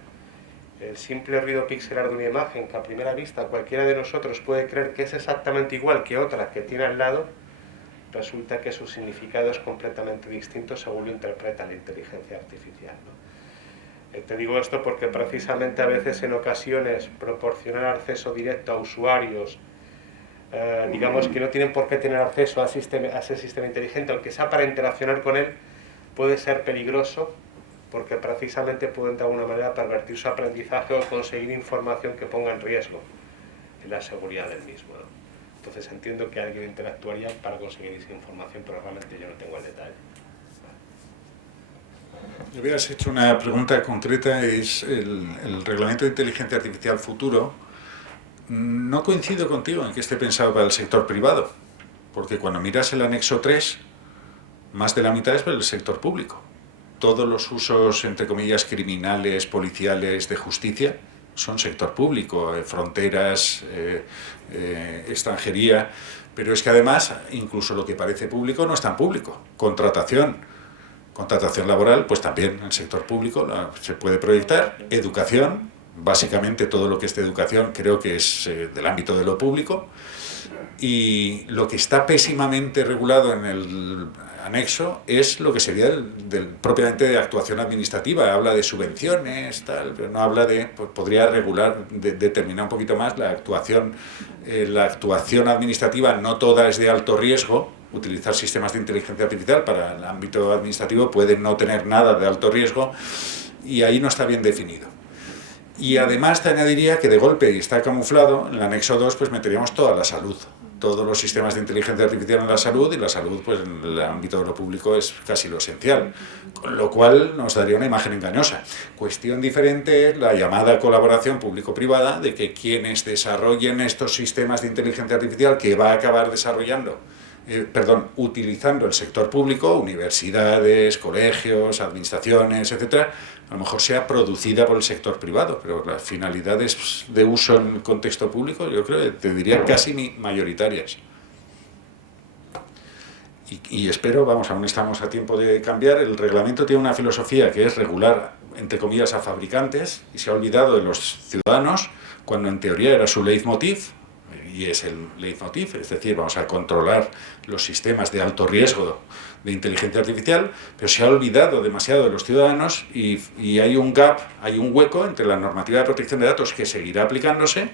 el simple ruido pixelar de una imagen que a primera vista cualquiera de nosotros puede creer que es exactamente igual que otra que tiene al lado, resulta que su significado es completamente distinto según lo interpreta la inteligencia artificial, ¿no? Te digo esto porque precisamente a veces en ocasiones proporcionar acceso directo a usuarios digamos que no tienen por qué tener acceso a ese sistema inteligente, aunque sea para interaccionar con él, puede ser peligroso porque precisamente pueden de alguna manera pervertir su aprendizaje o conseguir información que ponga en riesgo la seguridad del mismo, ¿no? Entonces entiendo que alguien interactuaría para conseguir esa información, pero realmente yo no tengo el detalle. Le hubieras hecho una pregunta concreta, es el reglamento de inteligencia artificial futuro. No coincido contigo en que esté pensado para el sector privado, porque cuando miras el anexo 3, más de la mitad es para el sector público. Todos los usos, entre comillas, criminales, policiales, de justicia, son sector público, fronteras, extranjería, pero es que además, incluso lo que parece público no es tan público. Contratación laboral, pues también en el sector público se puede proyectar. Educación, básicamente todo lo que es de educación creo que es del ámbito de lo público. Y lo que está pésimamente regulado en el anexo es lo que sería propiamente de actuación administrativa. Habla de subvenciones, tal, pero no habla de, pues, podría regular, determinar un poquito más la actuación administrativa. No toda es de alto riesgo. Utilizar sistemas de inteligencia artificial para el ámbito administrativo puede no tener nada de alto riesgo y ahí no está bien definido. Y además te añadiría que de golpe, y está camuflado, en el anexo 2 pues meteríamos toda la salud, todos los sistemas de inteligencia artificial en la salud, y la salud pues en el ámbito de lo público es casi lo esencial, con lo cual nos daría una imagen engañosa. Cuestión diferente es la llamada colaboración público-privada, de que quienes desarrollen estos sistemas de inteligencia artificial que va a acabar utilizando el sector público, universidades, colegios, administraciones, etcétera, a lo mejor sea producida por el sector privado, pero las finalidades de uso en el contexto público yo creo que te diría casi mayoritarias. Y espero, aún estamos a tiempo de cambiar. El reglamento tiene una filosofía que es regular, entre comillas, a fabricantes, y se ha olvidado de los ciudadanos, cuando en teoría era su leitmotiv, y es el leitmotiv, es decir, vamos a controlar los sistemas de alto riesgo de inteligencia artificial, pero se ha olvidado demasiado de los ciudadanos y hay un gap, hay un hueco entre la normativa de protección de datos que seguirá aplicándose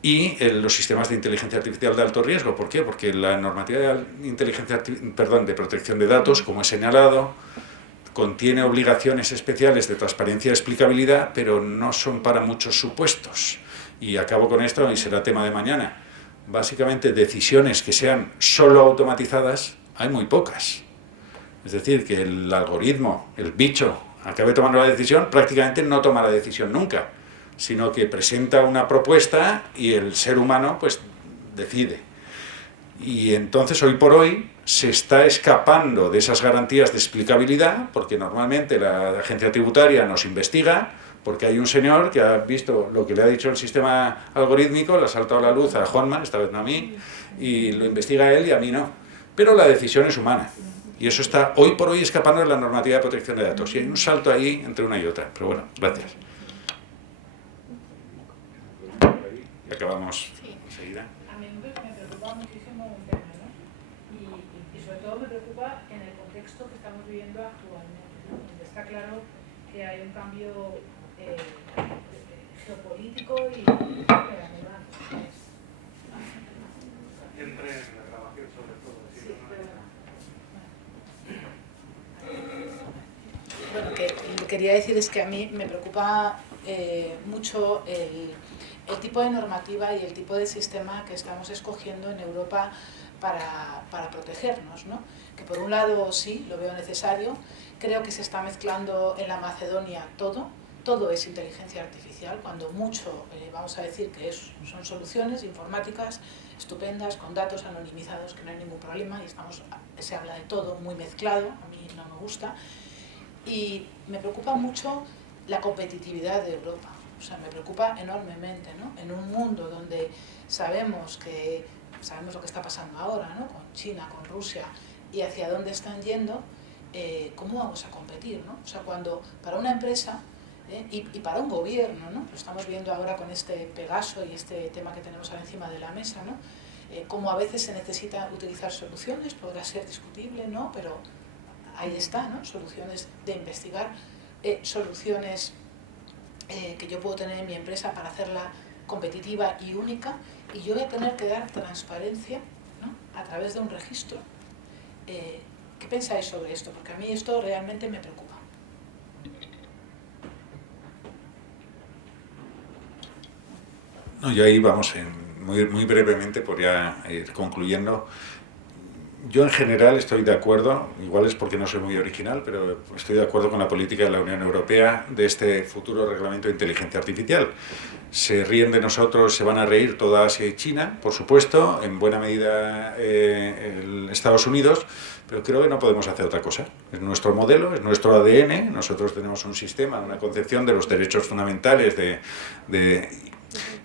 y los sistemas de inteligencia artificial de alto riesgo. ¿Por qué? Porque la normativa de protección de datos, como he señalado, contiene obligaciones especiales de transparencia y explicabilidad, pero no son para muchos supuestos. Y acabo con esto y será tema de mañana. Básicamente, decisiones que sean solo automatizadas, hay muy pocas. Es decir, que el algoritmo, el bicho, acabe tomando la decisión, prácticamente no toma la decisión nunca, sino que presenta una propuesta y el ser humano pues decide. Y entonces, hoy por hoy, se está escapando de esas garantías de explicabilidad, porque normalmente la agencia tributaria nos investiga, porque hay un señor que ha visto lo que le ha dicho el sistema algorítmico, le ha saltado la luz a Juanma, esta vez no a mí, y lo investiga a él y a mí no. Pero la decisión es humana. Y eso está hoy por hoy escapando de la normativa de protección de datos. Y hay un salto ahí entre una y otra. Pero bueno, gracias. Y acabamos enseguida. A mí me preocupa muchísimo un tema, ¿no? Y sobre todo me preocupa en el contexto que estamos viviendo actualmente, ¿no? Donde está claro que hay un cambio geopolítico y Entre la grabación sobre todo. Sí, Bueno, que lo que quería decir es que a mí me preocupa mucho el tipo de normativa y el tipo de sistema que estamos escogiendo en Europa para protegernos, ¿no? Que por un lado sí, lo veo necesario, creo que se está mezclando en la Macedonia todo es inteligencia artificial, cuando mucho vamos a decir que son soluciones informáticas estupendas, con datos anonimizados, que no hay ningún problema, y se habla de todo muy mezclado, a mí no me gusta, y me preocupa mucho la competitividad de Europa, o sea, me preocupa enormemente, ¿no? En un mundo donde sabemos lo que está pasando ahora, ¿no? Con China, con Rusia, y hacia dónde están yendo, ¿cómo vamos a competir, ¿no? O sea, cuando para una empresa y para un gobierno, ¿no? Lo estamos viendo ahora con este Pegaso y este tema que tenemos ahora encima de la mesa, ¿no? Como a veces se necesita utilizar soluciones, podrá ser discutible, ¿no? Pero ahí está, ¿no? Soluciones de investigar, soluciones que yo puedo tener en mi empresa para hacerla competitiva y única, y yo voy a tener que dar transparencia, ¿no?, a través de un registro. ¿Qué pensáis sobre esto? Porque a mí esto realmente me preocupa. No, y ahí vamos, muy brevemente, por ya ir concluyendo. Yo en general estoy de acuerdo, igual es porque no soy muy original, pero estoy de acuerdo con la política de la Unión Europea de este futuro reglamento de inteligencia artificial. Se ríen de nosotros, se van a reír toda Asia y China, por supuesto, en buena medida Estados Unidos, pero creo que no podemos hacer otra cosa. Es nuestro modelo, es nuestro ADN, nosotros tenemos un sistema, una concepción de los derechos fundamentales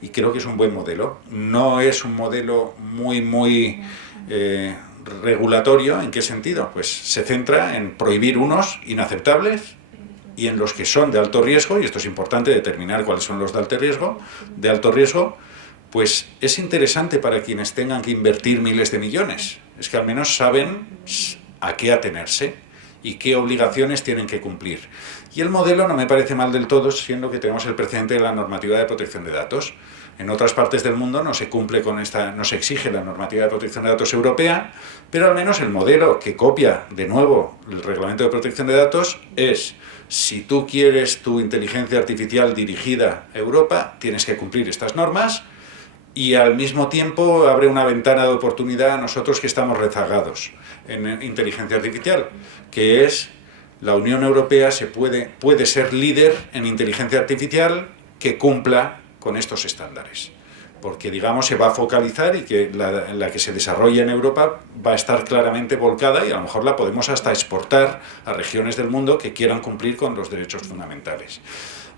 y creo que es un buen modelo. No es un modelo muy regulatorio. ¿En qué sentido? Pues se centra en prohibir unos inaceptables y en los que son de alto riesgo, y esto es importante determinar cuáles son los de alto riesgo, pues es interesante para quienes tengan que invertir miles de millones. Es que al menos saben a qué atenerse y qué obligaciones tienen que cumplir. Y el modelo no me parece mal del todo, siendo que tenemos el precedente de la normativa de protección de datos. En otras partes del mundo no se cumple con no se exige la normativa de protección de datos europea, pero al menos el modelo que copia de nuevo el reglamento de protección de datos es: si tú quieres tu inteligencia artificial dirigida a Europa, tienes que cumplir estas normas, y al mismo tiempo abre una ventana de oportunidad a nosotros que estamos rezagados en inteligencia artificial, que es la Unión Europea puede ser líder en inteligencia artificial que cumpla con estos estándares, porque digamos se va a focalizar y que la que se desarrolla en Europa va a estar claramente volcada, y a lo mejor la podemos hasta exportar a regiones del mundo que quieran cumplir con los derechos fundamentales.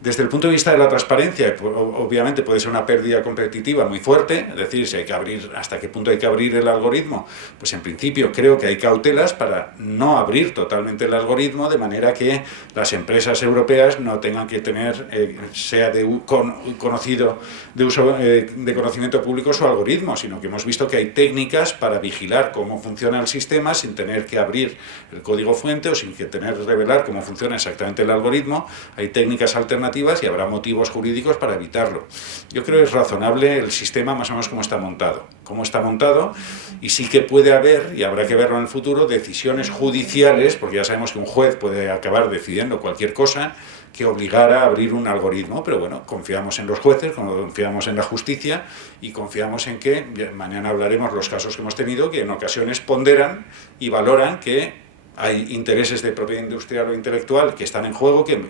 Desde el punto de vista de la transparencia, obviamente puede ser una pérdida competitiva muy fuerte, es decir, si hay que abrir, hasta qué punto hay que abrir el algoritmo, pues en principio creo que hay cautelas para no abrir totalmente el algoritmo, de manera que las empresas europeas no tengan que tener, sea de conocimiento público su algoritmo, sino que hemos visto que hay técnicas para vigilar cómo funciona el sistema sin tener que abrir el código fuente o sin que tener que revelar cómo funciona exactamente el algoritmo. Hay técnicas alternativas y habrá motivos jurídicos para evitarlo. Yo creo que es razonable el sistema más o menos como está montado, y sí que puede haber, y habrá que verlo en el futuro, decisiones judiciales, porque ya sabemos que un juez puede acabar decidiendo cualquier cosa que obligara a abrir un algoritmo, pero bueno, confiamos en los jueces, confiamos en la justicia y confiamos en que, mañana hablaremos los casos que hemos tenido, que en ocasiones ponderan y valoran que hay intereses de propiedad industrial o intelectual que están en juego, que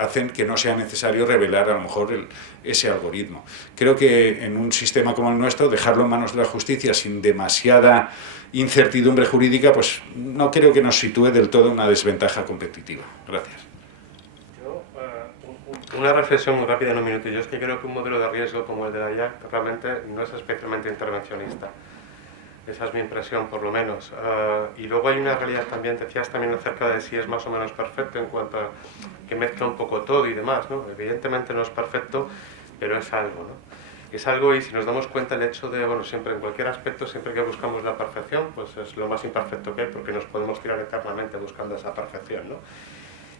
hacen que no sea necesario revelar a lo mejor ese algoritmo. Creo que en un sistema como el nuestro, dejarlo en manos de la justicia sin demasiada incertidumbre jurídica, pues no creo que nos sitúe del todo en una desventaja competitiva. Gracias. Una reflexión muy rápida en un minuto. Yo es que creo que un modelo de riesgo como el de la IAC realmente no es especialmente intervencionista. Esa es mi impresión, por lo menos. Y luego hay una realidad también, decías también acerca de si es más o menos perfecto en cuanto a que mezcla un poco todo y demás, ¿no? Evidentemente no es perfecto, pero es algo, ¿no? Es algo, y si nos damos cuenta el hecho de, bueno, siempre en cualquier aspecto, siempre que buscamos la perfección, pues es lo más imperfecto que hay, porque nos podemos tirar eternamente buscando esa perfección, ¿no?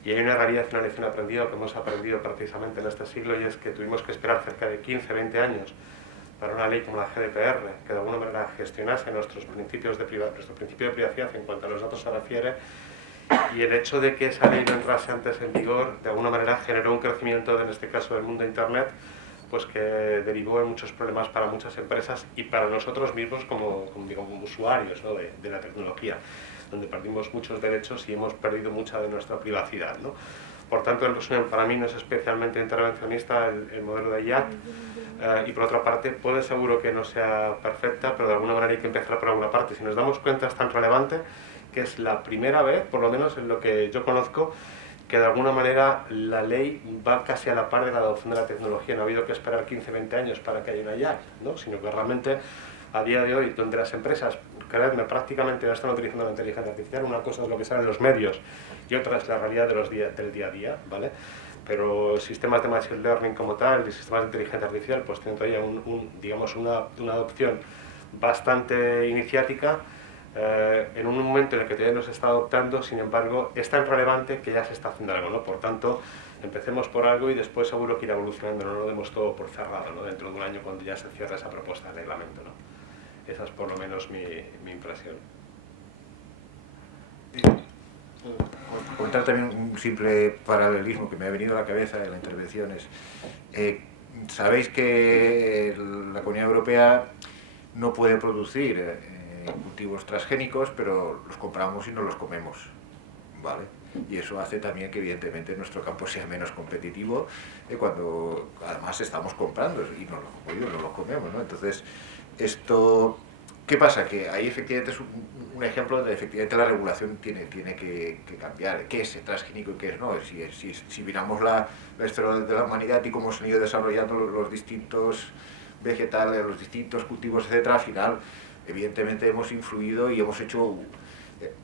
Y hay una realidad, una lección aprendida, que hemos aprendido precisamente en este siglo, y es que tuvimos que esperar cerca de 15, 20 años para una ley como la GDPR, que de alguna manera gestionase nuestro principio de privacidad en cuanto a los datos se refiere, y el hecho de que esa ley no entrase antes en vigor, de alguna manera generó un crecimiento, en este caso del mundo de Internet, pues que derivó en muchos problemas para muchas empresas y para nosotros mismos como usuarios, ¿no?, de la tecnología, donde perdimos muchos derechos y hemos perdido mucha de nuestra privacidad, ¿no? Por tanto, en resumen, para mí no es especialmente intervencionista el modelo de IAC, y por otra parte, puede seguro que no sea perfecta, pero de alguna manera hay que empezar por alguna parte. Si nos damos cuenta, es tan relevante que es la primera vez, por lo menos en lo que yo conozco, que de alguna manera la ley va casi a la par de la adopción de la tecnología. No ha habido que esperar 15, 20 años para que haya una IAC, ¿no? Sino que realmente a día de hoy, donde las empresas, creedme, prácticamente no están utilizando la inteligencia artificial, una cosa es lo que sale en los medios y otra es la realidad del día a día, ¿vale? Pero sistemas de machine learning como tal y sistemas de inteligencia artificial pues tienen todavía una adopción bastante iniciática, en un momento en el que todavía no se está adoptando. Sin embargo, es tan relevante que ya se está haciendo algo, ¿no? Por tanto, empecemos por algo y después seguro que irá evolucionando, no lo demos todo por cerrado, ¿no? Dentro de un año cuando ya se cierra esa propuesta de reglamento, ¿no? Esa es por lo menos mi impresión. Comentar también un simple paralelismo que me ha venido a la cabeza de la intervención es, sabéis que la Comunidad Europea no puede producir cultivos transgénicos, pero los compramos y no los comemos, ¿vale? Y eso hace también que evidentemente nuestro campo sea menos competitivo cuando además estamos comprando y no lo comemos, ¿no? Entonces, esto, ¿qué pasa? Que ahí efectivamente es un ejemplo donde efectivamente la regulación tiene que cambiar. ¿Qué es transgénico y qué es no? Si miramos la historia de la humanidad y cómo se han ido desarrollando los distintos vegetales, los distintos cultivos, etcétera, al final, evidentemente hemos influido y hemos hecho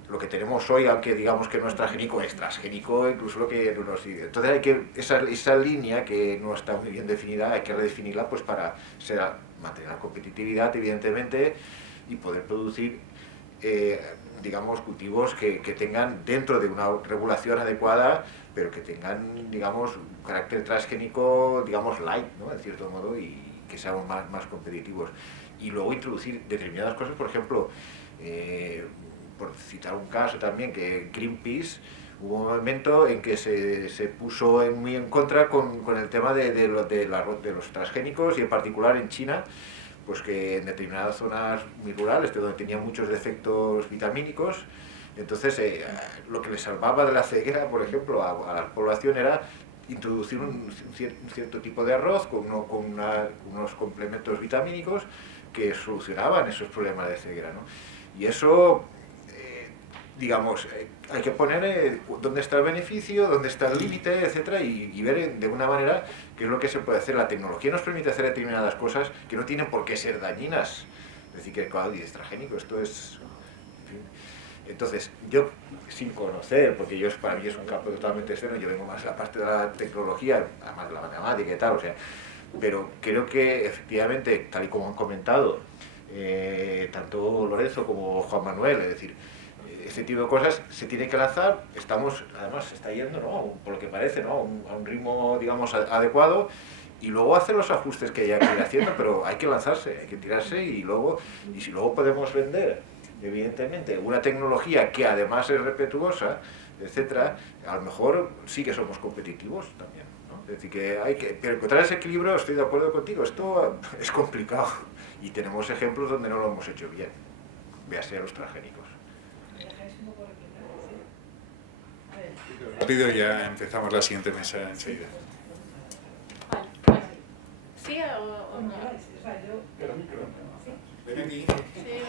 lo que tenemos hoy, aunque digamos que no es transgénico, incluso lo que nos sigue. Entonces hay que, esa línea que no está muy bien definida, hay que redefinirla pues para mantener la competitividad, evidentemente, y poder producir digamos, cultivos que tengan dentro de una regulación adecuada, pero que tengan, digamos, un carácter transgénico, digamos, light, ¿no? En cierto modo, y que seamos más competitivos. Y luego introducir determinadas cosas, por ejemplo, por citar un caso también, que Greenpeace hubo un momento en que se puso muy en contra con el tema de los transgénicos, y en particular en China, pues que en determinadas zonas muy rurales, donde tenían muchos defectos vitamínicos, entonces lo que les salvaba de la ceguera, por ejemplo, a la población era introducir un cierto tipo de arroz con unos complementos vitamínicos que solucionaban esos problemas de ceguera, ¿no? Y eso, digamos, hay que poner dónde está el beneficio, dónde está el límite, etcétera, y ver de una manera qué es lo que se puede hacer. La tecnología nos permite hacer determinadas cosas que no tienen por qué ser dañinas. Es decir, que claro, es transgénico, esto es... En fin. Entonces, yo, sin conocer, porque para mí es un campo totalmente externo, yo vengo más de la parte de la tecnología, además de la matemática y tal, o sea, pero creo que efectivamente, tal y como han comentado, tanto Lorenzo como Juan Manuel, es decir, este tipo de cosas se tienen que lanzar, además se está yendo, ¿no?, por lo que parece, ¿no?, a un ritmo, digamos, adecuado, y luego hacer los ajustes que haya que ir haciendo, pero hay que lanzarse, hay que tirarse, y si luego podemos vender, evidentemente, una tecnología que además es respetuosa, etcétera, a lo mejor sí que somos competitivos también, ¿no? Es decir, pero encontrar ese equilibrio, estoy de acuerdo contigo, esto es complicado, y tenemos ejemplos donde no lo hemos hecho bien, véase a los transgénicos. Rápido, ya empezamos la siguiente mesa enseguida. Vale, bueno. ¿Sí o no? Pero micro. Ven aquí. Sí,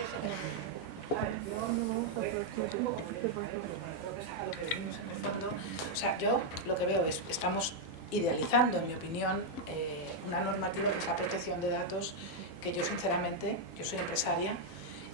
O sea, yo lo que veo es que estamos idealizando, en mi opinión, una normativa que es la protección de datos, que yo sinceramente, yo soy empresaria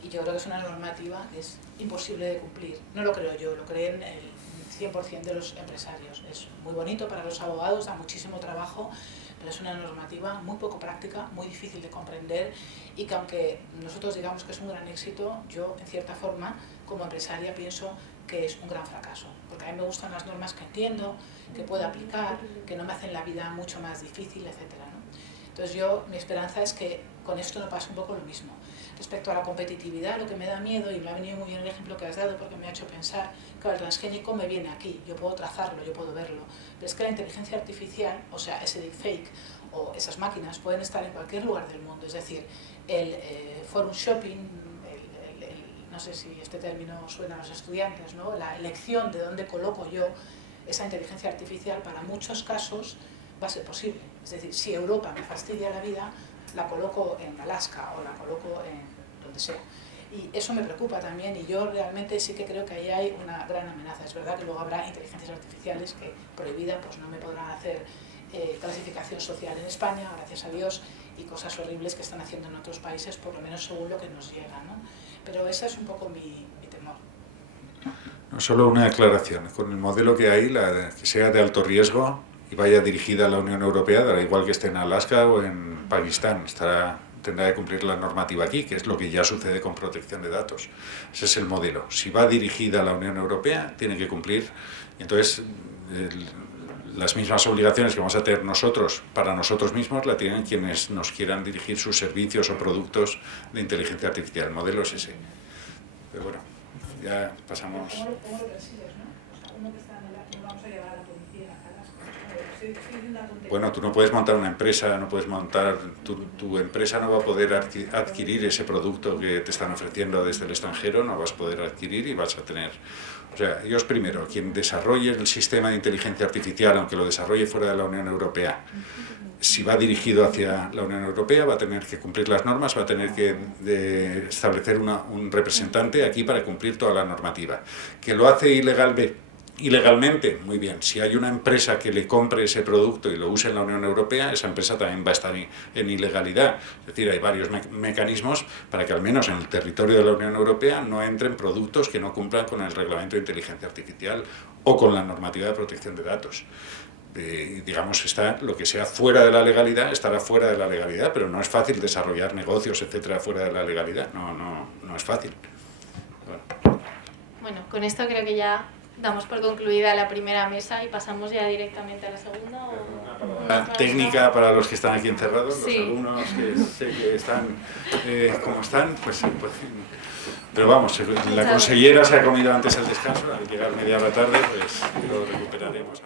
y yo creo que es una normativa que es imposible de cumplir. No lo creo yo, lo creen el 100% de los empresarios. Es muy bonito para los abogados, da muchísimo trabajo, pero es una normativa muy poco práctica, muy difícil de comprender, y que aunque nosotros digamos que es un gran éxito, yo en cierta forma como empresaria pienso que es un gran fracaso, porque a mí me gustan las normas que entiendo, que puedo aplicar, que no me hacen la vida mucho más difícil, etcétera, ¿no? Entonces mi esperanza es que con esto no pase un poco lo mismo. Respecto a la competitividad, lo que me da miedo, y me ha venido muy bien el ejemplo que has dado porque me ha hecho pensar, que el transgénico me viene aquí, yo puedo trazarlo, yo puedo verlo, pero es que la inteligencia artificial, o sea, ese deepfake o esas máquinas pueden estar en cualquier lugar del mundo, es decir, el forum shopping, no sé si este término suena a los estudiantes, ¿no?, la elección de dónde coloco yo esa inteligencia artificial, para muchos casos va a ser posible. Es decir, si Europa me fastidia la vida, la coloco en Alaska o la coloco en donde sea. Y eso me preocupa también, y yo realmente sí que creo que ahí hay una gran amenaza. Es verdad que luego habrá inteligencias artificiales que, prohibida, pues no me podrán hacer clasificación social en España, gracias a Dios, y cosas horribles que están haciendo en otros países, por lo menos según lo que nos llega, ¿no? Pero ese es un poco mi temor. No, solo una aclaración. Con el modelo que hay, que sea de alto riesgo y vaya dirigida a la Unión Europea, dará igual que esté en Alaska o en Pakistán, tendrá que cumplir la normativa aquí, que es lo que ya sucede con protección de datos. Ese es el modelo. Si va dirigida a la Unión Europea, tiene que cumplir. Y entonces, las mismas obligaciones que vamos a tener nosotros para nosotros mismos la tienen quienes nos quieran dirigir sus servicios o productos de inteligencia artificial. El modelo es ese. Pero bueno, ya pasamos... ¿Cómo lo persigues, no? O sea, uno que está no vamos a llevar a la policía a las cosas. Estoy diciendo una tontería. Bueno, tú no puedes montar una empresa, no puedes montar... Tu empresa no va a poder adquirir ese producto que te están ofreciendo desde el extranjero, no vas a poder adquirir y vas a tener... O sea, ellos primero, quien desarrolle el sistema de inteligencia artificial, aunque lo desarrolle fuera de la Unión Europea, si va dirigido hacia la Unión Europea, va a tener que cumplir las normas, va a tener que establecer un representante aquí para cumplir toda la normativa. Que lo hace ilegalmente, muy bien. Si hay una empresa que le compre ese producto y lo use en la Unión Europea, esa empresa también va a estar en ilegalidad. Es decir, hay varios mecanismos para que al menos en el territorio de la Unión Europea no entren productos que no cumplan con el reglamento de inteligencia artificial o con la normativa de protección de datos. Digamos, está lo que sea fuera de la legalidad estará fuera de la legalidad, pero no es fácil desarrollar negocios, etcétera, fuera de la legalidad. No es fácil. Bueno, con esto creo que ya damos por concluida la primera mesa y pasamos ya directamente a la segunda. La técnica para los que están aquí encerrados, sí. Los alumnos que sé que están como están, pues pero vamos, la consellera se ha comido antes el descanso, al llegar media hora tarde, pues lo recuperaremos.